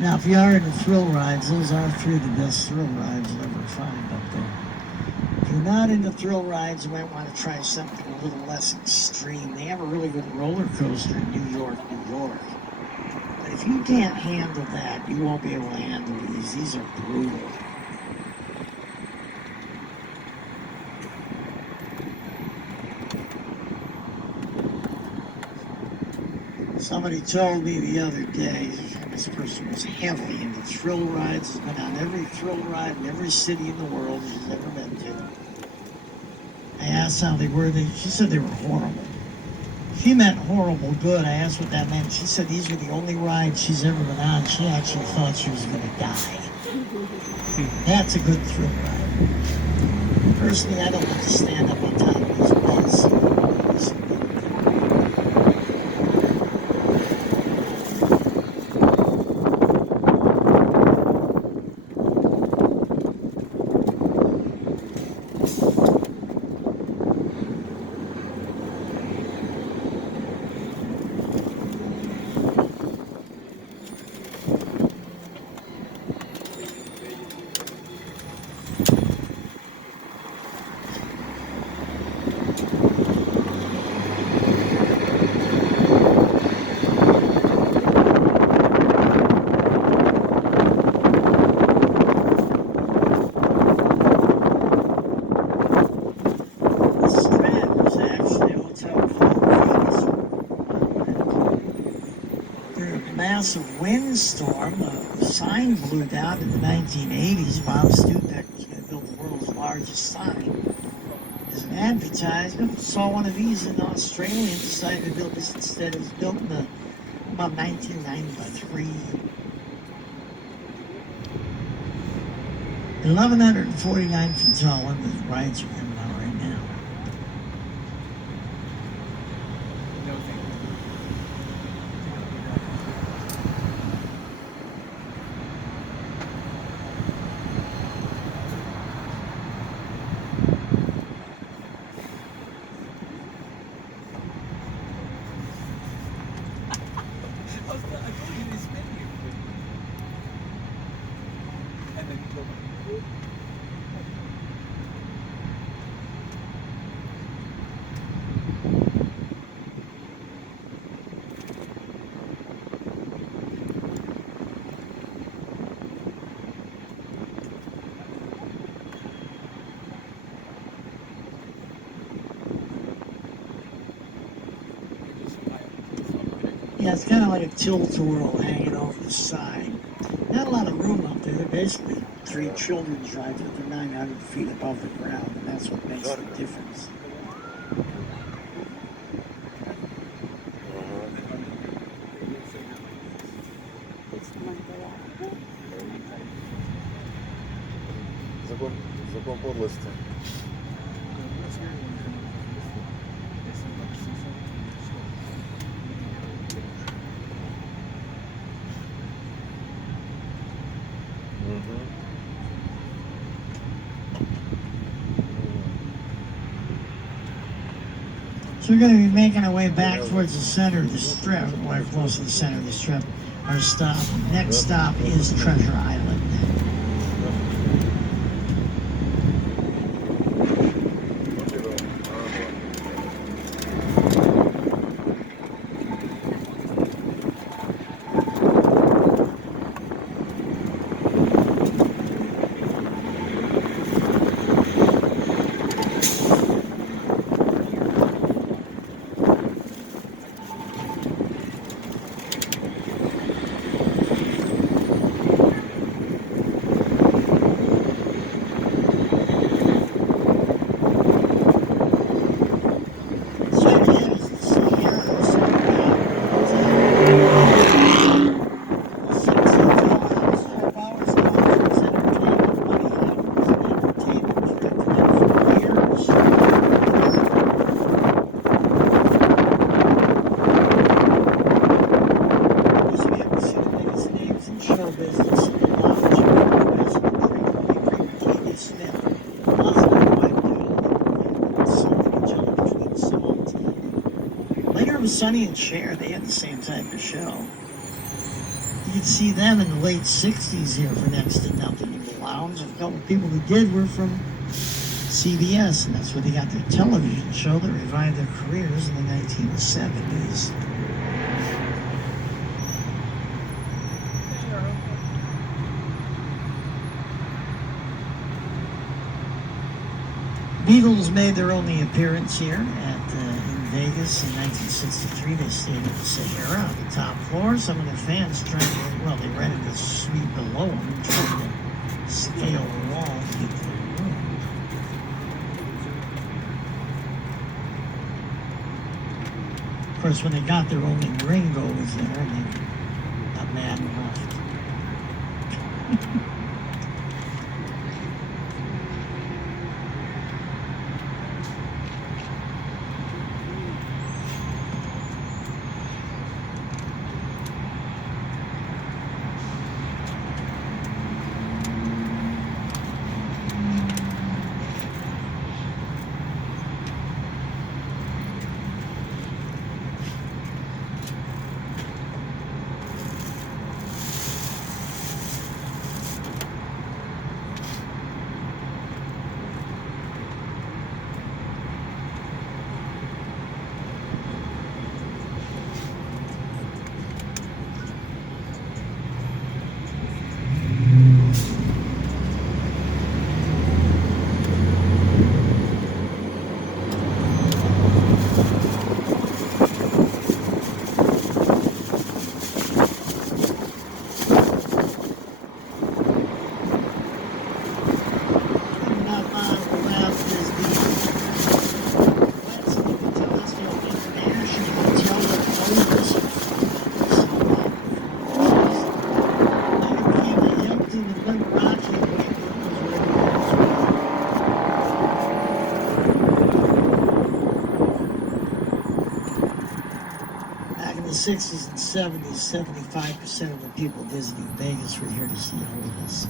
Now, if you are into thrill rides, those are three of the best thrill rides you'll ever find up there. If you're not into thrill rides, you might want to try something a little less extreme. They have a really good roller coaster in New York, New York. But if you can't handle that, you won't be able to handle these. These are brutal. Somebody told me the other day, this person was heavily into thrill rides, has been on every thrill ride in every city in the world she's ever been to. I asked how they were. She said they were horrible. She meant horrible good. I asked what that meant. She said these were the only rides she's ever been on. She actually thought she was going to die. That's a good thrill ride. Personally, I don't want to stand up on top of these rides. Massive windstorm. The sign blew down in the 1980s. Bob Stupak was going to build the world's largest sign as an advertisement. Saw one of these in Australia and decided to build this instead. It was built in about 1993. 1,149 feet tall. One of the rides are coming out right now. Yeah, it's kind of like a tilt-a-whirl hanging over the side. Not a lot of room up there. They're basically three children's rides, but they're 900 feet above the ground, and that's what makes the difference. Закон подлости. So we're going to be making our way back towards the center of the strip, or close to the center of the strip. Our next stop is Treasure Island. Sonny and Cher, they had the same type of show. You could see them in the late 60s here for next to nothing in the lounge. A couple people who did were from CBS, and that's where they got their television show that revived their careers in the 1970s. Beatles made their only appearance here in Vegas in 1963. They stayed at the Sahara on the top floor. Some of their fans tried to, they rented a suite below them and tried to scale the wall to get to the room. Of course, when they got there, only Ringo was there, and they got mad and left. In the 60s and 70s, 75% of the people visiting Vegas were here to see Elvis.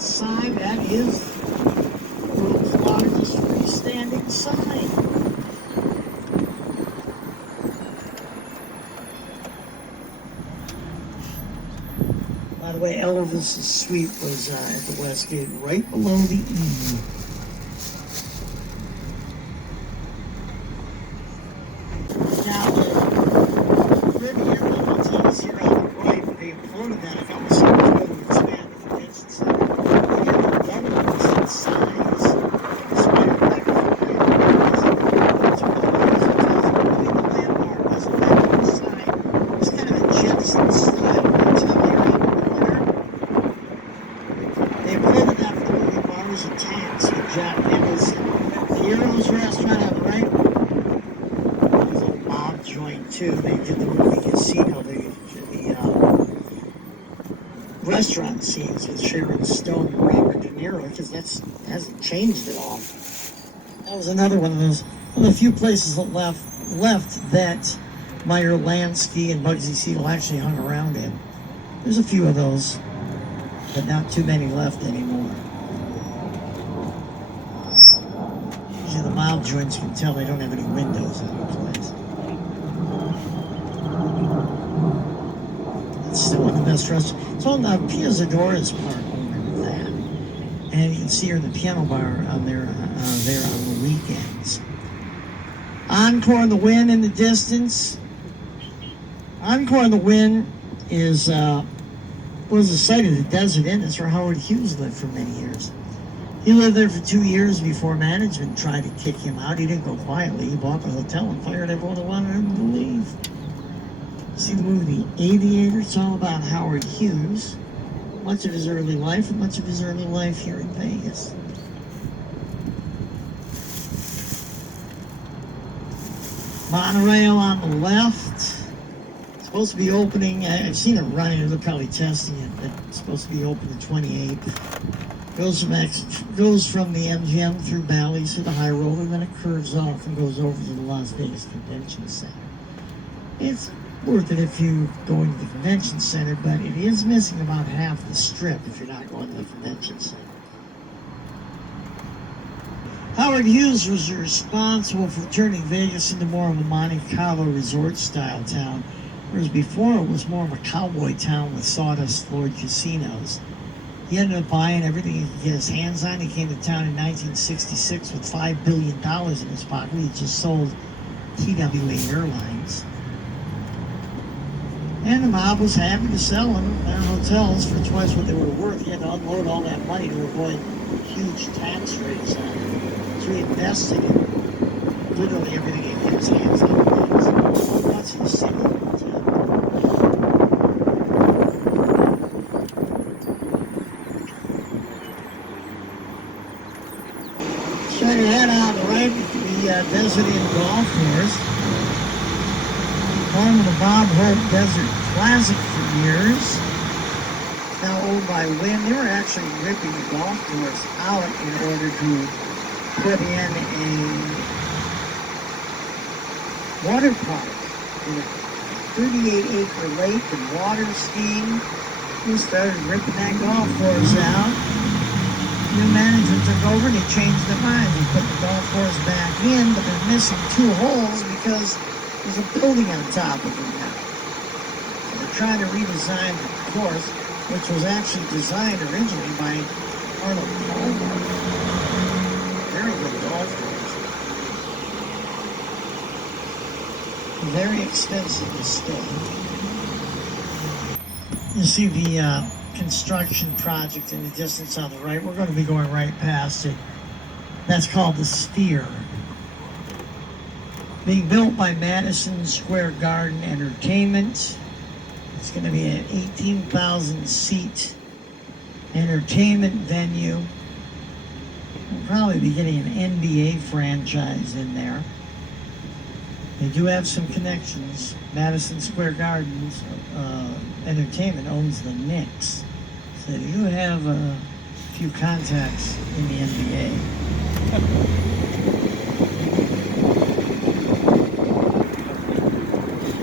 Sign, that is the world's largest freestanding sign. By the way, Elvis's suite was at the West Gate, right below the E. Casino, the restaurant scenes with Sharon Stone and Robert De Niro, because that hasn't changed at all. That was another one of the few places that left that Meyer Lansky and Bugsy Siegel actually hung around in. There's a few of those, but not too many left anymore. Usually the mild joints can tell they don't have any windows in the place. It's still one of the best restaurants. It's on the Pia Zadora's Park. Remember that? And you can see her in the piano bar on there on the weekends. Encore in the Wind in the distance. Encore in the Wind was the site of the Desert Inn. That's where Howard Hughes lived for many years. He lived there for 2 years before management tried to kick him out. He didn't go quietly. He bought the hotel and fired everyone that wanted him to leave. See the movie The Aviator? It's all about Howard Hughes. Much of his early life and much of his early life here in Vegas. Monorail on the left. It's supposed to be opening. I've seen it running. They're probably testing it, but it's supposed to be open the 28th. Goes from the MGM through Bally's to the High Road, and then it curves off and goes over to the Las Vegas Convention Center. It's worth it if you go into the convention center, but it is missing about half the strip if you're not going to the convention center. Howard Hughes was responsible for turning Vegas into more of a Monte Carlo resort-style town, whereas before it was more of a cowboy town with sawdust-floored casinos. He ended up buying everything he could get his hands on. He came to town in 1966 with $5 billion in his pocket. He just sold TWA Airlines. And the mob was happy to sell them hotels for twice what they were worth. He had to unload all that money to avoid huge tax rates on it. So he invested in literally everything he could get his hands on. Lots of the city hotel. Straight ahead on the right, the Desert Inn Golf Course. Home of the Bob Hope Desert Classic for years. It's now owned by Wynn. They were actually ripping the golf course out in order to put in a water park in a 38-acre lake and water skiing. We started ripping that golf course out. New management took over and they changed their minds. They put the golf course back in, but they're missing 2 holes because there's a building on top of it now. So they're trying to redesign the course, which was actually designed originally by Arnold Palmer. Very good golf course. Very expensive to stay. You see the construction project in the distance on the right. We're going to be going right past it. That's called the Sphere. Being built by Madison Square Garden Entertainment. It's going to be an 18,000 seat entertainment venue. We'll probably be getting an NBA franchise in there. They do have some connections. Madison Square Gardens Entertainment owns the Knicks. So you have a few contacts in the NBA.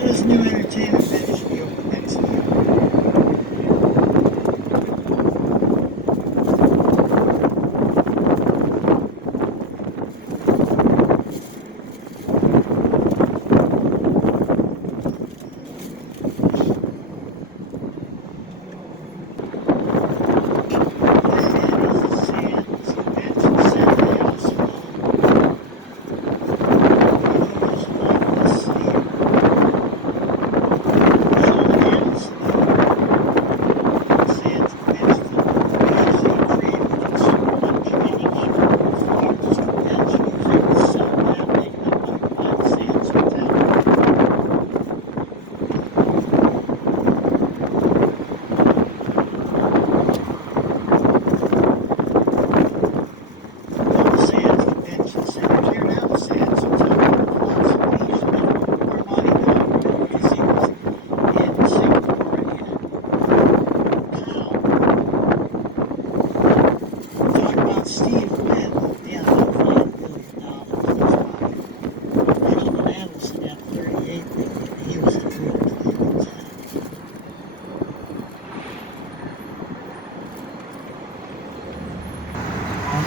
This new entertainment venue should be open next year.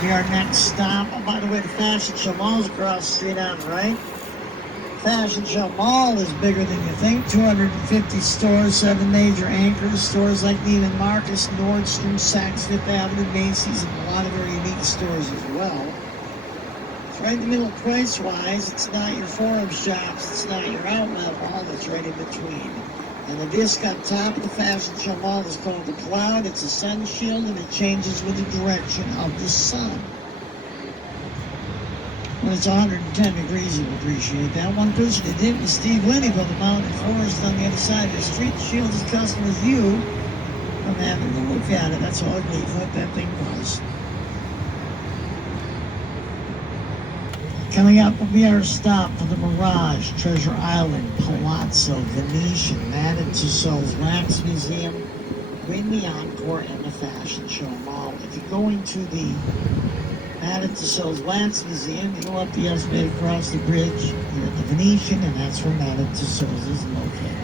be our next stop. Oh, by the way, the Fashion Show Mall is across the street on the right. Fashion Show Mall is bigger than you think. 250 stores, 7 major anchors. Stores like Neiman Marcus, Nordstrom, Saks Fifth Avenue, Macy's, and a lot of very unique stores as well. It's right in the middle price-wise. It's not your forum shops. It's not your outlet mall. It's right in between. And the disc on top of the Fashion Show Mall is called the Cloud. It's a sun shield, and it changes with the direction of the sun. When it's 110 degrees, you appreciate that. One person that did was Steve Winnie built a mountain forest on the other side of the street. Shields his customers' view from having to look at it. That's how ugly what that thing was. Coming up will be our stop for the Mirage, Treasure Island, Palazzo, Venetian, Madame Tussauds Wax Museum, Whitney Encore, and the Fashion Show Mall. If you're going to the Madame Tussauds Wax Museum, you go up the elevator across the bridge. You're at the Venetian, and that's where Madame Tussauds is located.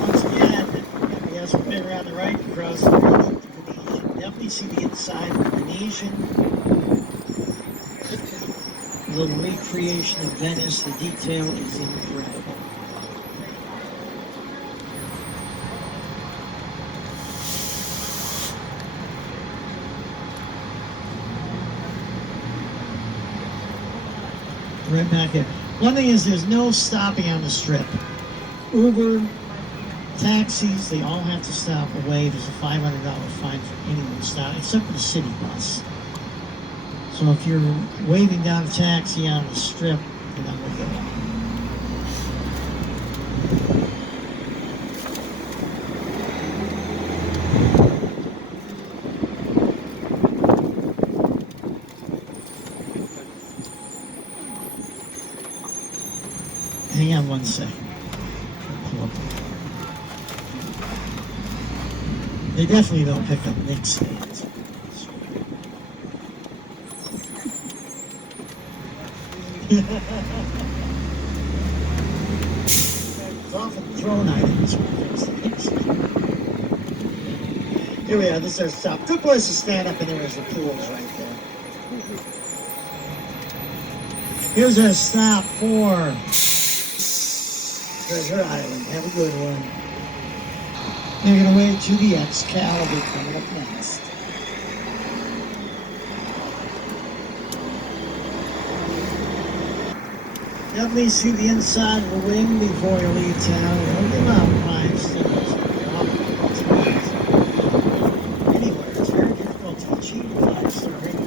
Once again, the elevator on the right across the bridge at the Venetian. Definitely see the inside of the Venetian. A little recreation of Venice. The detail is incredible. Right back here. One thing is there's no stopping on the strip. Uber, taxis, they all have to stop away. There's a $500 fine for anyone stopping, except for the city bus. So if you're waving down a taxi on the strip, you're not going to get one. Hang on one second. They definitely don't pick up Nick stands. It's often thrown items. Here we are. This is our stop. Good place to stand up, and there's the pools right there. Here's our stop for Treasure Island. Have a good one. Making our way to the Excalibur coming up next. Definitely see the inside of the wing before you leave town. Don't give out fine stores. Anywhere, it's very difficult to achieve a 5-star rating.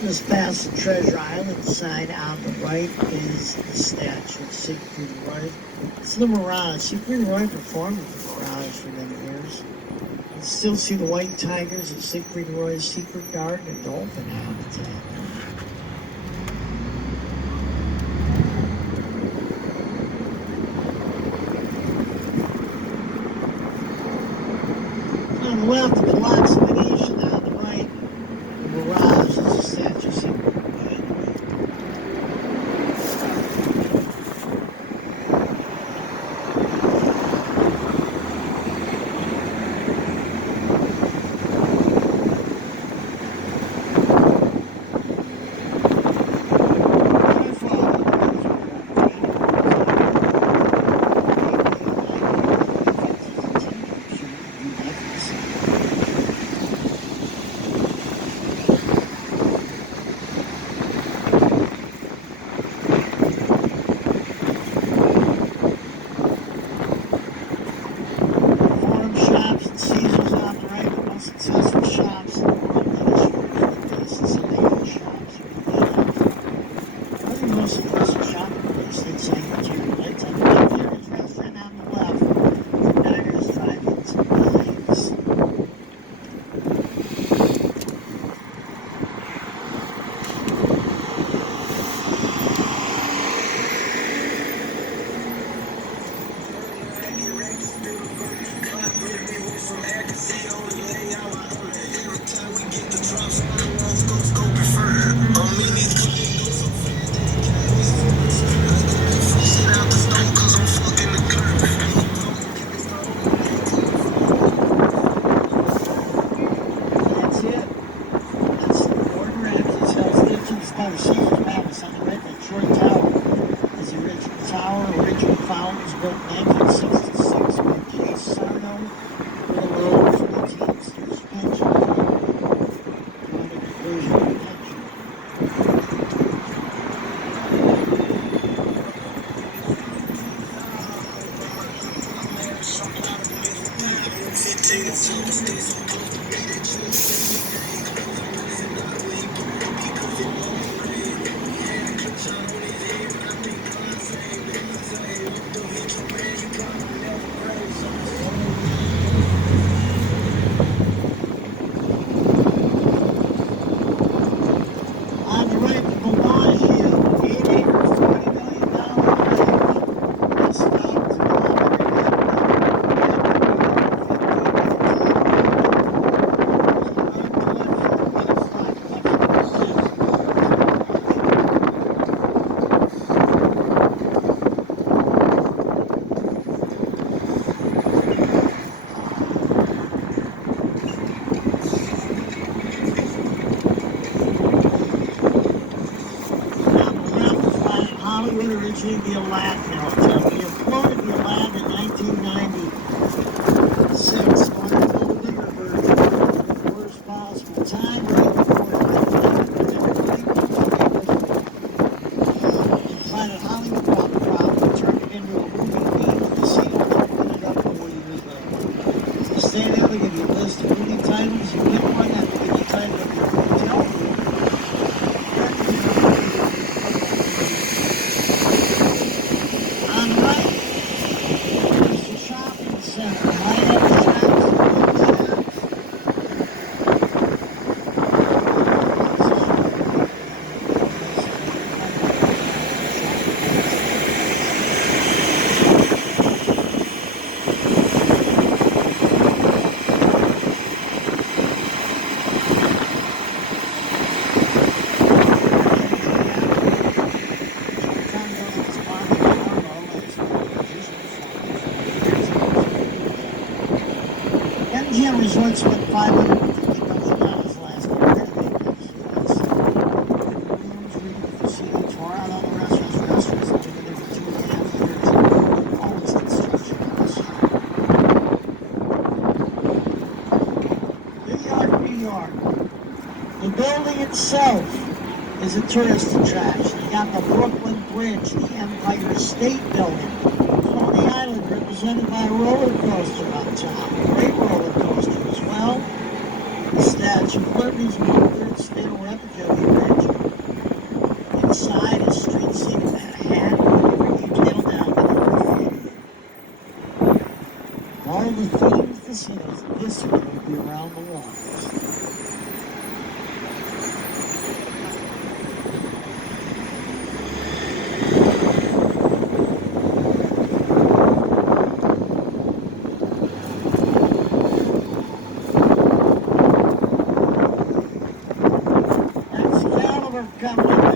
Just past the Treasure Island sign on the right is the statue of Siegfried and Roy. It's the Mirage. Siegfried and Roy performed with the Mirage for many years. You can still see the white tigers of Siegfried and Roy's secret garden and dolphin habitat. On the left, the Palazzo Venetian. On the right, the Mirage is the statue of Siegfried and Roy. actually the Aladdin Hotel. We imploded the Aladdin in 1996. Wanted to build a bigger version at the worst possible time, right before decided Hollywood bought the property, turned it into a movie-themed casino, and opened it up the way you live. You stay there, they give you a list of movie titles. You win one, they give you a title of your hotel room. On the right, there's the shopping center. High-end shops, MGM Resorts spent $550 million last year renovating the casinos. Rooms, redid the casino, tore out all the restaurants. Restaurants have been there for 2.5 years. All its construction costs. New York, New York. The building itself is a tourist attraction. You got the Brooklyn Bridge, the Empire State Building, Coney Island represented by a roller coaster on top. Great roller coaster as well. The Statue of Liberty's moved there, still replica of the bridge. Inside is street scene of Manhattan, detailed down to the earth. All the themed casinos, this one will be around the waters.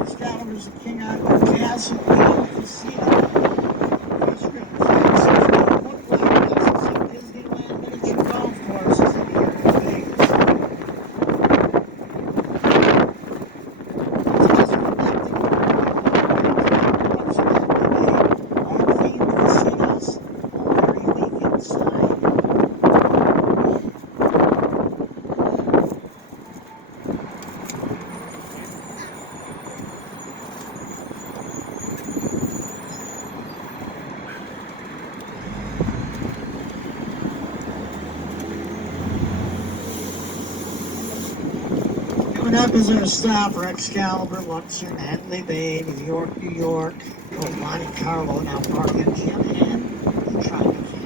Excalibur's the King Arthur Castle Casino. These are going to take 6-foot wide pieces of Disneyland miniature golf courses in here in Vegas. All themed casinos, all very unique inside. Coming up is our stop for Excalibur, Luxor, Mandalay Bay, New York, New York, Monte Carlo, now Park MGM, and the Triumph.